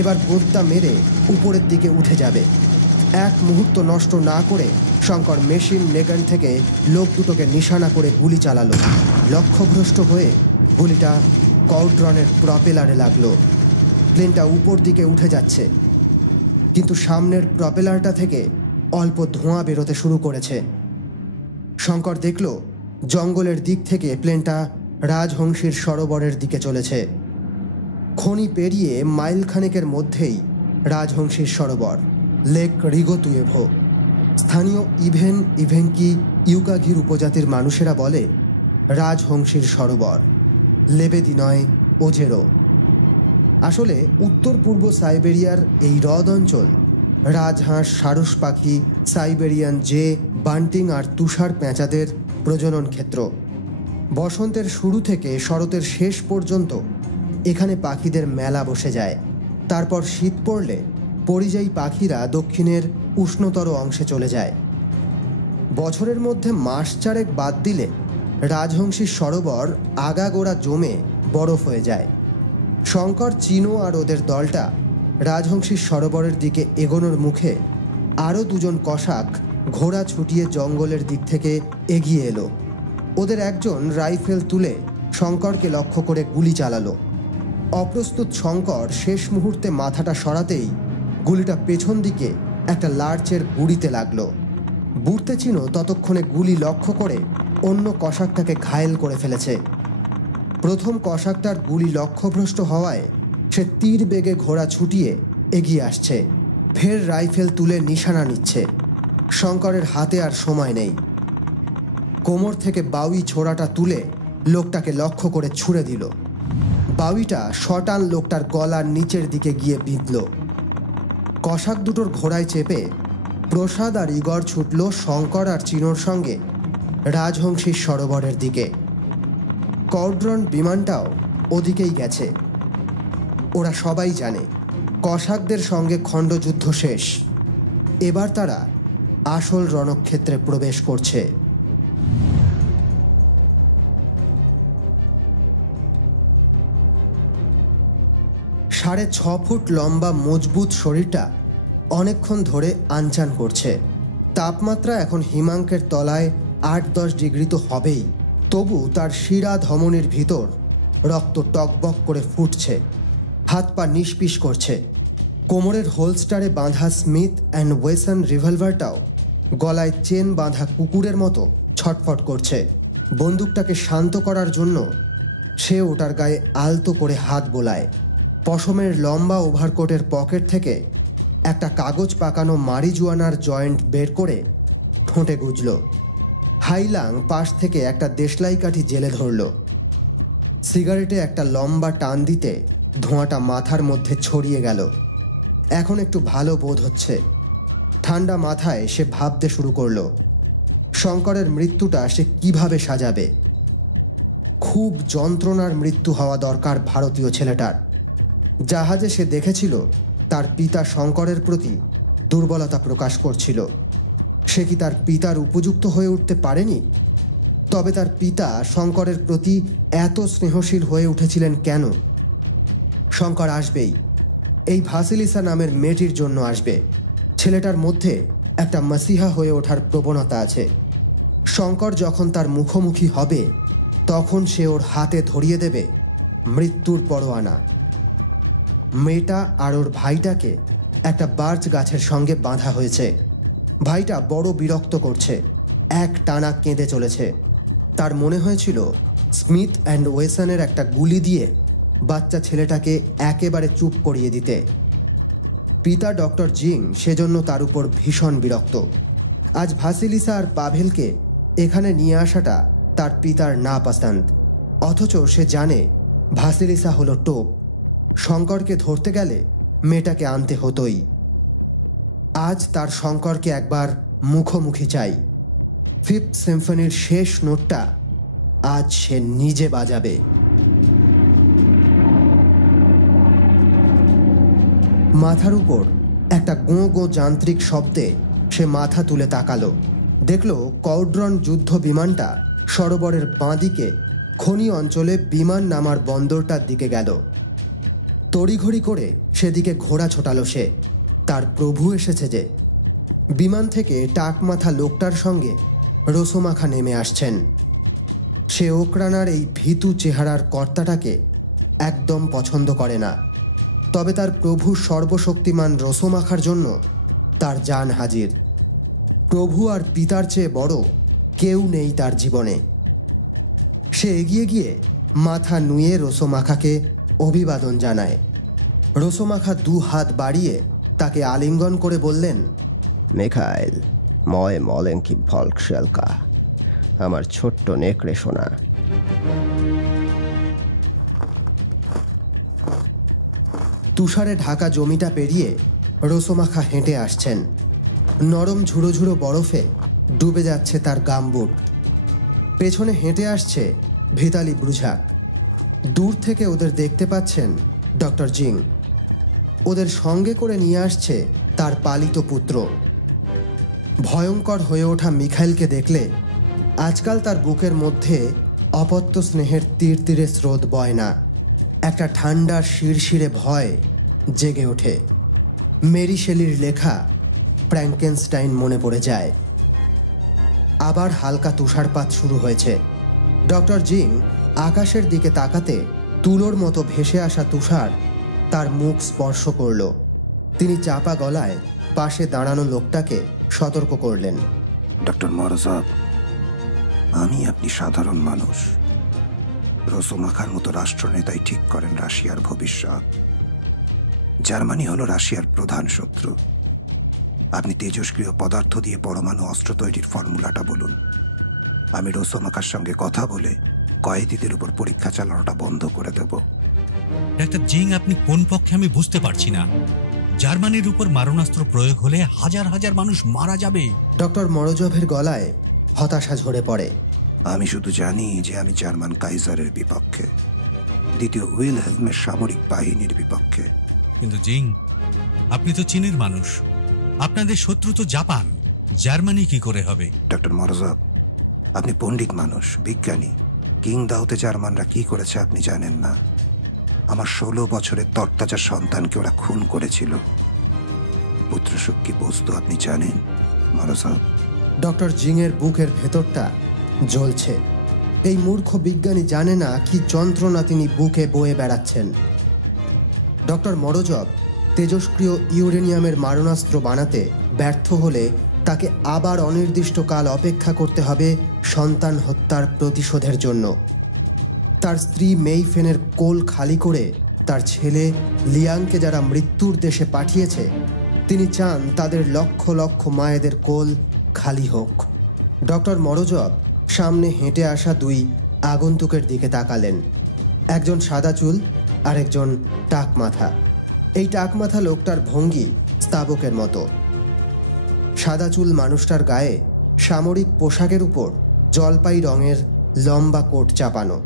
এবার গোত্তা মেরে উপরের দিকে উঠে যাবে। এক মুহূর্ত নষ্ট না করে শঙ্কর মেশিন নেগান থেকে লোক দুটোকে নিশানা করে গুলি চালালো। লক্ষ্যভ্রষ্ট হয়ে গুলিটা কর্ড্রনের প্রপেলারে লাগলো। প্লেনটা উপর দিকে উঠে যাচ্ছে, কিন্তু সামনের প্রপেলারটা থেকে অল্প ধোঁয়া বেরোতে শুরু করেছে। শঙ্কর দেখল জঙ্গলের দিক থেকে প্লেনটা রাজহংসীর সরোবরের দিকে চলেছে। খনি পেরিয়ে মাইলখানেকের মধ্যেই রাজহংসীর সরোবর, লেক রিগোতুয়েভো। স্থানীয় ইভেঙ্কি ইউকাঘির উপজাতির মানুষেরা বলে রাজহংসীর সরোবর, লেবেদি নয় ওজেরো। আসলে উত্তর পূর্ব সাইবেরিয়ার এই হ্রদ অঞ্চল রাজহাঁস, সারস পাখি, সাইবেরিয়ান জে, বান্টিং আর তুষার পেঁচাদের প্রজনন ক্ষেত্র। বসন্তের শুরু থেকে শরতের শেষ পর্যন্ত এখানে পাখিদের মেলা বসে যায়। তারপর শীত পড়লে পরিযায়ী পাখিরা দক্ষিণের উষ্ণতর অংশে চলে যায়। বছরের মধ্যে মাস 4 বাদ দিলে রাজহংসীর সরোবর আগাগোড়া জমে বরফ হয়ে যায়। শঙ্কর, চিনো আর ওদের দলটা রাজহংসীর সরোবরের দিকে এগোনোর মুখে আরও 2 জন কসাক ঘোড়া ছুটিয়ে জঙ্গলের দিক থেকে এগিয়ে এলো। ওদের একজন রাইফেল তুলে শঙ্করকে লক্ষ্য করে গুলি চালালো। অপ্রস্তুত শঙ্কর শেষ মুহূর্তে মাথাটা সরাতেই গুলিটা পেছন দিকে একটা লার্চের বুড়িতে লাগলো। বুড়তে চিনো ততক্ষণে গুলি লক্ষ্য করে অন্য কসাকটাকে ঘায়েল করে ফেলেছে। প্রথম কসাকটার গুলি লক্ষ্যভ্রষ্ট হওয়ায় সে তীর বেগে ঘোড়া ছুটিয়ে এগিয়ে আসছে, ফের রাইফেল তুলে নিশানা নিচ্ছে। শঙ্করের হাতে আর সময় নেই। কোমর থেকে বাউই ছোড়াটা তুলে লোকটাকে লক্ষ্য করে ছুঁড়ে দিল। বাউইটা শটান লোকটার গলার নিচের দিকে গিয়ে বিঁধল। কসাক দুটোর ঘোড়ায় চেপে প্রসাদ আর ইগর ছুটল শঙ্কর আর চিনোর সঙ্গে রাজহংসীর সরোবরের দিকে। কর্ড্রন বিমানটাও ওদিকেই গেছে। ওরা সবাই জানে কসাকদের সঙ্গে খণ্ডযুদ্ধ শেষ। এবার তারা আসল রণক্ষেত্রে প্রবেশ করছে। সাড়ে 6 ফুট লম্বা মজবুত শরীরটা অনেকক্ষণ ধরে আনচান করছে। তাপমাত্রা এখন হিমাঙ্কের তলায় 8-10 ডিগ্রি তো হবেই, তবু তার শিরা ধমনির ভিতর রক্ত টকবক করে ফুটছে, হাত পা নিষ্পিস করছে। কোমরের হোলস্টারে বাঁধা স্মিথ অ্যান্ড ওয়েসন রিভলভারটাও গলায় চেন বাঁধা কুকুরের মতো ছটফট করছে। বন্দুকটাকে শান্ত করার জন্য সে ওটার গায়ে আলতো করে হাত বোলায়। পশমের লম্বা ওভারকোটের পকেট থেকে একটা কাগজ পাকানো মারিজুয়ানার জয়েন্ট বের করে ঠোঁটে গুজল। হাইলাং পাশ থেকে একটা দেশলাই কাঠি জেলে ধরল। সিগারেটে একটা লম্বা টান দিতে ধোঁয়াটা মাথার মধ্যে ছড়িয়ে গেল। এখন একটু ভালো বোধ হচ্ছে। ঠান্ডা মাথায় সে ভাবতে শুরু করল শঙ্করের মৃত্যুটা সে কিভাবে সাজাবে। খুব যন্ত্রণার মৃত্যু হওয়া দরকার ভারতীয় ছেলেটার। জাহাজে সে দেখেছিল তার পিতা শঙ্করের প্রতি দুর্বলতা প্রকাশ করছিল। সে কি তার পিতার উপযুক্ত হয়ে উঠতে পারেনি? তবে তার পিতা শঙ্করের প্রতি এত স্নেহশীল হয়ে উঠেছিলেন কেন? শঙ্কর আসবেই, এই ভাসিলিসা নামের মেয়েটির জন্য আসবে। ছেলেটার মধ্যে একটা মাসিহা হয়ে ওঠার প্রবণতা আছে। শঙ্কর যখন তার মুখোমুখি হবে তখন সে ওর হাতে ধরিয়ে দেবে মৃত্যুর পরোয়ানা। মেয়েটা আর ওর ভাইটাকে একটা বার্চ গাছের সঙ্গে বাঁধা হয়েছে। ভাইটা বড় বিরক্ত করছে, এক টানা কেঁদে চলেছে। তার মনে হয়েছিল স্মিথ অ্যান্ড ওয়েসনের একটা গুলি দিয়ে বাচ্চা ছেলেটাকে একেবারে চুপ করিয়ে দিতে। পিতা ডক্টর জিং সেজন্য তার উপর ভীষণ বিরক্ত। আজ ভাসিলিসা আর পাভেলকে এখানে নিয়ে আসাটা তার পিতার না পছন্দ। অথচ সে জানে ভাসিলিসা হলো টোপ। শঙ্করকে ধরতে গেলে মেয়েটাকে আনতে হতোই। আজ তার শঙ্করকে একবার মুখোমুখি চাই। 5th সিম্ফনির শেষ নোটটা আজ সে নিজে বাজাবে। মাথার উপর একটা গোঁ গোঁ যান্ত্রিক শব্দে সে মাথা তুলে তাকালো। দেখল কৌড্রন যুদ্ধ বিমানটা সরোবরের বাঁদিকে খনি অঞ্চলে বিমান নামার বন্দরটার দিকে গেল। তড়িঘড়ি করে সেদিকে ঘোড়া ছোটালো সে। তার প্রভু এসেছে যে। বিমান থেকে টাক মাথা লোকটার সঙ্গে রোসোমাখা নেমে আসছেন। সে ওকরানার এই ভীতু চেহারার কর্তাটাকে একদম পছন্দ করে না। তবে তার প্রভু সর্বশক্তিমান রোসোমাখার জন্য তার জান হাজির। প্রভু আর পিতার চেয়ে বড় কেউ নেই তার জীবনে। সে এগিয়ে গিয়ে মাথা নুয়ে রোসোমাখাকে অভিবাদন জানায়। রোসোমাখা 2 হাত বাড়িয়ে তাকে আলিঙ্গন করে বললেন, মিখাইল, ময় মলেঙ্কি ভল্কশেলকা, আমার ছোট্ট নেকড়ে সোনা। তুষারে ঢাকা জমিটা পেরিয়ে রোসোমাখা হেঁটে আসছেন। নরম ঝুড়ো ঝুড়ো বরফে ডুবে যাচ্ছে তার গামবুট। পেছনে হেঁটে আসছে ভিতালি ব্রুঝাক। দূর থেকে ওদের দেখতে পাচ্ছেন ডক্টর জিং। ওদের সঙ্গে করে নিয়ে আসছে তার পালিত পুত্র। ভয়ঙ্কর হয়ে ওঠা মিখাইলকে দেখলে আজকাল তার বুকের মধ্যে অপত্য স্নেহের তীর তীরে স্রোত বয় না। একটা ঠান্ডা শিরশিরে ভয় জেগে ওঠে। মেরি শেলির লেখা ফ্র্যাঙ্কেনস্টাইন মনে পড়ে যায়। আবার হালকা তুষারপাত শুরু হয়েছে। ডক্টর জিং আকাশের দিকে তাকাতে তুলোর মতো ভেসে আসা তুষার তার মুখ স্পর্শ করল। তিনি চাপা গলায় পাশে দাঁড়ানো লোকটাকে সতর্ক করলেন, ডক্টর মরজভ, আমি আপনি সাধারণ মানুষ। রোসোমাখার মতো রাষ্ট্রনেতাই ঠিক করেন রাশিয়ার ভবিষ্যৎ। জার্মানি হলো রাশিয়ার প্রধান শত্রু। আপনি তেজস্ক্রিয় পদার্থ দিয়ে পরমাণু অস্ত্র তৈরির ফর্মুলাটা বলুন। আমি রোসোমাখার সঙ্গে কথা বলে কয়েদিদের উপর পরীক্ষা চালানোটা বন্ধ করে দেব। ডাক্তার জিং, আপনি কোন পক্ষে আমি বুঝতে পারছি না। জার্মানির উপর মারণাস্ত্র প্রয়োগ হলে হাজার হাজার মানুষ মারা যাবে। ডক্টর মরজভের গলায় হতাশা ঝরে পড়ে। আমি শুধু জানি যে আমি জার্মান কাইজারের বিপক্ষে, দ্বিতীয় উইলহেলমের সামরিক বাহিনীর বিপক্ষে। কিন্তু জিং, আপনি তো চীনের মানুষ, আপনাদের শত্রু তো জাপান, জার্মানি কি করে হবে? ডক্টর মরজব, আপনি পণ্ডিত মানুষ, বিজ্ঞানী। কিং দাওতে জার্মানরা কি করেছে আপনি জানেন না। আমার 16 বছরের তরতাজা সন্তানকে ওরা খুন করেছিল। পুত্রশোক কি বস্তু আপনি জানেন মরজব? ডক্টর জিংয়ের বুকের ভেতরটা জ্বলছে। এই মূর্খ বিজ্ঞানী জানে না কি যন্ত্রণা তিনি বুকে বয়ে বেড়াচ্ছেন। ডক্টর মরজব তেজস্ক্রিয় ইউরেনিয়ামের মারণাস্ত্র বানাতে ব্যর্থ হলে তাকে আবার অনির্দিষ্টকাল অপেক্ষা করতে হবে সন্তান হত্যার প্রতিশোধের জন্য। তার স্ত্রী মেইফেনের কোল খালি করে তার ছেলে লিয়াংকে যারা মৃত্যুর দেশে পাঠিয়েছে, তিনি চান তাদের লক্ষ লক্ষ মায়েদের কোল খালি হোক। ডক্টর মরজব সামনে হেঁটে আসা দুই আগন্তুকের দিকে তাকালেন। একজন সাদা চুল আর একজন টাক মাথা। এই টাক মাথা লোকটার ভঙ্গি স্তাবকের মতো। সাদা চুল মানুষটার গায়ে সামরিক পোশাকের উপর জলপাই রঙের লম্বা কোট চাপানো।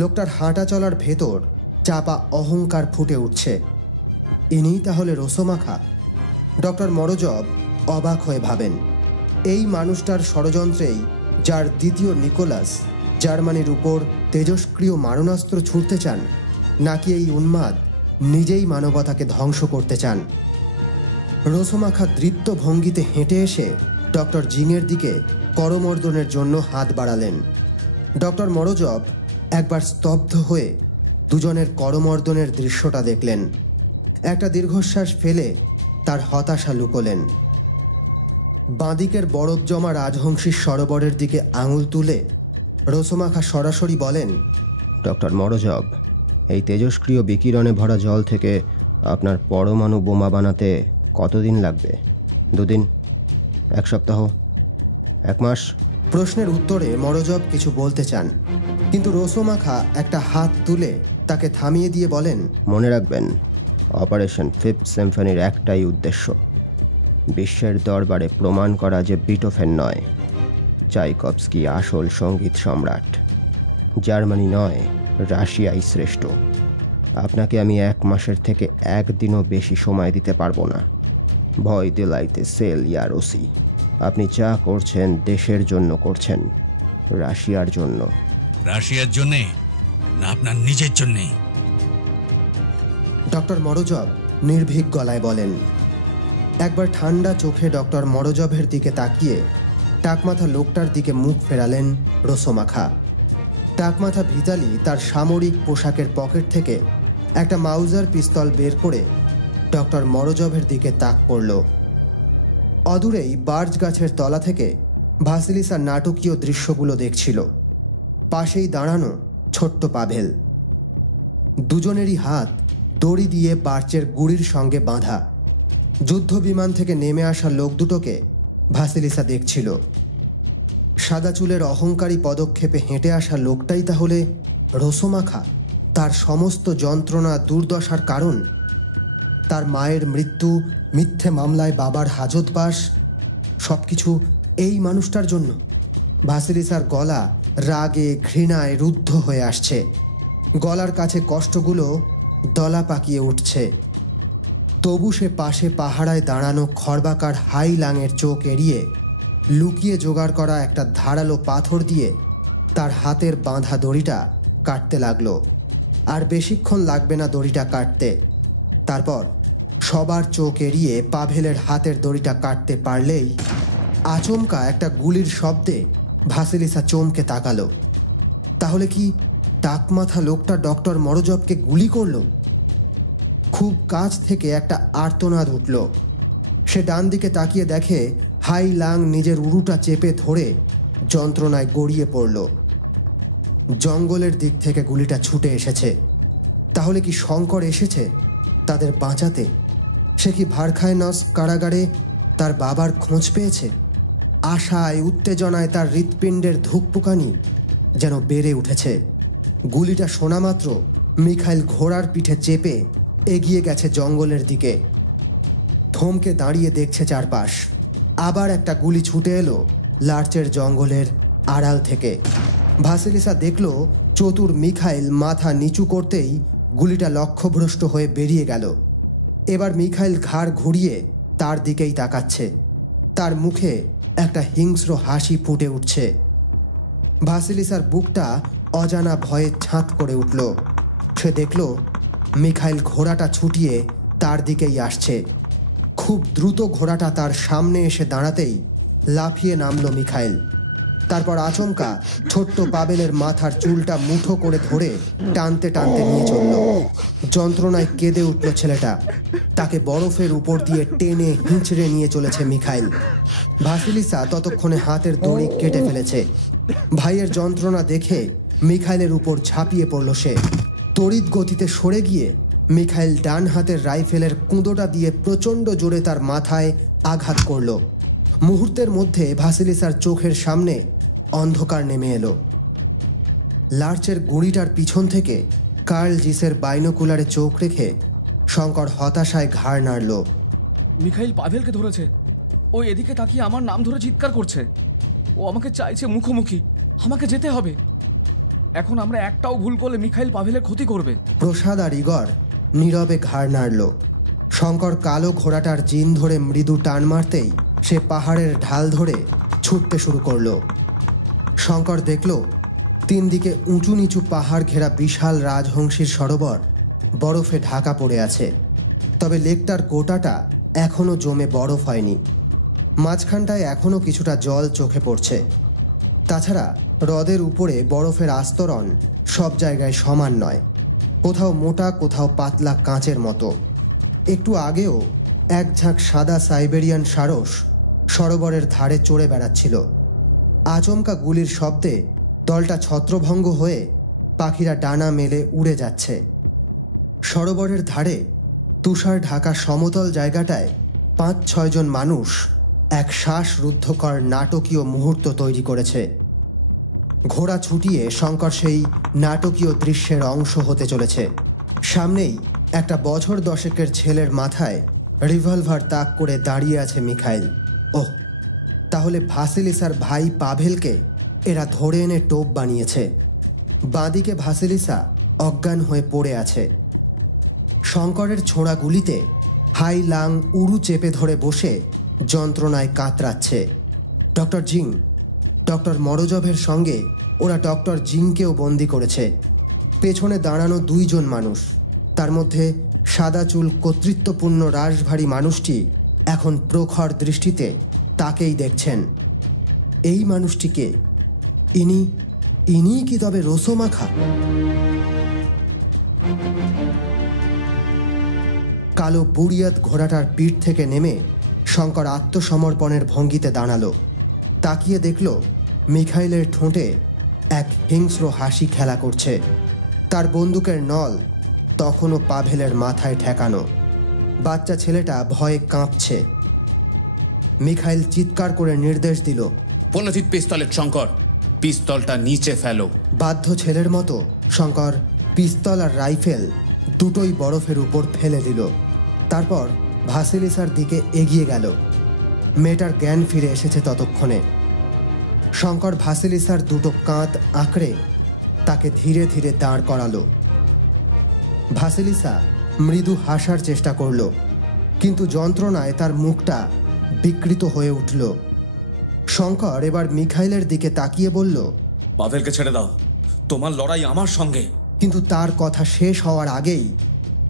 লোকটার হাঁটা চলার ভেতর চাপা অহংকার ফুটে উঠছে। ইনিই তাহলে রোসোমাখা? ডক্টর মরজব অবাক হয়ে ভাবেন, এই মানুষটার ষড়যন্ত্রেই যার দ্বিতীয় নিকোলাস জার্মানির উপর তেজস্ক্রিয় মারণাস্ত্র ছুড়তে চান, নাকি এই উন্মাদ নিজেই মানবতাকে ধ্বংস করতে চান? রোসোমাখা দৃপ্ত ভঙ্গিতে হেঁটে এসে ডক্টর জিংয়ের দিকে করমর্দনের জন্য হাত বাড়ালেন। ডক্টর মরজব একবার স্তব্ধ হয়ে দুজনের করমর্দনের দৃশ্যটা দেখলেন। একটা দীর্ঘশ্বাস ফেলে তার হতাশা লুকোলেন। বাঁদিকের বরফ জমা রাজহংসীর সরোবরের দিকে আঙুল তুলে রোসোমাখা সরাসরি বলেন, ডক্টর মরজব, এই তেজস্ক্রিয় বিকিরণে ভরা জল থেকে আপনার পরমাণু বোমা বানাতে কতদিন লাগবে? 2 দিন? 1 সপ্তাহ? 1 মাস? প্রশ্নের উত্তরে মরজব কিছু বলতে চান, কিন্তু রোসোমাখা একটা হাত তুলে তাকে থামিয়ে দিয়ে বলেন, মনে রাখবেন, অপারেশন ফিফথ সিম্ফনির একটাই উদ্দেশ্য, বিশ্বের দরবারে প্রমাণ করা যে বিটোফেন নয়, চাইকভস্কি আসল সঙ্গীত সম্রাট। জার্মানি নয়, রাশিয়াই শ্রেষ্ঠ। আপনাকে আমি 1 মাসের থেকে 1 দিনও বেশি সময় দিতে পারবো না। ভয় দিলাইতে সেল ইয়ারোসি। আপনি যা করছেন দেশের জন্য করছেন, রাশিয়ার জন্য। রাশিয়ার জন্যে না আপনার নিজের জন্যে? ডক্টর মরজব নির্ভীক গলায় বলেন। একবার ঠান্ডা চোখে ডক্টর মরজবের দিকে তাকিয়ে টাকমাথা লোকটার দিকে মুখ ফেরালেন রোসোমাখা। টাকমাথা ভিতালি তার সামরিক পোশাকের পকেট থেকে একটা মাউজার পিস্তল বের করে ডক্টর মরজবের দিকে তাক করল। অদূরেই বার্জ গাছের তলা থেকে ভাসিলিসা নাটকীয় দৃশ্যগুলো দেখছিল। পাশেই দাঁড়ানো ছোট্ট পাভেল। দুজনেরই হাত দড়ি দিয়ে বার্চের গুড়ির সঙ্গে বাঁধা। যুদ্ধ বিমান থেকে নেমে আসা লোক দুটোকে ভাসিলিসা দেখছিল। সাদা চুলের অহংকারী পদক্ষেপে হেঁটে আসা লোকটাই তাহলে রোসোমাখা, তার সমস্ত যন্ত্রণা দুর্দশার কারণ। তার মায়ের মৃত্যু, মিথ্যে মামলায় বাবার হাজতবাস, সবকিছু এই মানুষটার জন্য। ভাসিলিসার গলা রাগে ঘৃণায় রুদ্ধ হয়ে আসছে। গলার কাছে কষ্টগুলো দলা পাকিয়ে উঠছে। তবু সে পাশে পাহাড়ায় দাঁড়ানো খর্বাকার হাই লাংয়ের চোখ এড়িয়ে লুকিয়ে জোগাড় করা একটা ধারালো পাথর দিয়ে তার হাতের বাঁধা দড়িটা কাটতে লাগলো। আর বেশিক্ষণ লাগবে না দড়িটা কাটতে। তারপর সবার চোখ এড়িয়ে পাভেলের হাতের দড়িটা কাটতে পারলেই আচমকা একটা গুলির শব্দে ভাসিলিসা চমকে তাকালো। তাহলে কি টাকমাথা লোকটা ডক্টর মরজবকে গুলি করল? খুব কাছ থেকে একটা আর্তনাদ উঠল। সে ডান দিকে তাকিয়ে দেখে হাই লাং নিজের উরুটা চেপে ধরে যন্ত্রণায় গড়িয়ে পড়ল। জঙ্গলের দিক থেকে গুলিটা ছুটে এসেছে। তাহলে কি শঙ্কর এসেছে তাদের বাঁচাতে? সে কি ভারখাইনস কারাগারে তার বাবার খোঁজ পেয়েছে? আশায় উত্তেজনায় তার হৃৎপিণ্ডের ধুকপুকানি যেন বেড়ে উঠেছে। গুলিটা শোনা মাত্র মিখাইল ঘোড়ার পিঠে চেপে এগিয়ে গেছে জঙ্গলের দিকে। থমকে দাঁড়িয়ে দেখছে চারপাশ। আবার একটা গুলি ছুটে এলো লার্চের জঙ্গলের আড়াল থেকে। ভাসিলিসা দেখল চতুর মিখাইল মাথা নিচু করতেই গুলিটা লক্ষ্যভ্রষ্ট হয়ে বেরিয়ে গেল। এবার মিখাইল ঘাড় ঘুরিয়ে তার দিকেই তাকাচ্ছে। তার মুখে একটা হিংস্র হাসি ফুটে উঠছে। ভাসিলিসার বুকটা অজানা ভয়ে ছাঁত করে উঠল। সে দেখল মিখাইল ঘোড়াটা ছুটিয়ে তার দিকেই আসছে। খুব দ্রুত ঘোড়াটা তার সামনে এসে দাঁড়াতেই লাফিয়ে নামল মিখাইল। তারপর আচমকা ছোট্ট পাবেলের মাথার চুলটা মুঠো করে ধরে টানতে টানতে নিয়ে চলল। যন্ত্রণায় কেঁদে উঠল ছেলেটা। তাকে বরফের উপর দিয়ে টেনে হিঁচড়ে নিয়ে চলেছে মিখাইল। ভাসিলিসা ততক্ষণে হাতের দড়ি কেটে ফেলেছে। ভাইয়ের যন্ত্রণা দেখে মিখাইলের উপর ঝাঁপিয়ে পড়ল সে। তড়িৎ গতিতে সরে গিয়ে মিখাইল ডান হাতের রাইফেলের কুঁদোটা দিয়ে প্রচণ্ড জোরে তার মাথায় আঘাত করল। মুহূর্তের মধ্যে ভাসিলিসার চোখের সামনে অন্ধকার নেমে এলো। লার্চের গুঁড়িটার পিছন থেকে কার্ল জিসের বাইনোকুলারে চোখ রেখে শঙ্কর হতাশায় ঘাড় নাড়ল। মিখাইল পাভেলকে ধরেছে। ও এদিকে তাকিয়ে আমার নাম ধরে চিৎকার করছে। ও আমাকে চাইছে মুখোমুখি। আমাকে যেতে হবে। এখন আমরা একটাও ভুল করলে মিখাইল পাভেলের ক্ষতি করবে। প্রসাদ আর ইগর নীরবে ঘাড় নাড়ল। শঙ্কর কালো ঘোড়াটার জিন ধরে মৃদু টান মারতেই সে পাহাড়ের ঢাল ধরে ছুটতে শুরু করল। শঙ্কর দেখল 3 দিকে উঁচু নিচু পাহাড় ঘেরা বিশাল রাজহংসীর সরোবর বরফে ঢাকা পড়ে আছে। তবে লেকটার গোটাটা এখনো জমে বরফ হয়নি। মাঝখানটায় এখনো কিছুটা জল চোখে পড়ছে। তাছাড়া হ্রদের উপরে বরফের আস্তরণ সব জায়গায় সমান নয়। কোথাও মোটা, কোথাও পাতলা কাঁচের মতো। একটু আগেও এক ঝাঁক সাদা সাইবেরিয়ান সারস সরোবরের ধারে চড়ে বেড়াচ্ছিল। আচমকা গুলির শব্দে দলটা ছত্রভঙ্গ হয়ে পাখিরা ডানা মেলে উড়ে যাচ্ছে। সরোবরের ধারে তুষার ঢাকা সমতল জায়গাটায় 5-6 জন মানুষ এক শ্বাসরুদ্ধকর নাটকীয় মুহূর্ত তৈরি করেছে। ঘোড়া ছুটিয়ে শঙ্কর সেই নাটকীয় দৃশ্যের অংশ হতে চলেছে। সামনেই একটা বছর 10-এর ছেলের মাথায় রিভলভার তাক করে দাঁড়িয়ে আছে মিখাইল। ওহ, তাহলে ভাসিলিসার ভাই পাভেলকে এরা ধরে এনে টোপ বানিয়েছে। বাঁদিকে ভাসিলিসা অজ্ঞান হয়ে পড়ে আছে। শঙ্করের ছোঁড়া গুলিতে হাই লাং উড়ু চেপে ধরে বসে যন্ত্রণায় কাতরাচ্ছে ডক্টর জিং। ডক্টর মরোজভের সঙ্গে ওরা ডক্টর জিংকেও বন্দি করেছে। পেছনে দাঁড়ানো 2 জন মানুষ, তার মধ্যে সাদা চুল কর্তৃত্বপূর্ণ রাশভারী মানুষটি এখন প্রখর দৃষ্টিতে তাকেই দেখছেন। এই মানুষটিকে ইনি কি তবে রোসোমাখা? কালো বুড়িয়াত ঘোড়াটার পিঠ থেকে নেমে শঙ্কর আত্মসমর্পণের ভঙ্গিতে দাঁড়ালো। তাকিয়ে দেখল মিখাইলের ঠোঁটে এক হিংস্র হাসি খেলা করছে। তার বন্দুকের নল তখনও পাভেলের মাথায় ঠেকানো। বাচ্চা ছেলেটা ভয়ে কাঁপছে। মিখাইল চিৎকার করে নির্দেশ দিল, পণ্যজিৎ পিস্তলের শঙ্কর, পিস্তলটা নিচে ফেলো। বাধ্য ছেলের মতো শঙ্কর পিস্তল আর রাইফেল দুটোই বরফের উপর ফেলে দিল। তারপর ভাসিলিসার দিকে এগিয়ে গেল। মেয়েটার জ্ঞান ফিরে এসেছে ততক্ষণে। শঙ্কর ভাসিলিসার দুটো কাঁধ আঁকড়ে তাকে ধীরে ধীরে দাঁড় করালো। ভাসিলিসা মৃদু হাসার চেষ্টা করল, কিন্তু যন্ত্রণায় তার মুখটা বিকৃত হয়ে উঠল। শঙ্কর এবার মিখাইলের দিকে তাকিয়ে বলল, পাভেলকে ছেড়ে দাও, তোমার লড়াই আমার সঙ্গে। কিন্তু তার কথা শেষ হওয়ার আগেই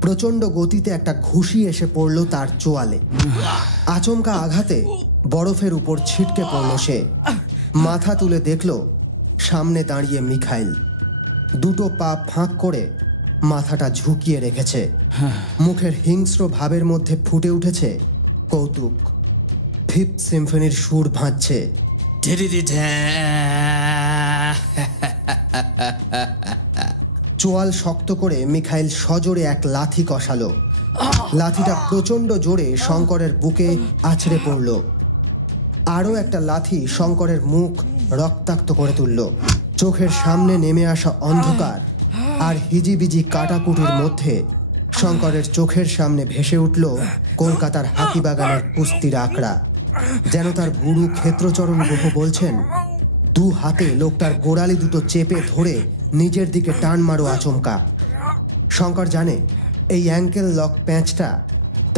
প্রচণ্ড গতিতে একটা ঘুষি এসে পড়ল তার চোয়ালে। আচমকা আঘাতে বরফের উপর ছিটকে পড়ল সে। মাথা তুলে দেখল সামনে দাঁড়িয়ে মিখাইল। দুটো পা ফাঁক করে মাথাটা ঝুঁকিয়ে রেখেছে। মুখের হিংস্র ভাবের মধ্যে ফুটে উঠেছে কৌতুক। ফিফথ সিম্ফনির সুর ভাঁজছে। চোয়াল শক্ত করে মিখাইল সজোরে এক লাথি কষালো। লাথিটা প্রচণ্ড জোরে শঙ্করের বুকে আছড়ে পড়ল। আরও একটা লাথি শঙ্করের মুখ রক্তাক্ত করে তুলল। চোখের সামনে নেমে আসা অন্ধকার আর হিজিবিজি কাটাকুটির মধ্যে শঙ্করের চোখের সামনে ভেসে উঠল কলকাতার হাতিবাগানের কুস্তির আঁকড়া। যেন তার গুরু ক্ষেত্রচরণ গুহ বলছেন, 2 হাতে লোকটার গোড়ালি দুটো চেপে ধরে নিজের দিকে টান মারো আচমকা। শঙ্কর জানে এই অ্যাঙ্কেল লক প্যাঁচটা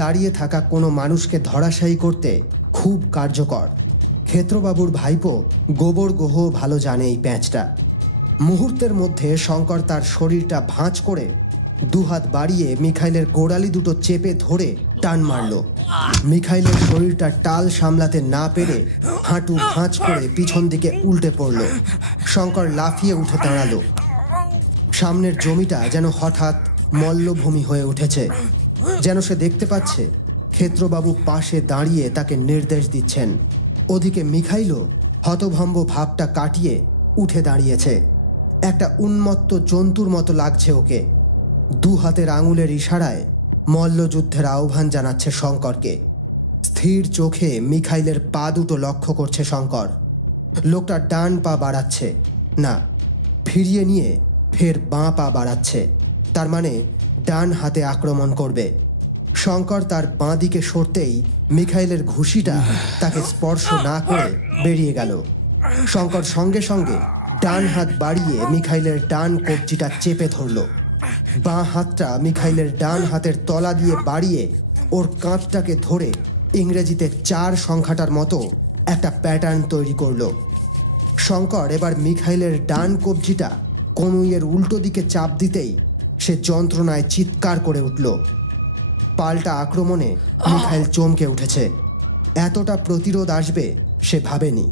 দাঁড়িয়ে থাকা কোনো মানুষকে ধরাশায়ী করতে খুব কার্যকর। ক্ষেত্রবাবুর ভাইপো গোবর গোহ ভালো জানে এই প্যাঁচটা। মুহূর্তের মধ্যে শঙ্কর তার শরীরটা ভাঁজ করে দুহাত বাড়িয়ে মিখাইলের গোড়ালি দুটো চেপে ধরে টান মারল। মিখাইলের শরীরটা টাল সামলাতে না পেরে হাঁটু ভাঁজ করে পিছন দিকে উল্টে পড়ল। শঙ্কর লাফিয়ে উঠে দাঁড়ালো। সামনের জমিটা যেন হঠাৎ মল্লভূমি হয়ে উঠেছে, যেন সে দেখতে পাচ্ছে ক্ষেত্রবাবু পাশে দাঁড়িয়ে তাকে নির্দেশ দিচ্ছেন। ওদিকে মিখাইলও হতভম্ব ভাবটা কাটিয়ে উঠে দাঁড়িয়েছে। একটা উন্মত্ত জন্তুর মতো লাগছে ওকে। দু হাতের আঙুলের ইশারায় মল্লযুদ্ধের আহ্বান জানাচ্ছে শঙ্করকে। স্থির চোখে মিখাইলের পা দুটো লক্ষ্য করছে শঙ্কর। লোকটা ডান পা বাড়াচ্ছে না, ফিরিয়ে নিয়ে ফের বাঁ পা বাড়াচ্ছে, তার মানে ডান হাতে আক্রমণ করবে। শঙ্কর তার বাঁ দিকে সরতেই মিখাইলের ঘুষিটা তাকে স্পর্শ না করে বেরিয়ে গেল। শঙ্কর সঙ্গে সঙ্গে ডান হাত বাড়িয়ে মিখাইলের ডান কবজিটা চেপে ধরল। বাঁ হাতটা মিখাইলের ডান হাতের তলা দিয়ে বাড়িয়ে ওর কাঁধটাকে ধরে ইংরেজিতে 4 সংখ্যাটার মতো একটা প্যাটার্ন তৈরি করল। শঙ্কর এবার মিখাইলের ডান কবজিটা কনুইয়ের উল্টো দিকে চাপ দিতেই সে যন্ত্রণায় চিৎকার করে উঠল। পাল্টা আক্রমণে মিখাইল চমকে উঠেছে। এতটা প্রতিরোধ আসবে সে ভাবেনি।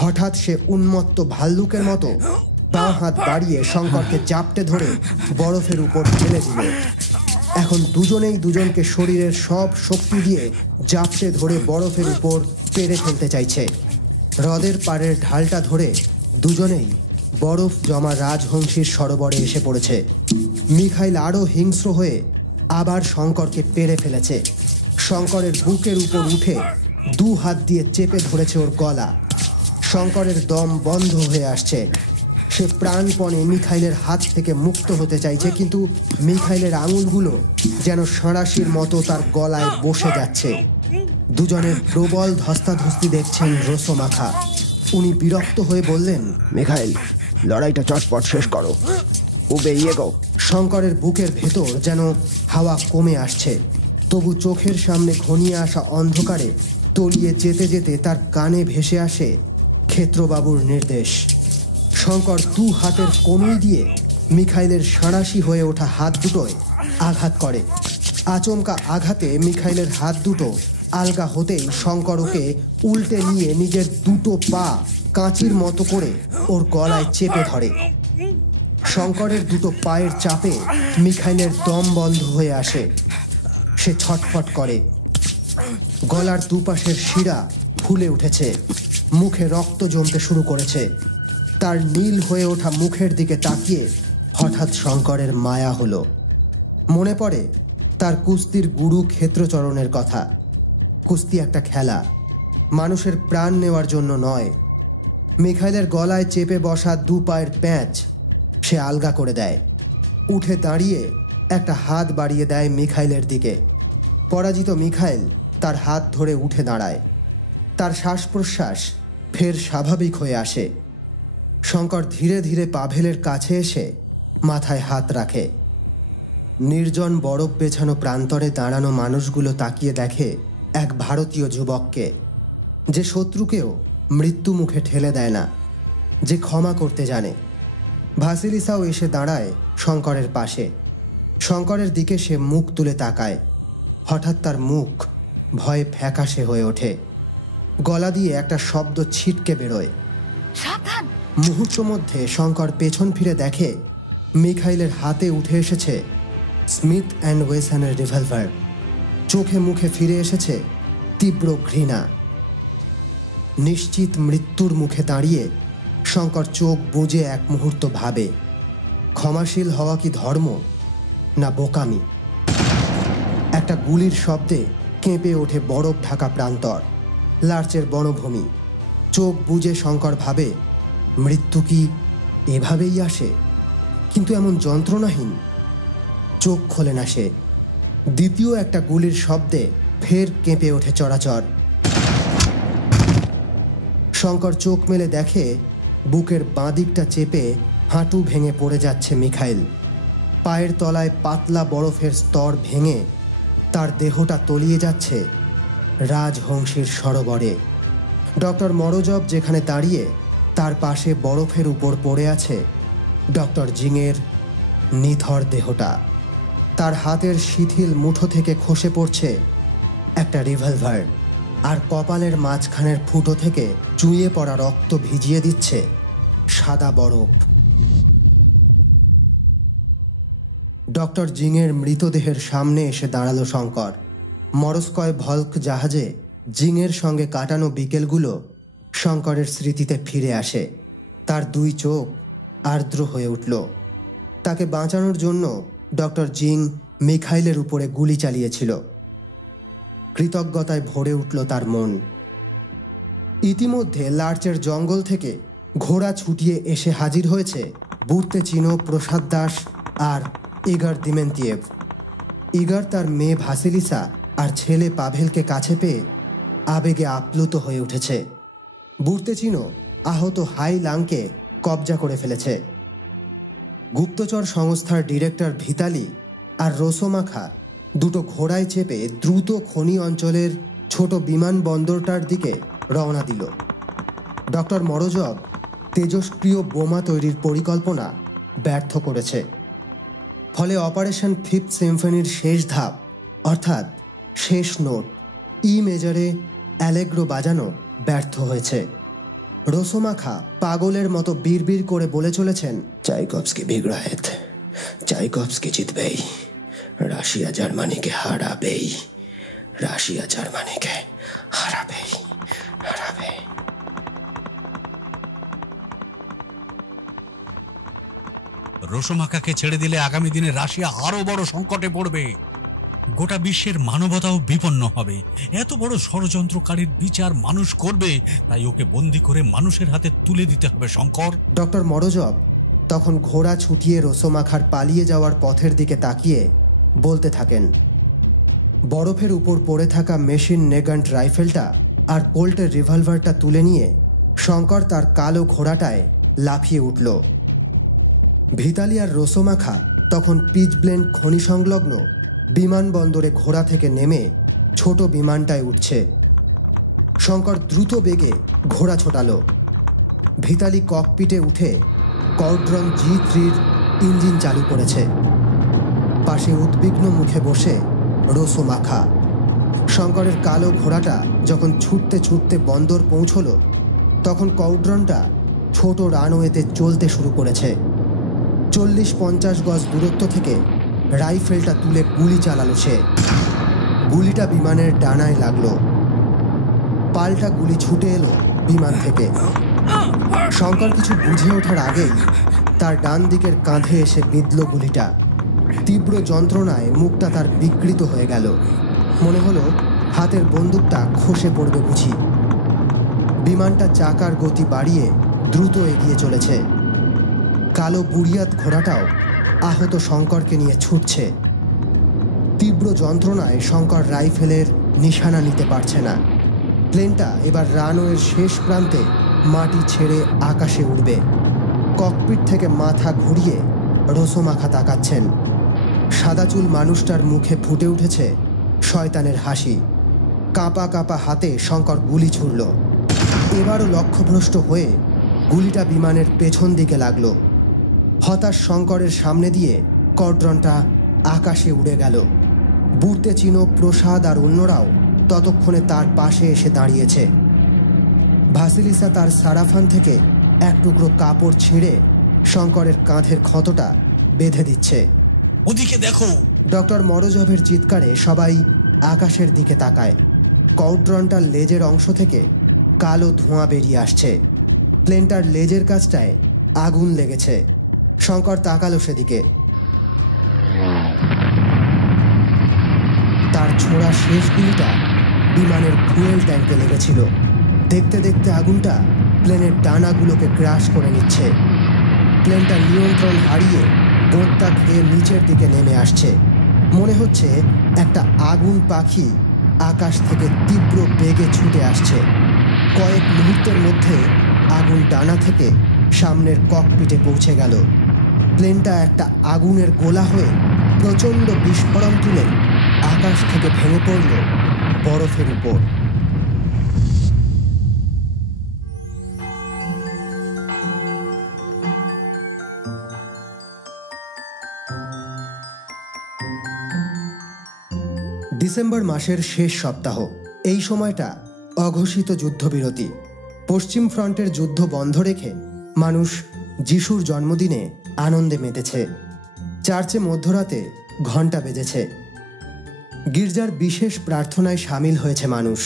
হঠাৎ সে উন্মত্ত ভাল্লুকের মতো বাঁ হাত বাড়িয়ে শঙ্করকে জাপটে ধরে বরফের উপর ঠেলে দিল। এখন দুজনেই দুজনকে শরীরের সব শক্তি দিয়ে জাপটে ধরে বরফের উপর পেরে ফেলতে চাইছে। হ্রদের পাড়ের ঢালটা ধরে দুজনেই বরফ জমা রাজহংসীর সরোবরে এসে পড়েছে। মিখাইল আরও হিংস্র হয়ে আবার শঙ্করকে পেরে ফেলেছে। শঙ্করের বুকের উপর উঠে 2 হাত দিয়ে চেপে ধরেছে ওর গলা। শঙ্করের দম বন্ধ হয়ে আসছে। সে প্রাণপণে মিখাইলের হাত থেকে মুক্ত হতে চাইছে, কিন্তু মিখাইলের আঙুলগুলো যেন সাঁড়াশির মতো তার গলায় বসে যাচ্ছে। দুজনের প্রবল ধস্তাধস্তি দেখছেন রোসোমাখা। উনি বিরক্ত হয়ে বললেন, মিখাইল, লড়াইটা চটপট শেষ করো, উবে ইয়ে গো। শঙ্করের বুকের ভেতর যেন হাওয়া কমে আসছে, তবু চোখের সামনে ঘনিয়ে আসা অন্ধকারে তলিয়ে যেতে যেতে তার কানে ভেসে আসে ক্ষেত্রবাবুর নির্দেশ। শঙ্কর 2 হাতের কনুই দিয়ে মিখাইলের সাঁড়াশি হয়ে ওঠা হাত দুটোয় আঘাত করে। আচমকা আঘাতে মিখাইলের হাত দুটো আলগা হতেই শঙ্কর ওকে উল্টে নিয়ে নিজের 2টো পা কাঁচির মতো করে ওর গলায় চেপে ধরে। শঙ্করের 2টো পায়ের চাপে মিখাইলের দম বন্ধ হয়ে আসে। সে ছটফট করে। গলার দুপাশের শিরা ফুলে উঠেছে, মুখে রক্ত জমতে শুরু করেছে। তার নীল হয়ে ওঠা মুখের দিকে তাকিয়ে হঠাৎ শঙ্করের মায়া হলো। মনে পড়ে তার কুস্তির গুরু ক্ষেত্রচরণের কথা। কুস্তি একটা খেলা, মানুষের প্রাণ নেওয়ার জন্য নয়। মিখাইলের গলায় চেপে বসা 2 পায়ের প্যাঁচ সে আলগা করে দেয়। উঠে দাঁড়িয়ে একটা হাত বাড়িয়ে দেয় মিখাইলের দিকে। পরাজিত মিখাইল তার হাত ধরে উঠে দাঁড়ায়। তার শ্বাস প্রশ্বাস ফের স্বাভাবিক হয়ে আসে। শঙ্কর ধীরে ধীরে পাভেলের কাছে এসে মাথায় হাত রাখে। নির্জন বরফ বেছানো প্রান্তরে দাঁড়ানো মানুষগুলো তাকিয়ে দেখে এক ভারতীয় যুবককে, যে শত্রুকেও মৃত্যু মুখে ঠেলে দেয় না, যে ক্ষমা করতে জানে। ভাসিলিসাও এসে দাঁড়ায় শঙ্করের পাশে। শঙ্করের দিকে সে মুখ তুলে তাকায়। হঠাৎ তার মুখ ভয়ে ফ্যাকাশে হয়ে ওঠে। গলা দিয়ে একটা শব্দ ছিটকে বেরোয়। মুহূর্ত মধ্যে শঙ্কর পেছন ফিরে দেখে মিখাইলের হাতে উঠে এসেছে স্মিথ অ্যান্ড ওয়েসনের রিভলভার। চোখে মুখে ফিরে এসেছে তীব্র ঘৃণা। নিশ্চিত মৃত্যুর মুখে দাঁড়িয়ে শঙ্কর চোখ বুজে এক মুহূর্ত ভাবে, ক্ষমাশীল হওয়া কি ধর্ম না বোকামি? একটা গুলির শব্দে কেঁপে ওঠে বরফ ঢাকা প্রান্তর, লার্চের বনভূমি। চোখ বুজে শঙ্কর ভাবে, মৃত্যু কি এভাবেই আসে? কিন্তু এমন যন্ত্রণাহীন। চোখ খোলে না সে। দ্বিতীয় একটা গুলির শব্দে ফের কেঁপে ওঠে চরাচর। শঙ্কর চোখ মেলে দেখে বুকের বাঁ দিকটা চেপে হাঁটু ভেঙে পড়ে যাচ্ছে মিখাইল। পায়ের তলায় পাতলা বরফের স্তর ভেঙে তার দেহটা তলিয়ে যাচ্ছে রাজহংসীর সরোবরে। ডক্টর মরোজভ যেখানে দাঁড়িয়ে, তার পাশে বরফের উপর পড়ে আছে ডক্টর জিংয়ের নিথর দেহটা। তার হাতের শিথিল মুঠো থেকে খসে পড়ছে একটা রিভলভার, আর কপালের মাঝখানের ফুটো থেকে চুইয়ে পড়া রক্ত ভিজিয়ে দিচ্ছে সাদা বরফ। ডক্টর জিংয়ের মৃতদেহের সামনে এসে দাঁড়ালো শঙ্কর। মরস্কয় ভল্ক জাহাজে জিংয়ের সঙ্গে কাটানো বিকেলগুলো শঙ্করের স্মৃতিতে ফিরে আসে। তার দুই চোখ আর্দ্র হয়ে উঠল। তাকে বাঁচানোর জন্য ডক্টর জিং মিখাইলের উপরে গুলি চালিয়েছিল। কৃতজ্ঞতায় ভরে উঠল তার মন। ইতিমধ্যে লার্চের জঙ্গল থেকে ঘোড়া ছুটিয়ে এসে হাজির হয়েছে বুর্তেচিনো, প্রসাদ দাস আর ইগর দিমেন্তিয়েভ। ইগর তার মেয়ে ভাসিলিসা আর ছেলে পাভেলকে কাছে পেয়ে আবেগে আপ্লুত হয়ে উঠেছে। বুর্তেচিনো আহত হাই লাংকে কবজা করে ফেলেছে। গুপ্তচর সংস্থার ডিরেক্টর ভিতালি আর রোসোমাখা দুটো ঘোড়ায় চেপে দ্রুত খনি অঞ্চলের ছোট বিমানবন্দরটার দিকে রওনা দিল। ডক্টর মরোজভ তেজস্ক্রিয় বোমা তৈরির পরিকল্পনা ব্যর্থ করেছে। ফলে অপারেশন ফিফথ সিম্ফনির শেষ ধাপ অর্থাৎ শেষ নোট ই মেজরে অ্যালেগ্রো বাজানো ব্যর্থ হয়েছে। রোসোমাখা পাগলের মতো বিড়বিড় করে বলে চলেছেন, চাইকভস্কি বিগ্রহেত, চাইকভস্কি জিতবেই, রাশিয়া জার্মানিকে হারাবেই, রাশিয়া জার্মানিকে হারাবেই, হারাবে। রোসোমাখাকে ছেড়ে দিলে আগামী দিনে রাশিয়া আরো বড় সংকটে পড়বে। গোটা বিশ্বের মানবতাও বিপন্ন হবে। এত বড় ষড়যন্ত্রকারীর বিচার মানুষ করবে, তাই ওকে বন্দি করে মানুষের হাতে তুলে দিতে হবে শঙ্কর। ডক্টর মরোজভ তখন ঘোড়া ছুটিয়ে রোসোমাখার পালিয়ে যাওয়ার পথের দিকে তাকিয়ে বলতে থাকেন। বরফের উপর পড়ে থাকা মেশিন নেগান্ট রাইফেলটা আর কোল্টের রিভলভারটা তুলে নিয়ে শঙ্কর তার কালো ঘোড়াটায় লাফিয়ে উঠল। ভিতালি আর রোসোমাখা তখন পিচব্লেন্ড খনি সংলগ্ন বিমানবন্দরে ঘোড়া থেকে নেমে ছোট বিমানটায় উঠছে। শঙ্কর দ্রুত বেগে ঘোড়া ছোটালো। ভিতালি ককপিটে উঠে কর্ড্রন G3 ইঞ্জিন চালু করেছে। পাশে উদ্বিগ্ন মুখে বসে রোসোমাখা। শঙ্করের কালো ঘোড়াটা যখন ছুটতে ছুটতে বন্দর পৌঁছল, তখন কৌড্রনটা ছোট রানওয়েতে চলতে শুরু করেছে। 40-50 গজ দূরত্ব থেকে রাইফেলটা তুলে গুলি চালালো সে। গুলিটা বিমানের ডানায় লাগলো। পাল্টা গুলি ছুটে এলো বিমান থেকে। শঙ্কর কিছু বুঝে ওঠার আগেই তার ডান দিকের কাঁধে এসে বিঁধল গুলিটা। তীব্র যন্ত্রণায় মুখটা তার বিকৃত হয়ে গেল। মনে হলো হাতের বন্দুকটা খসে পড়বে বুঝি। বিমানটা চাকার গতি বাড়িয়ে দ্রুত এগিয়ে চলেছে। কালো বুড়িয়াত ঘোড়াটাও আহত শঙ্করকে নিয়ে ছুটছে। তীব্র যন্ত্রণায় শঙ্কর রাইফেলের নিশানা নিতে পারছে না। প্লেনটা এবার রানওয়ের শেষ প্রান্তে মাটি ছেড়ে আকাশে উঠবে। ককপিট থেকে মাথা ঘুরিয়ে রোসোমাখা তাকাচ্ছেন। সাদা চুল মানুষটার মুখে ফুটে উঠেছে শয়তানের হাসি। কাঁপা কাঁপা হাতে শঙ্কর গুলি ছুড়ল। এবারও লক্ষ্যভ্রষ্ট হয়ে গুলিটা বিমানের পেছন দিকে লাগলো। হতাশ শঙ্করের সামনে দিয়ে কর্ড্রনটা আকাশে উড়ে গেল। বুর্তেচিনো, প্রসাদ আর অন্যরাও ততক্ষণে তার পাশে এসে দাঁড়িয়েছে। ভাসিলিসা তার সারাফান থেকে এক টুকরো কাপড় ছিঁড়ে শঙ্করের কাঁধের ক্ষতটা বেঁধে দিচ্ছে। ওদিকে দেখো! ডক্টর মরোজভের চিৎকারে সবাই আকাশের দিকে তাকায়। কৌড্রনটার লেজের অংশ থেকে কালো ধোঁয়া বেরিয়ে আসছে। প্লেনটার লেজের কাছটায় আগুন লেগেছে। শঙ্কর তাকালো সেদিকে। তার ছোড়া শেষ গুলিটা বিমানের ফুয়েল ট্যাঙ্কে লেগেছিল। দেখতে দেখতে আগুনটা প্লেনের ডানাগুলোকে ক্র্যাশ করে নিচ্ছে। প্লেনটা নিয়ন্ত্রণ হারিয়ে দোঁত্তা খেয়ে নিচের দিকে নেমে আসছে। মনে হচ্ছে একটা আগুন পাখি আকাশ থেকে তীব্র বেগে ছুটে আসছে। কয়েক মুহূর্তের মধ্যে আগুন ডানা থেকে সামনের ককপিটে পৌঁছে গেল। প্লেনটা একটা আগুনের গোলা হয়ে প্রচণ্ড বিস্ফোরণ তুলে আকাশ থেকে ভেঙে পড়ল বরফের উপর। ডিসেম্বর মাসের শেষ সপ্তাহ। এই সময়টা অঘোষিত যুদ্ধবিরতি। পশ্চিম ফ্রন্টের যুদ্ধ বন্ধ রেখে মানুষ যিশুর জন্মদিনে আনন্দে মেতেছে। চার্চে মধ্যরাতে ঘণ্টা বেজেছে। গির্জার বিশেষ প্রার্থনায় সামিল হয়েছে মানুষ।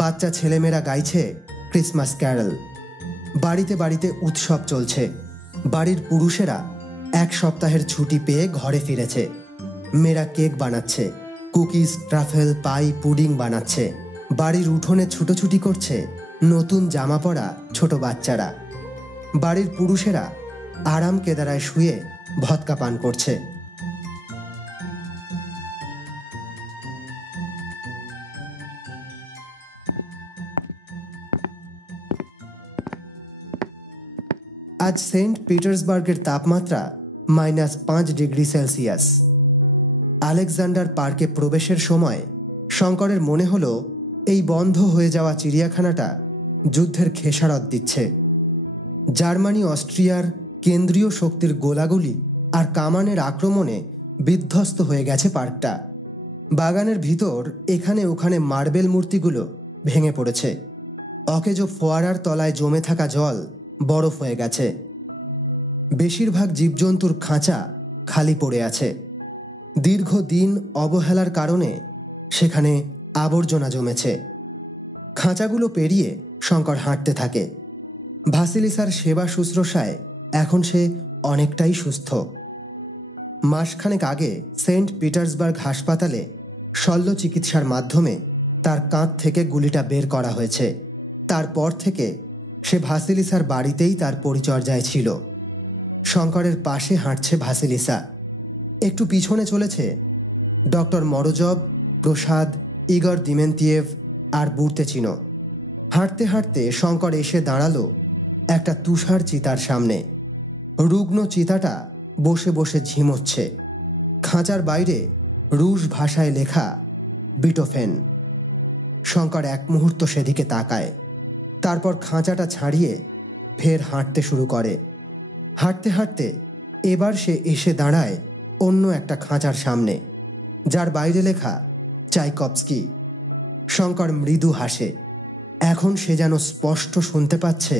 বাচ্চা ছেলেমেয়েরা গাইছে ক্রিসমাস ক্যারল। বাড়িতে বাড়িতে উৎসব চলছে। বাড়ির পুরুষেরা এক সপ্তাহের ছুটি পেয়ে ঘরে ফিরেছে। মেয়েরা কেক বানাচ্ছে, কুকিজ, ট্রাফেল, পাই, পুডিং বানাচ্ছে। বাড়ির উঠোনে ছুটোছুটি করছে নতুন জামা পরা ছোট বাচ্চারা। বাড়ির পুরুষেরা আরাম কেদারায় শুয়ে ভদকা পান করছে। আজ সেন্ট পিটার্সবার্গের তাপমাত্রা -5 ডিগ্রি সেলসিয়াস। আলেকজান্ডার পার্কে প্রবেশের সময় শঙ্করের মনে হলো এই বন্ধ হয়ে যাওয়া চিড়িয়াখানাটা যুদ্ধের খেসারত দিচ্ছে। জার্মানি অস্ট্রিয়ার কেন্দ্রীয় শক্তির গোলাগুলি আর কামানের আক্রমণে বিধ্বস্ত হয়ে গেছে পার্কটা। বাগানের ভিতর এখানে ওখানে মার্বেল মূর্তিগুলো ভেঙে পড়েছে। অকেজো ফোয়ারার তলায় জমে থাকা জল বরফ হয়ে গেছে। বেশিরভাগ জীবজন্তুর খাঁচা খালি পড়ে আছে। দীর্ঘদিন অবহেলার কারণে সেখানে আবর্জনা জমেছে। খাঁচাগুলো পেরিয়ে শঙ্কর হাঁটতে থাকে। ভাসিলিসার সেবা শুশ্রূষায় এখন সে অনেকটাই সুস্থ। মাসখানেক আগে সেন্ট পিটার্সবার্গ হাসপাতালে শল্য চিকিৎসার মাধ্যমে তার কাঁধ থেকে গুলিটা বের করা হয়েছে। তারপর থেকে সে ভাসিলিসার বাড়িতেই তার পরিচর্যায় ছিল। শঙ্করের পাশে হাঁটছে ভাসিলিসা। একটু পিছনে চলেছে ডক্টর মরোজব, প্রসাদ, ইগর দিমেন্তিয়েভ আর বুর্তেচিনো। হাঁটতে হাঁটতে শঙ্কর এসে দাঁড়ালো একটা তুষার চিতার সামনে। রুগ্ন চিতাটা বসে বসে ঝিমোচ্ছে। খাঁচার বাইরে রুশ ভাষায় লেখা বিটোফেন। শঙ্কর এক মুহূর্ত সেদিকে তাকায়। তারপর খাঁচাটা ছাড়িয়ে ফের হাঁটতে শুরু করে। হাঁটতে হাঁটতে এবার সে এসে দাঁড়ায় অন্য একটা খাঁচার সামনে, যার বাইরে লেখা চাইকভস্কি। শঙ্কর মৃদু হাসে। এখন সে যেন স্পষ্ট শুনতে পাচ্ছে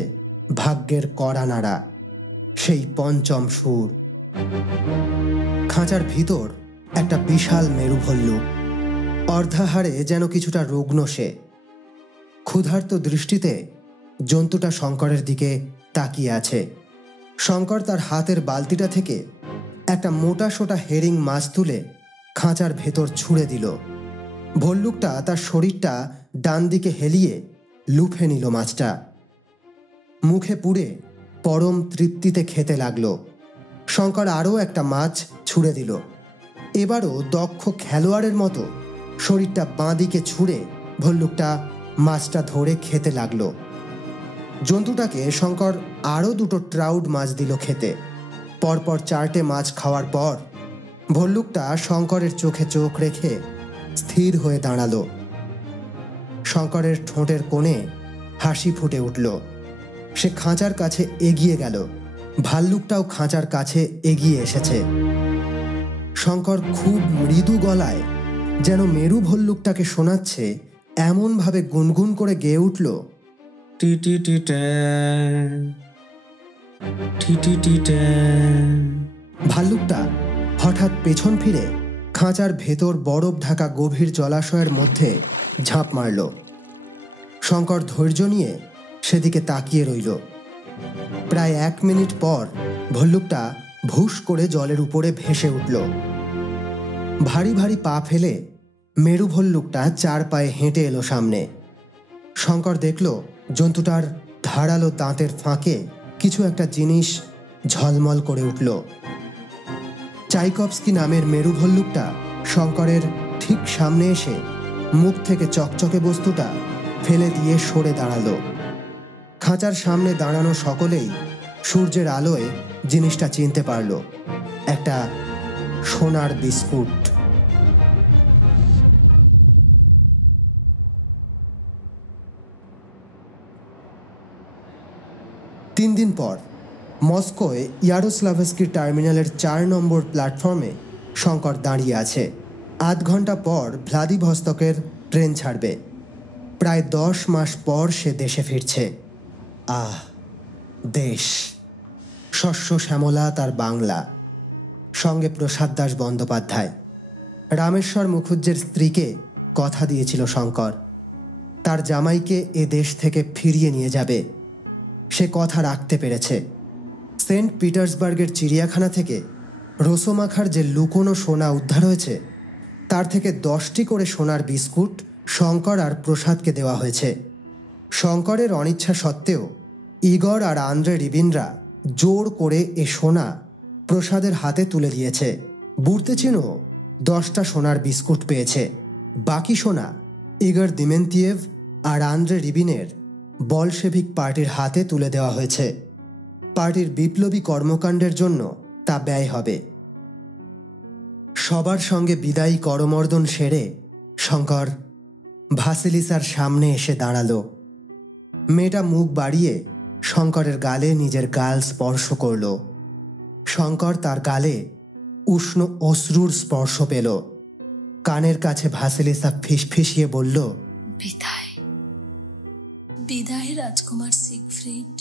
ভাগ্যের কড়া নাড়া, সেই পঞ্চম সুর। খাঁচার ভিতর একটা বিশাল মেরু ভল্লুক। অর্ধাহারে যেন কিছুটা রুগ্ন সে। ক্ষুধার্ত দৃষ্টিতে জন্তুটা শঙ্করের দিকে তাকিয়ে আছে। শঙ্কর তার হাতের বালতিটা থেকে একটা মোটা সোটা হেরিং মাছ তুলে খাঁচার ভেতর ছুঁড়ে দিল। ভল্লুকটা তার শরীরটা ডান দিকে হেলিয়ে লুফে নিল মাছটা। মুখে পুড়ে পরম তৃপ্তিতে খেতে লাগলো। শঙ্কর আরও একটা মাছ ছুঁড়ে দিল। এবারও দক্ষ খেলোয়াড়ের মতো শরীরটা বাঁ দিকে ছুঁড়ে ভল্লুকটা মাছটা ধরে খেতে লাগলো। জন্তুটাকে শঙ্কর আরও 2টো ট্রাউট মাছ দিল খেতে। পরপর 4টে মাছ খাওয়ার পর ভল্লুকটা শঙ্করের চোখে চোখ রেখে স্থির হয়ে দাঁড়ালো। শঙ্করের ঠোঁটের কোণে হাসি ফুটে উঠল। সে খাঁচার কাছে এগিয়ে গেল। ভাল্লুকটাও খাঁচার কাছে এগিয়ে এসেছে। শঙ্কর খুব মৃদু গলায় যেন মেরু ভল্লুকটাকে শোনাচ্ছে এমনভাবে গুনগুন করে গেয়ে উঠল, টি টি টি ট্যাঁ, টি টি টি ট্যাঁ। ভাল্লুকটা হঠাৎ পেছন ফিরে খাঁচার ভেতর বরফ ঢাকা গভীর জলাশয়ের মধ্যে ঝাঁপ মারল। শঙ্কর ধৈর্য নিয়ে সেদিকে তাকিয়ে রইল। প্রায় 1 মিনিট পর ভল্লুকটা ভুস করে জলের উপরে ভেসে উঠল। ভারী ভারী পা ফেলে মেরু ভল্লুকটা 4 পায়ে হেঁটে এলো সামনে। শঙ্কর দেখল জন্তুটার ধারালো দাঁতের ফাঁকে কিছু একটা জিনিস ঝলমল করে উঠল। চাইকভস্কি নামের মেরু ভল্লুকটা শঙ্করের ঠিক সামনে এসে মুখ থেকে চকচকে বস্তুটা ফেলে দিয়ে সরে দাঁড়ালো। খাঁচার সামনে দাঁড়ানো সকলেই সূর্যের আলোয় জিনিসটা চিনতে পারল, একটা সোনার বিস্কুট। 3 দিন পর মস্কোয় ইয়ারোস্লাভস্কি টার্মিনালের 4 নম্বর প্ল্যাটফর্মে শঙ্কর দাঁড়িয়ে আছে। 8 ঘন্টা পর ভ্লাদিভস্তকের ট্রেন ছাড়বে। প্রায় 10 মাস পর সে দেশে ফিরছে। আহ, দেশ, শস্য শ্যামলা তার বাংলা, সঙ্গে প্রসাদ দাস বন্দ্যোপাধ্যায়। রামেশ্বর মুখুজ্জের স্ত্রীকে কথা দিয়েছিল শঙ্কর, তার জামাইকে এ দেশ থেকে ফিরিয়ে নিয়ে যাবে। সে কথা রাখতে পেরেছে। সেন্ট পিটার্সবার্গের চিড়িয়াখানা থেকে রসোমাখার যে লুকোনো সোনা উদ্ধার হয়েছে, তার থেকে 10টি করে সোনার বিস্কুট শঙ্কর আর প্রসাদকে দেওয়া হয়েছে। শঙ্করের অনিচ্ছা সত্ত্বেও ইগর আর আন্দ্রে রিবিনরা জোর করে এ সোনা প্রসাদের হাতে তুলে দিয়েছে। বুর্তেচিনও 10টা সোনার বিস্কুট পেয়েছে। বাকি সোনা ইগর দিমেন্তিয়েভ আর আন্দ্রে রিবিনের বলশেভিক পার্টির হাতে তুলে দেওয়া হয়েছে। পার্টির বিপ্লবী কর্মকাণ্ডের জন্য তা ব্যয় হবে। সবার সঙ্গে বিদায়ী করমর্দন সেরে শঙ্কর ভাসিলিসার সামনে এসে দাঁড়ালো। মেয়েটা মুখ বাড়িয়ে শঙ্করের গালে নিজের গাল স্পর্শ করল। শঙ্কর তার গালে উষ্ণ অশ্রুর স্পর্শ পেল। কানের কাছে ভাসিলিসা ফিসফিসিয়ে বলল, বিদায়, বিদায় রাজকুমার সিগফ্রিড।